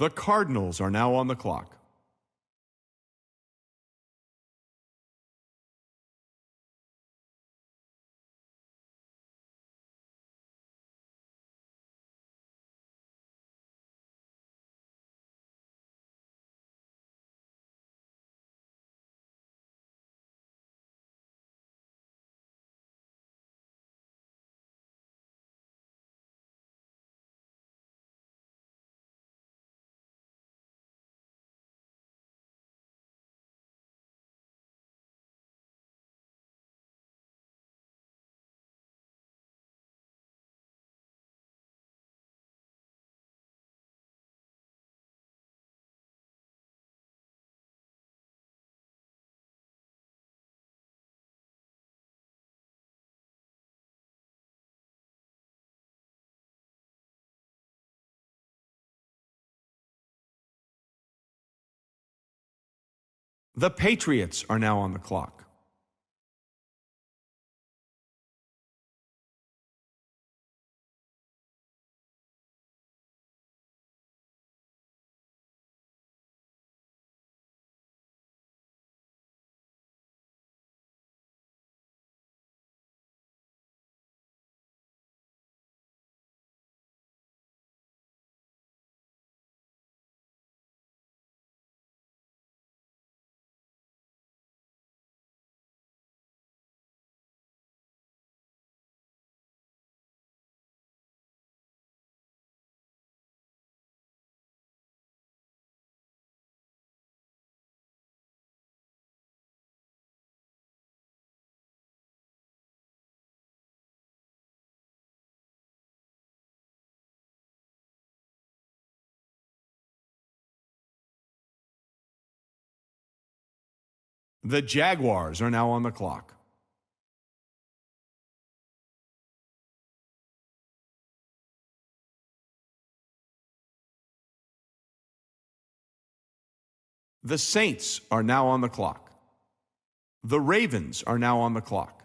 The Cardinals are now on the clock. The Patriots are now on the clock. The Jaguars are now on the clock. The Saints are now on the clock. The Ravens are now on the clock.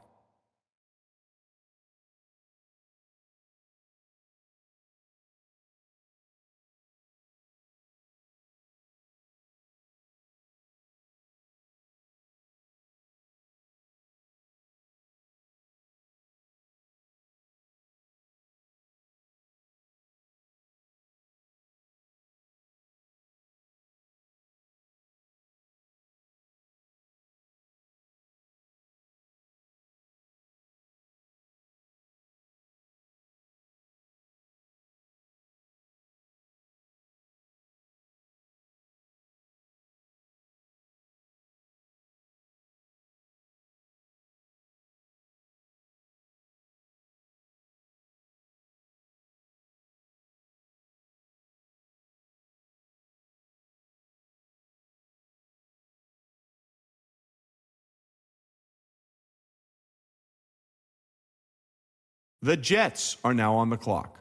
The Jets are now on the clock.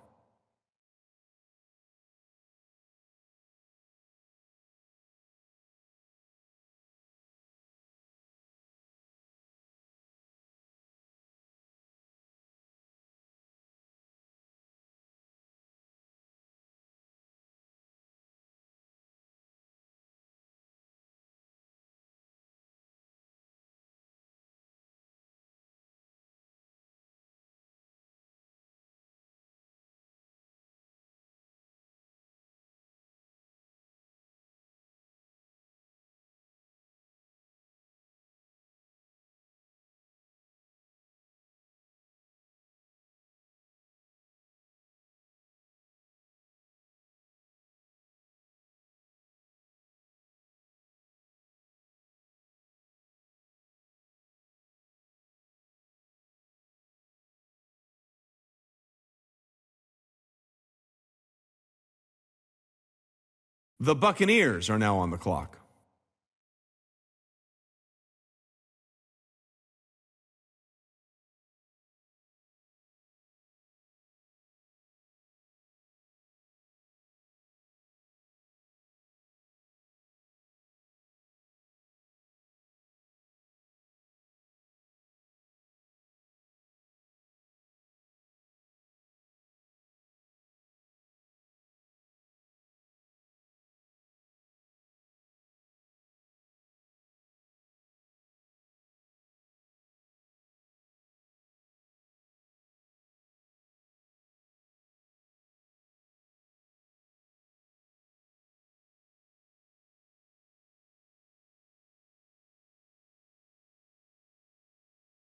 The Buccaneers are now on the clock.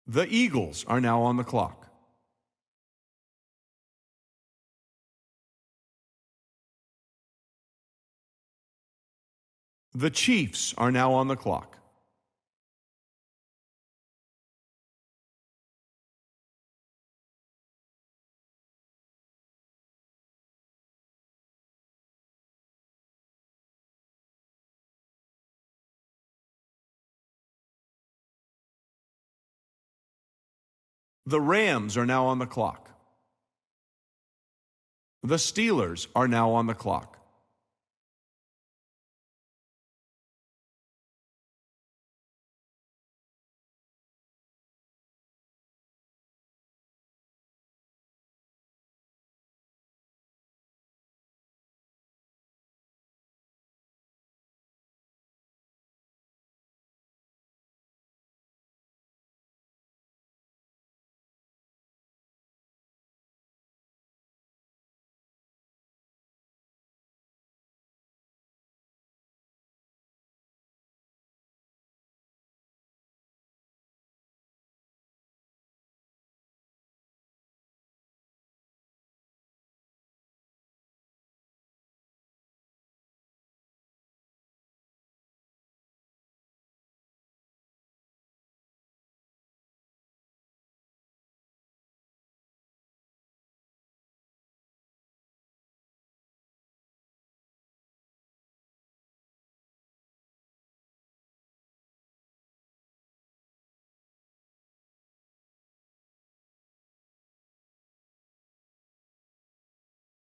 The Eagles are now on the clock. The Chiefs are now on the clock. The Rams are now on the clock. The Steelers are now on the clock.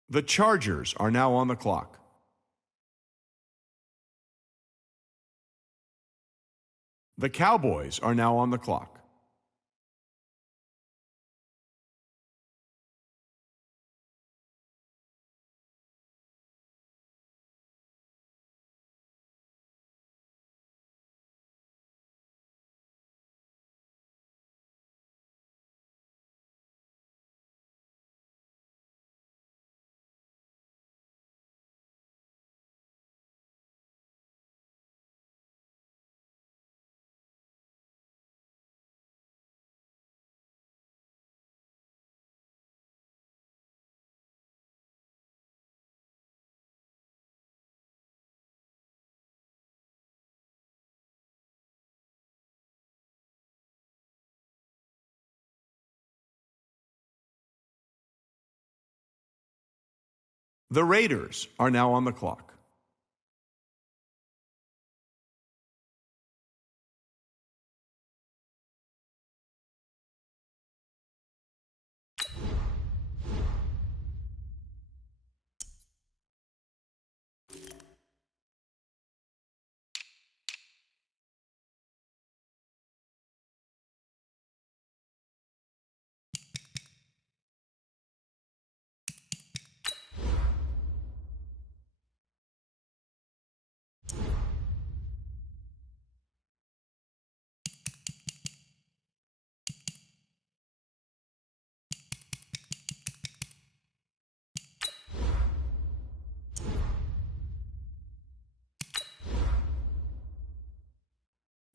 The Chargers are now on the clock. The Cowboys are now on the clock. The Raiders are now on the clock.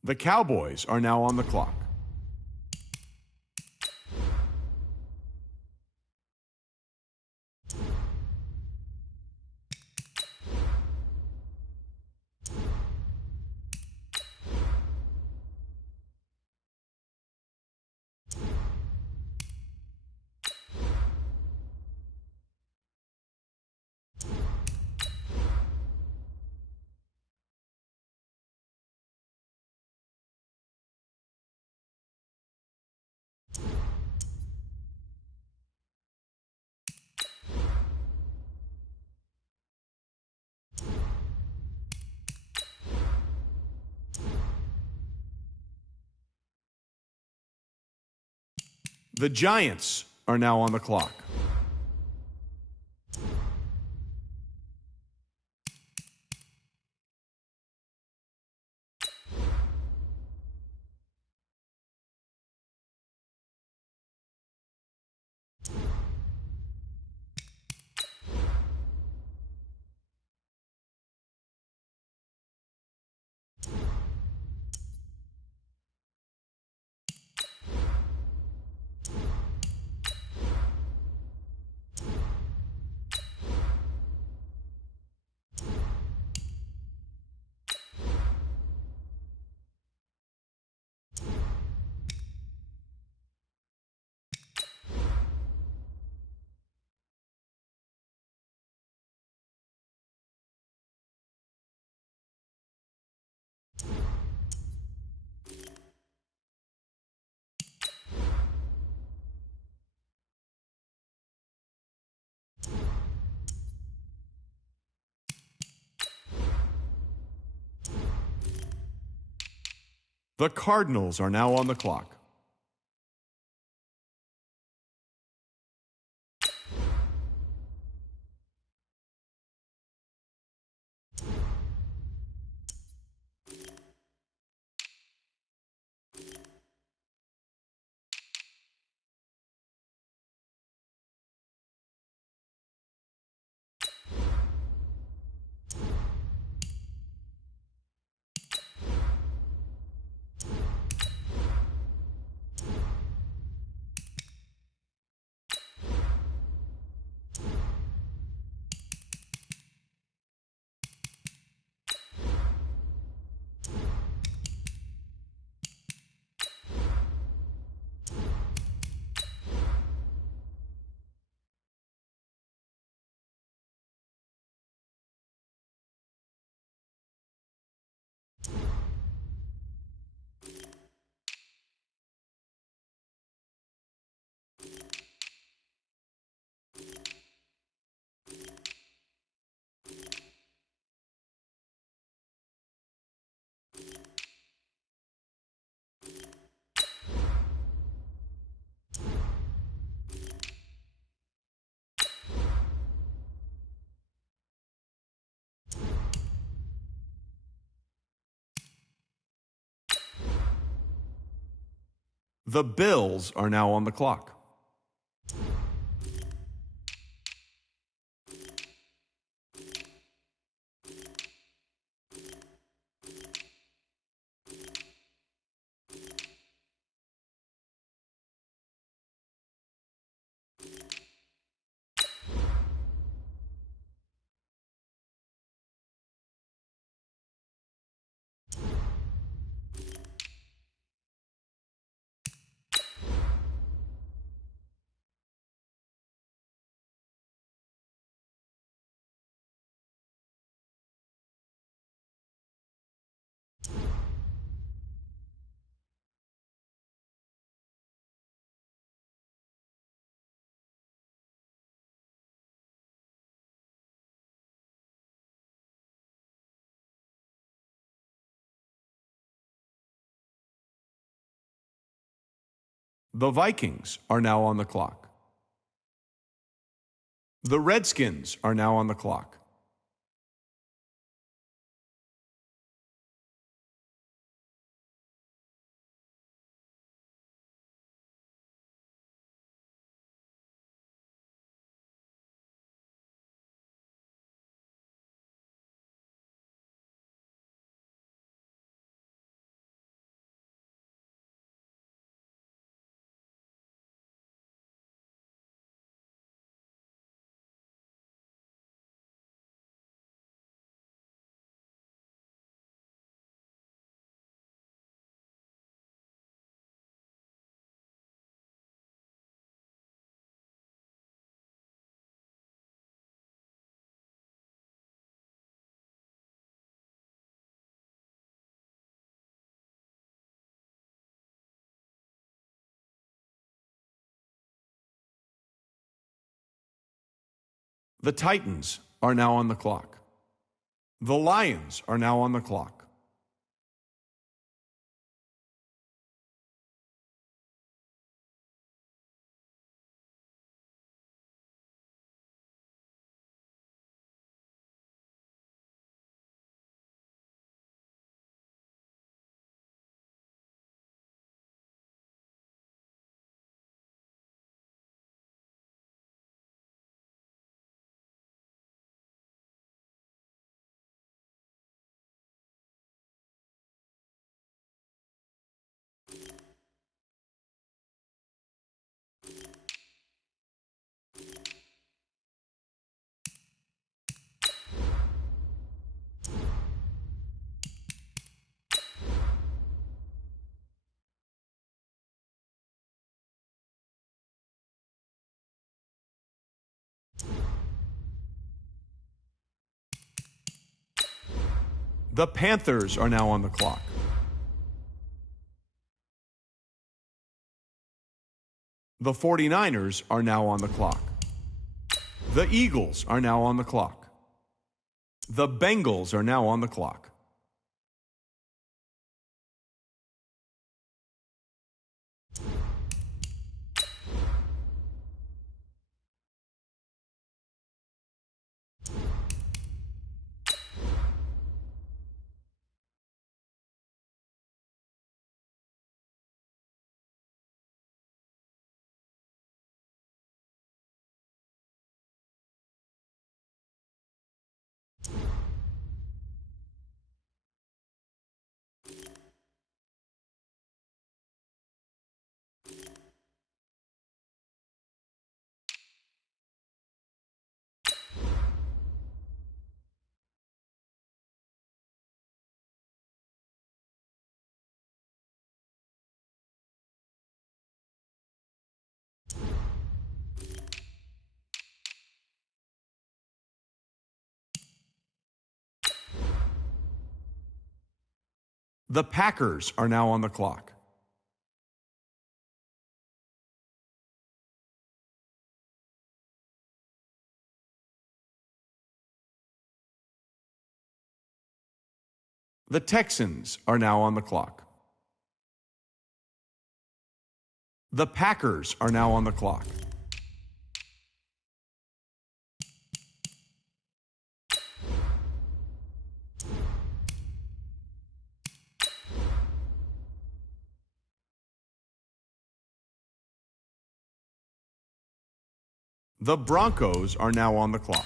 The Cowboys are now on the clock. The Giants are now on the clock. The Cardinals are now on the clock. The Bills are now on the clock. The Vikings are now on the clock. The Redskins are now on the clock. The Titans are now on the clock. The Lions are now on the clock. The Panthers are now on the clock. The 49ers are now on the clock. The Eagles are now on the clock. The Bengals are now on the clock. The Packers are now on the clock. The Texans are now on the clock. The Packers are now on the clock. The Broncos are now on the clock.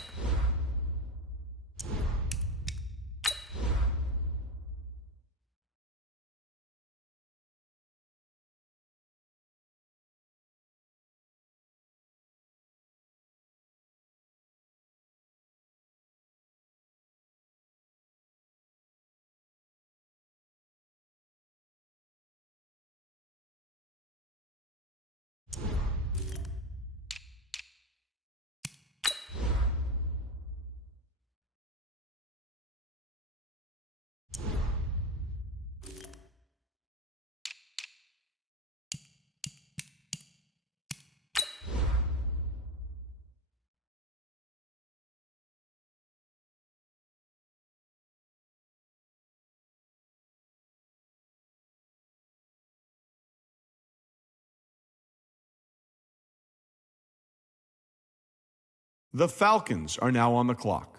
The Falcons are now on the clock.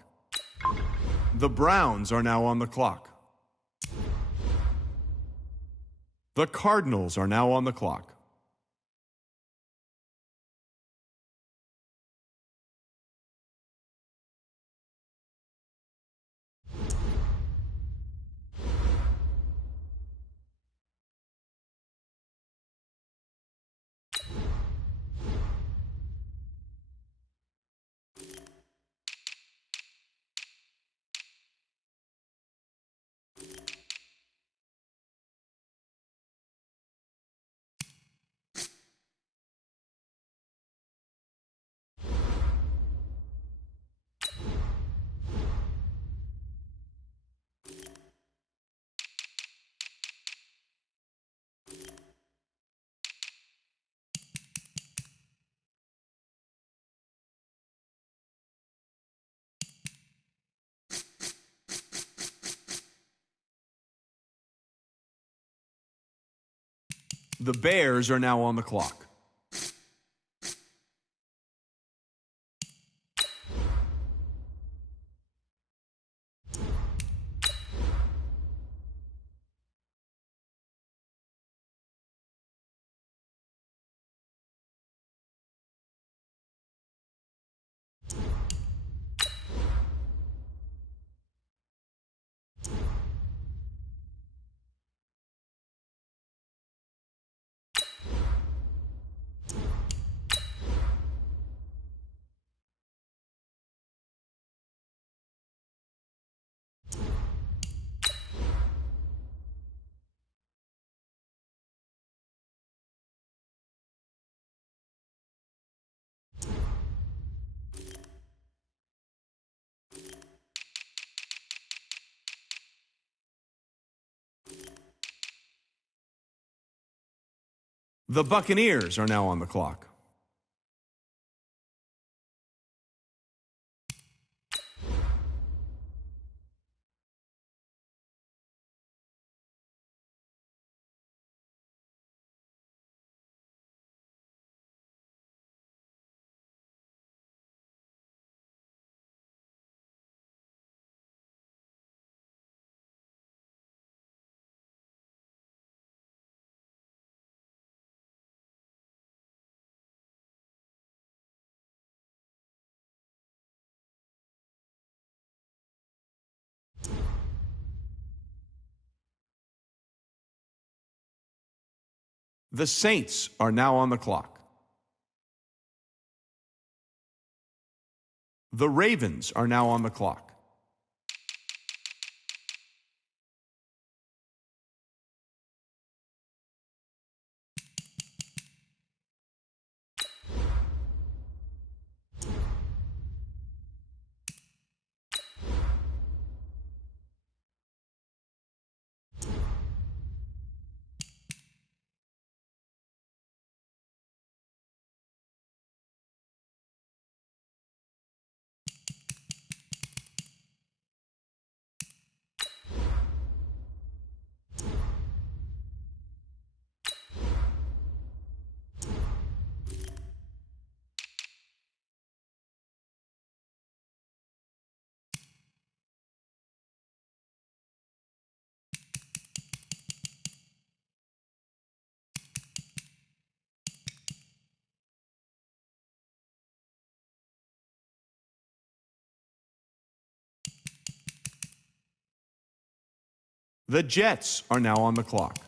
The Browns are now on the clock. The Cardinals are now on the clock. The Bears are now on the clock. The Buccaneers are now on the clock. The Saints are now on the clock. The Ravens are now on the clock. The Jets are now on the clock.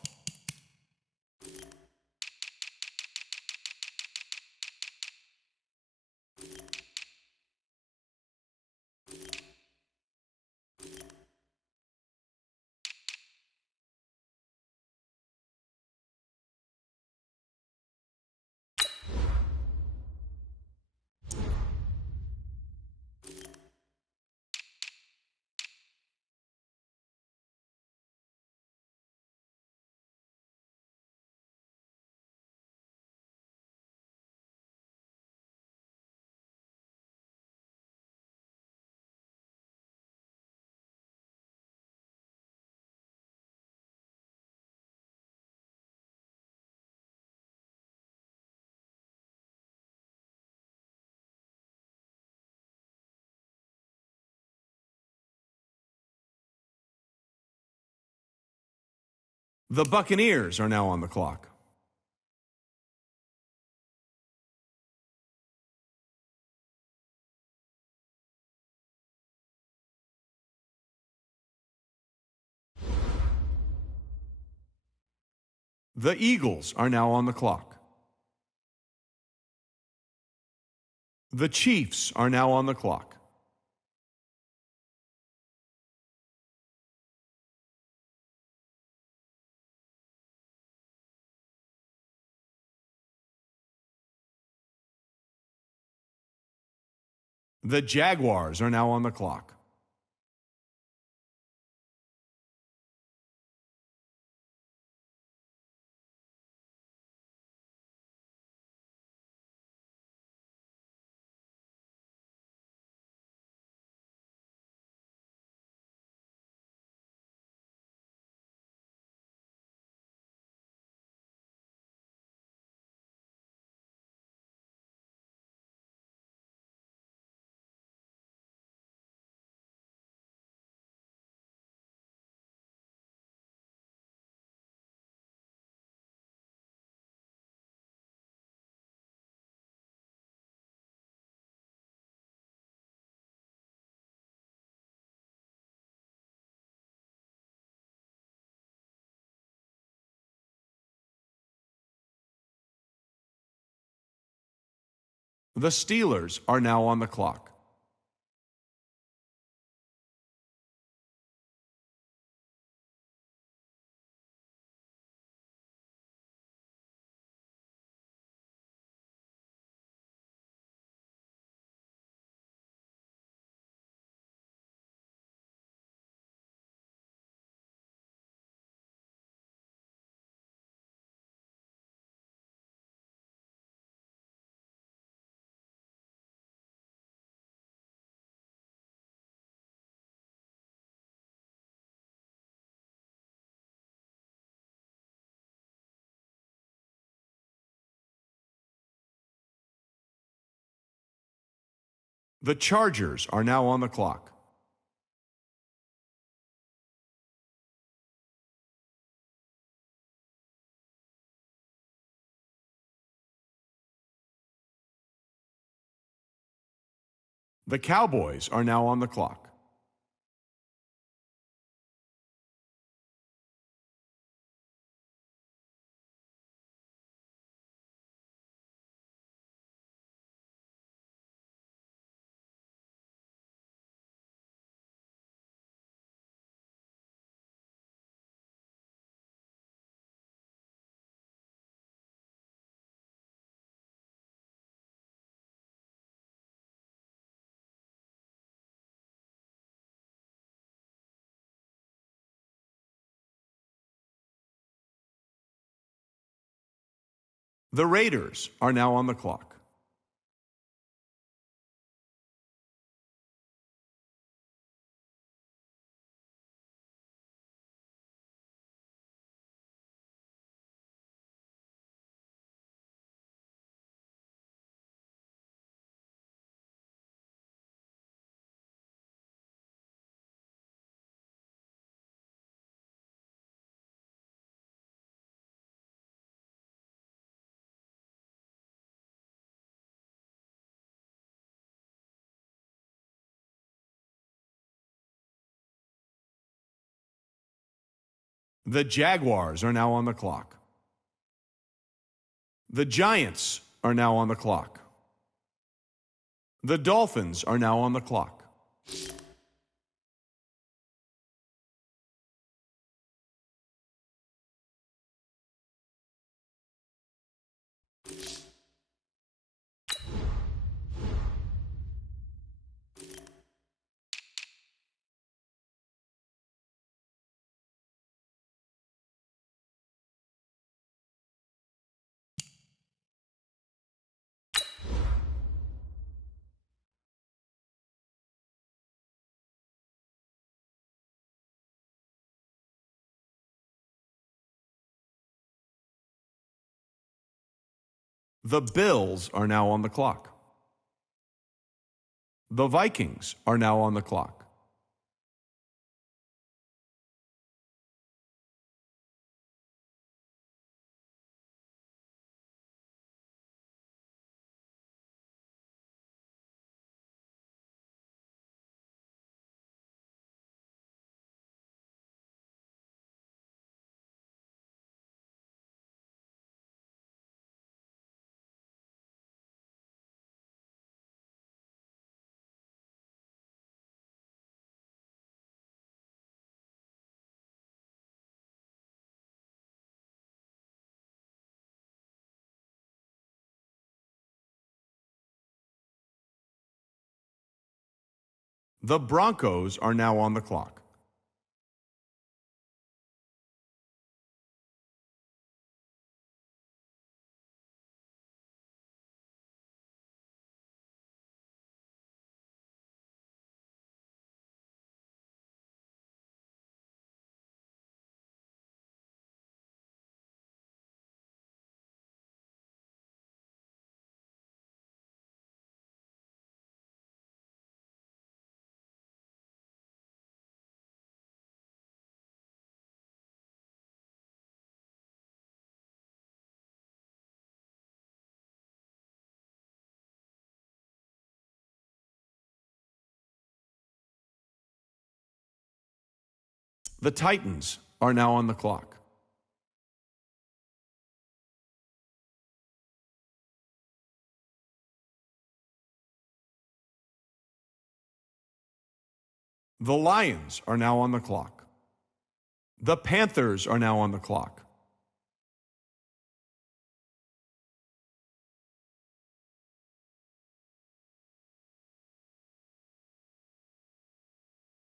The Buccaneers are now on the clock. The Eagles are now on the clock. The Chiefs are now on the clock. The Jaguars are now on the clock. The Steelers are now on the clock. The Chargers are now on the clock. The Cowboys are now on the clock. The Raiders are now on the clock. The Jaguars are now on the clock. The Giants are now on the clock. The Dolphins are now on the clock. The Bills are now on the clock. The Vikings are now on the clock. The Broncos are now on the clock. The Titans are now on the clock. The Lions are now on the clock. The Panthers are now on the clock.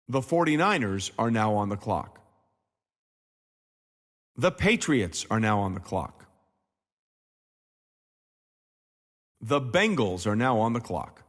The 49ers are now on the clock. The Patriots are now on the clock. The Bengals are now on the clock.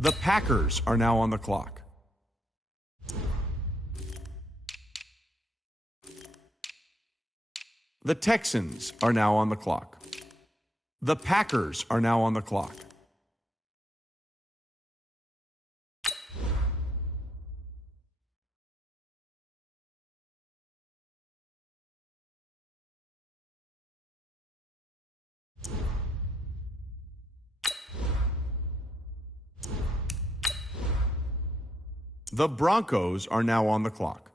The Packers are now on the clock. The Texans are now on the clock. The Packers are now on the clock. The Broncos are now on the clock.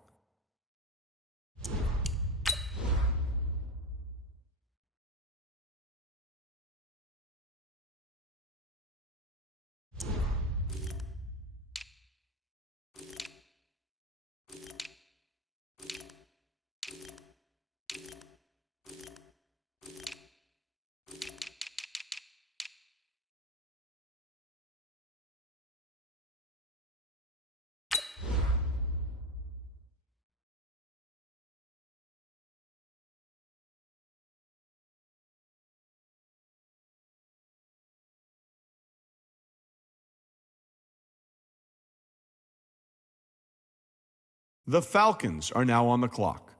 The Falcons are now on the clock.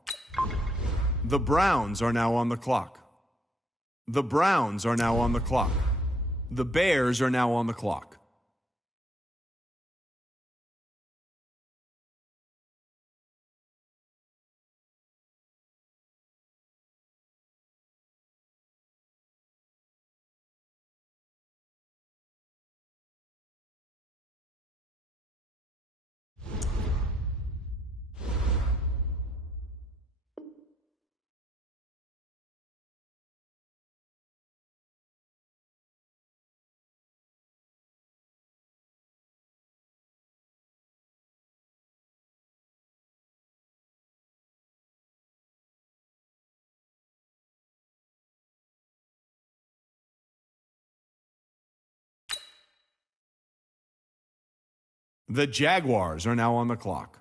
The Browns are now on the clock. The Browns are now on the clock. The Bears are now on the clock. The Jaguars are now on the clock.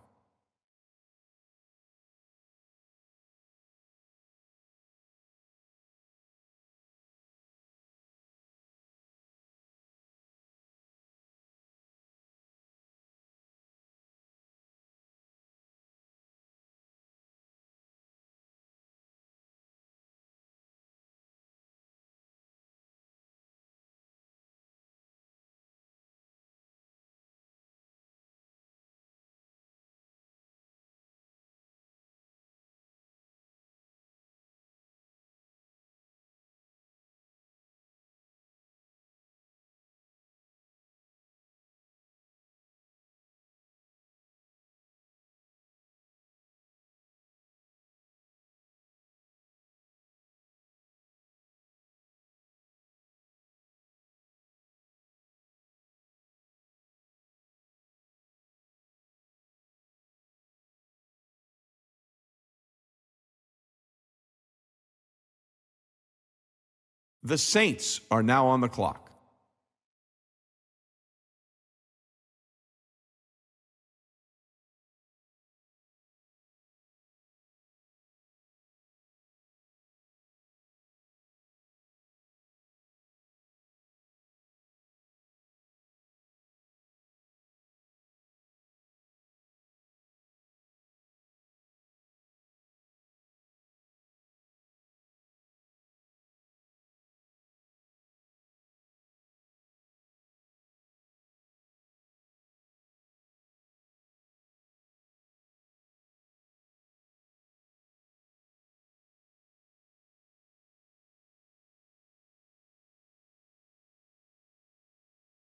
The Saints are now on the clock.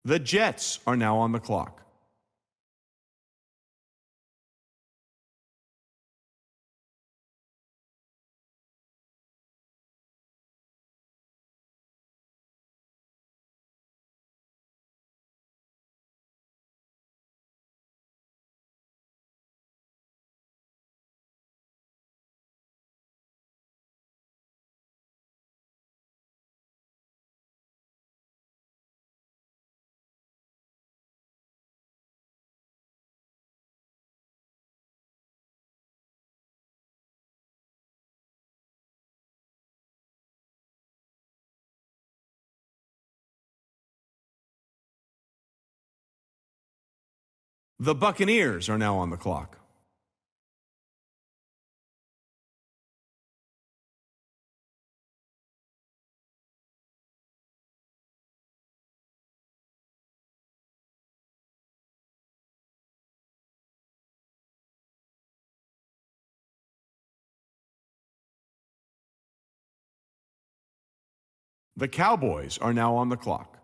The Jets are now on the clock. The Buccaneers are now on the clock. The Cowboys are now on the clock.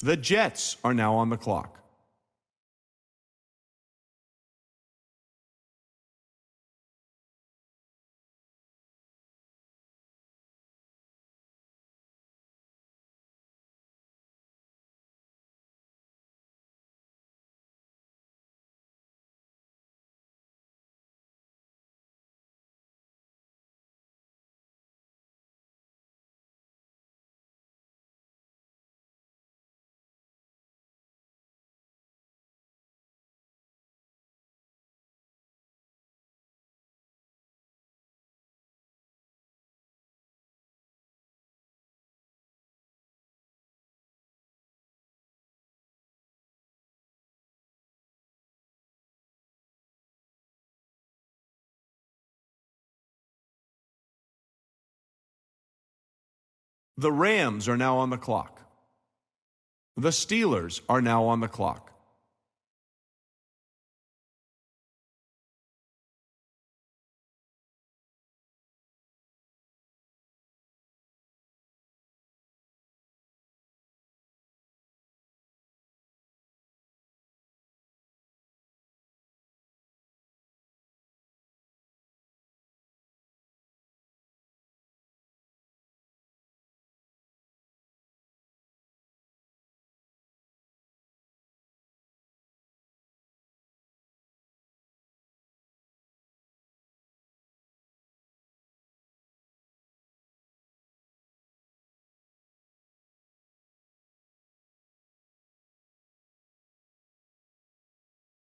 The Jets are now on the clock. The Rams are now on the clock. The Steelers are now on the clock.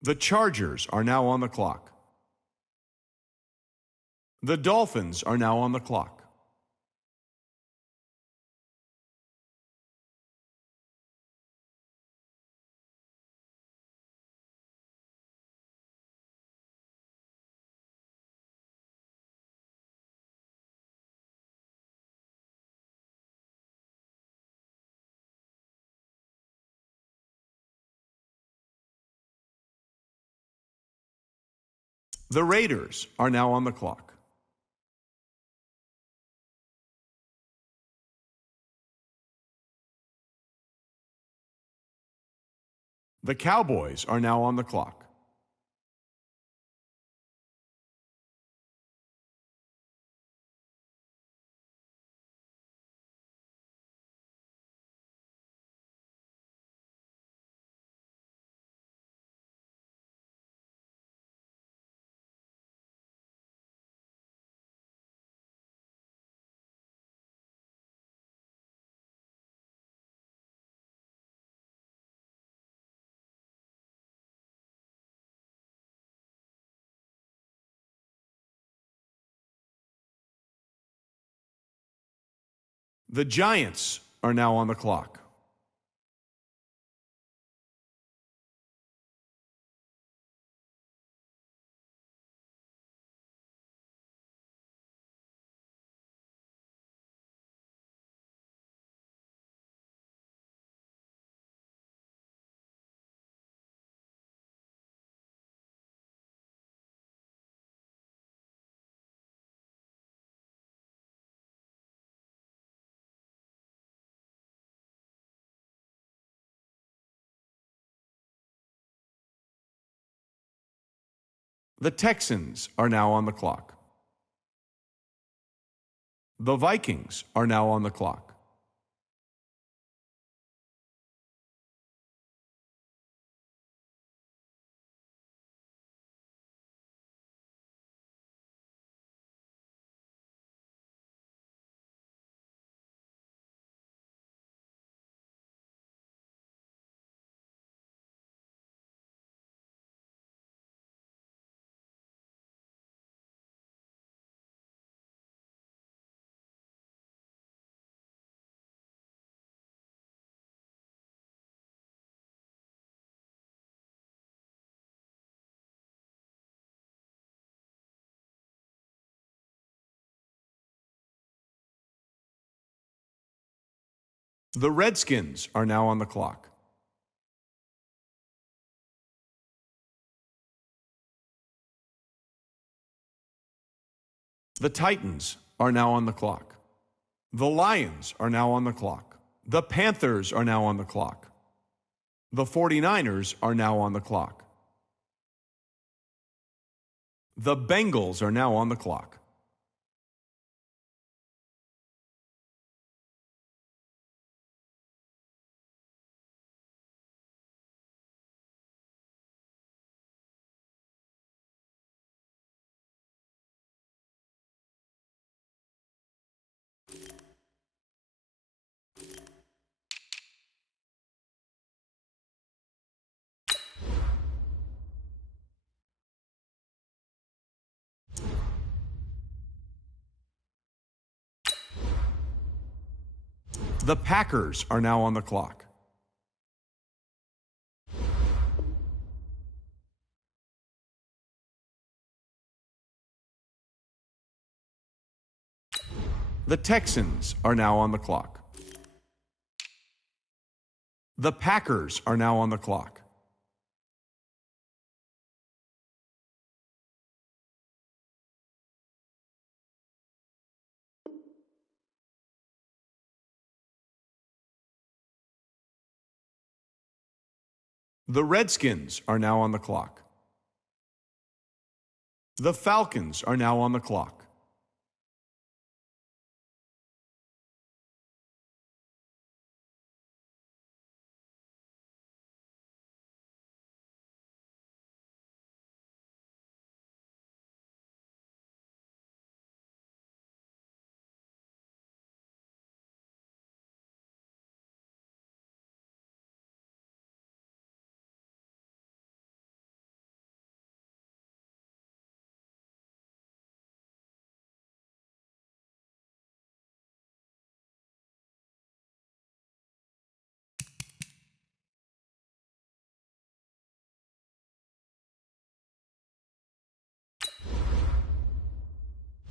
The Chargers are now on the clock. The Dolphins are now on the clock. The Raiders are now on the clock. The Cowboys are now on the clock. The Giants are now on the clock. The Texans are now on the clock. The Vikings are now on the clock. The Redskins are now on the clock. The Titans are now on the clock. The Lions are now on the clock. The Panthers are now on the clock. The 49ers are now on the clock. The Bengals are now on the clock. The Packers are now on the clock. The Texans are now on the clock. The Packers are now on the clock. The Redskins are now on the clock. The Falcons are now on the clock.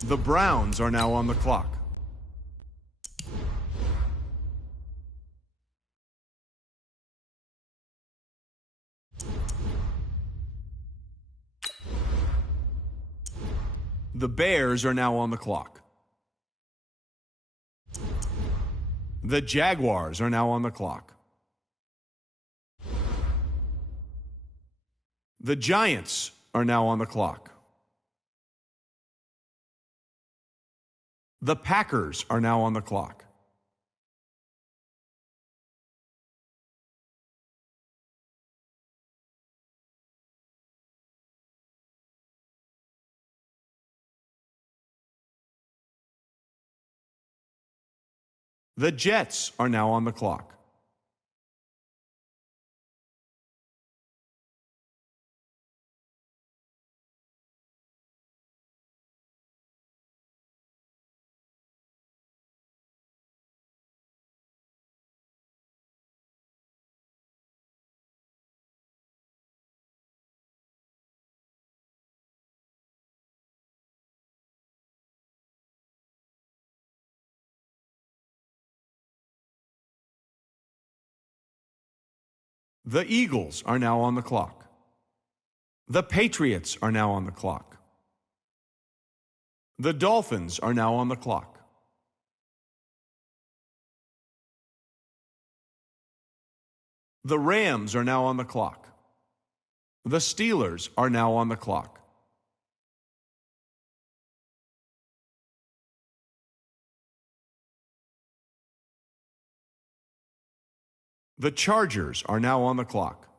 The Browns are now on the clock. The Bears are now on the clock. The Jaguars are now on the clock. The Giants are now on the clock. The Packers are now on the clock. The Jets are now on the clock. The Eagles are now on the clock. The Patriots are now on the clock. The Dolphins are now on the clock. The Rams are now on the clock. The Steelers are now on the clock. The Chargers are now on the clock.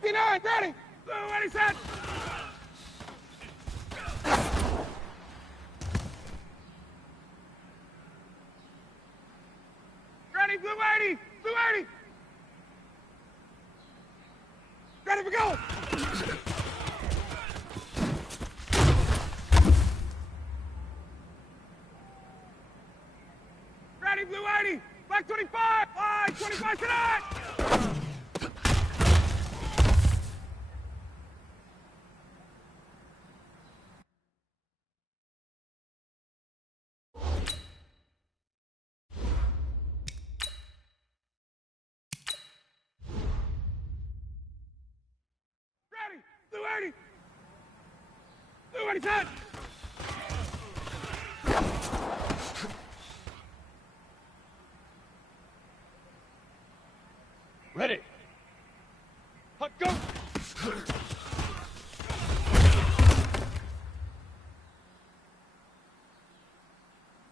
59, ready. Blue, ready, set. Ready, blue 80, blue 80. Ready for go. Ready, blue 80, black 25, wide 25 tonight. Ready, blue 80. Blue 80 set. Ready. Hut, go.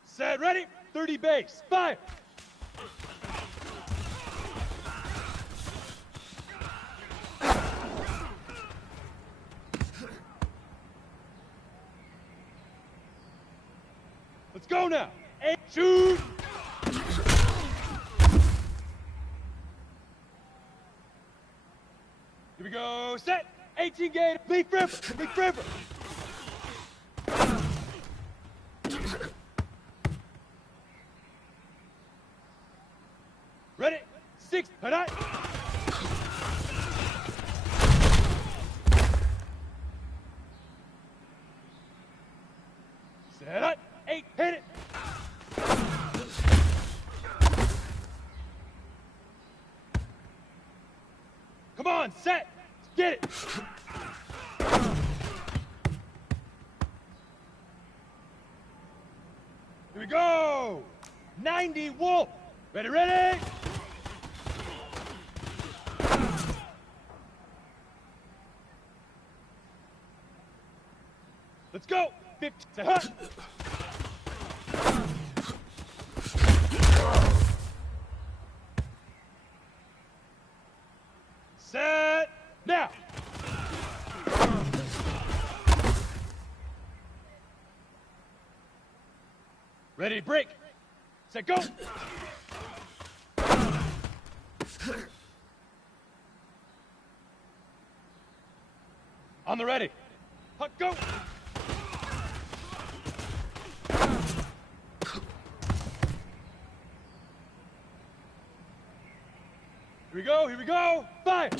Set, ready. 30 base. Fire. Let's go now. 8, shoot. Here we go. Set. 18 gauge. Leaf river. Leaf river. Ready. 6. Tonight. Set up. 8. Hit it. Come on. Set. Get it. Here we go. 90 wolf. Ready, ready. Let's go. 50. Set up. Set. Now. Ready, break. Set, go. On the ready. Hut, go. Here we go, here we go. Fire.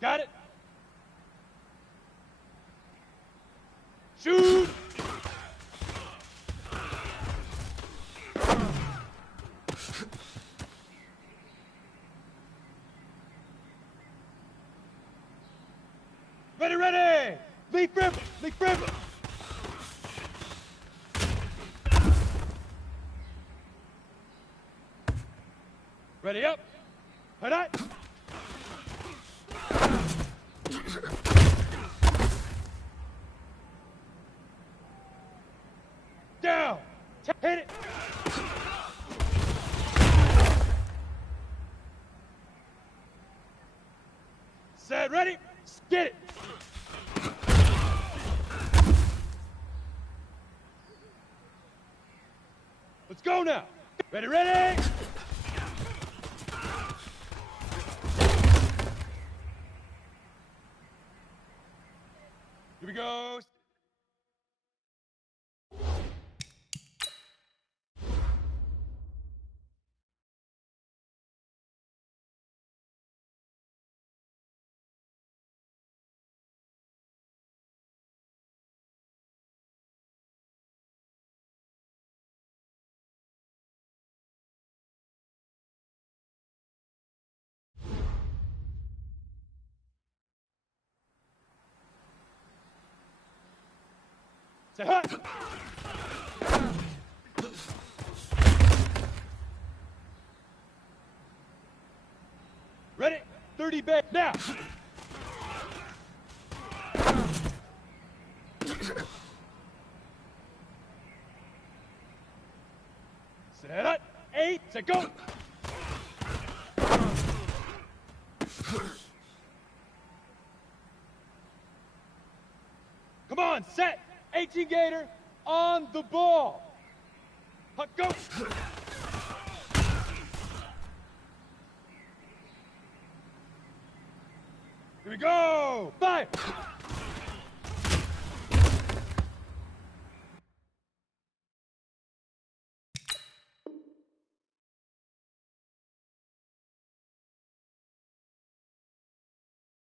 Got it. Shoot. Ready, ready. Leaf river, leaf river. Ready up. Head up. Down. Hit it. Set, ready. Get it. Let's go now. Ready, ready. Here we go. Say hut. Ready? 30 back now. Set up. 8, set, go. Come on, set. 18 Gator on the ball. Puck, go. Here we go. 5.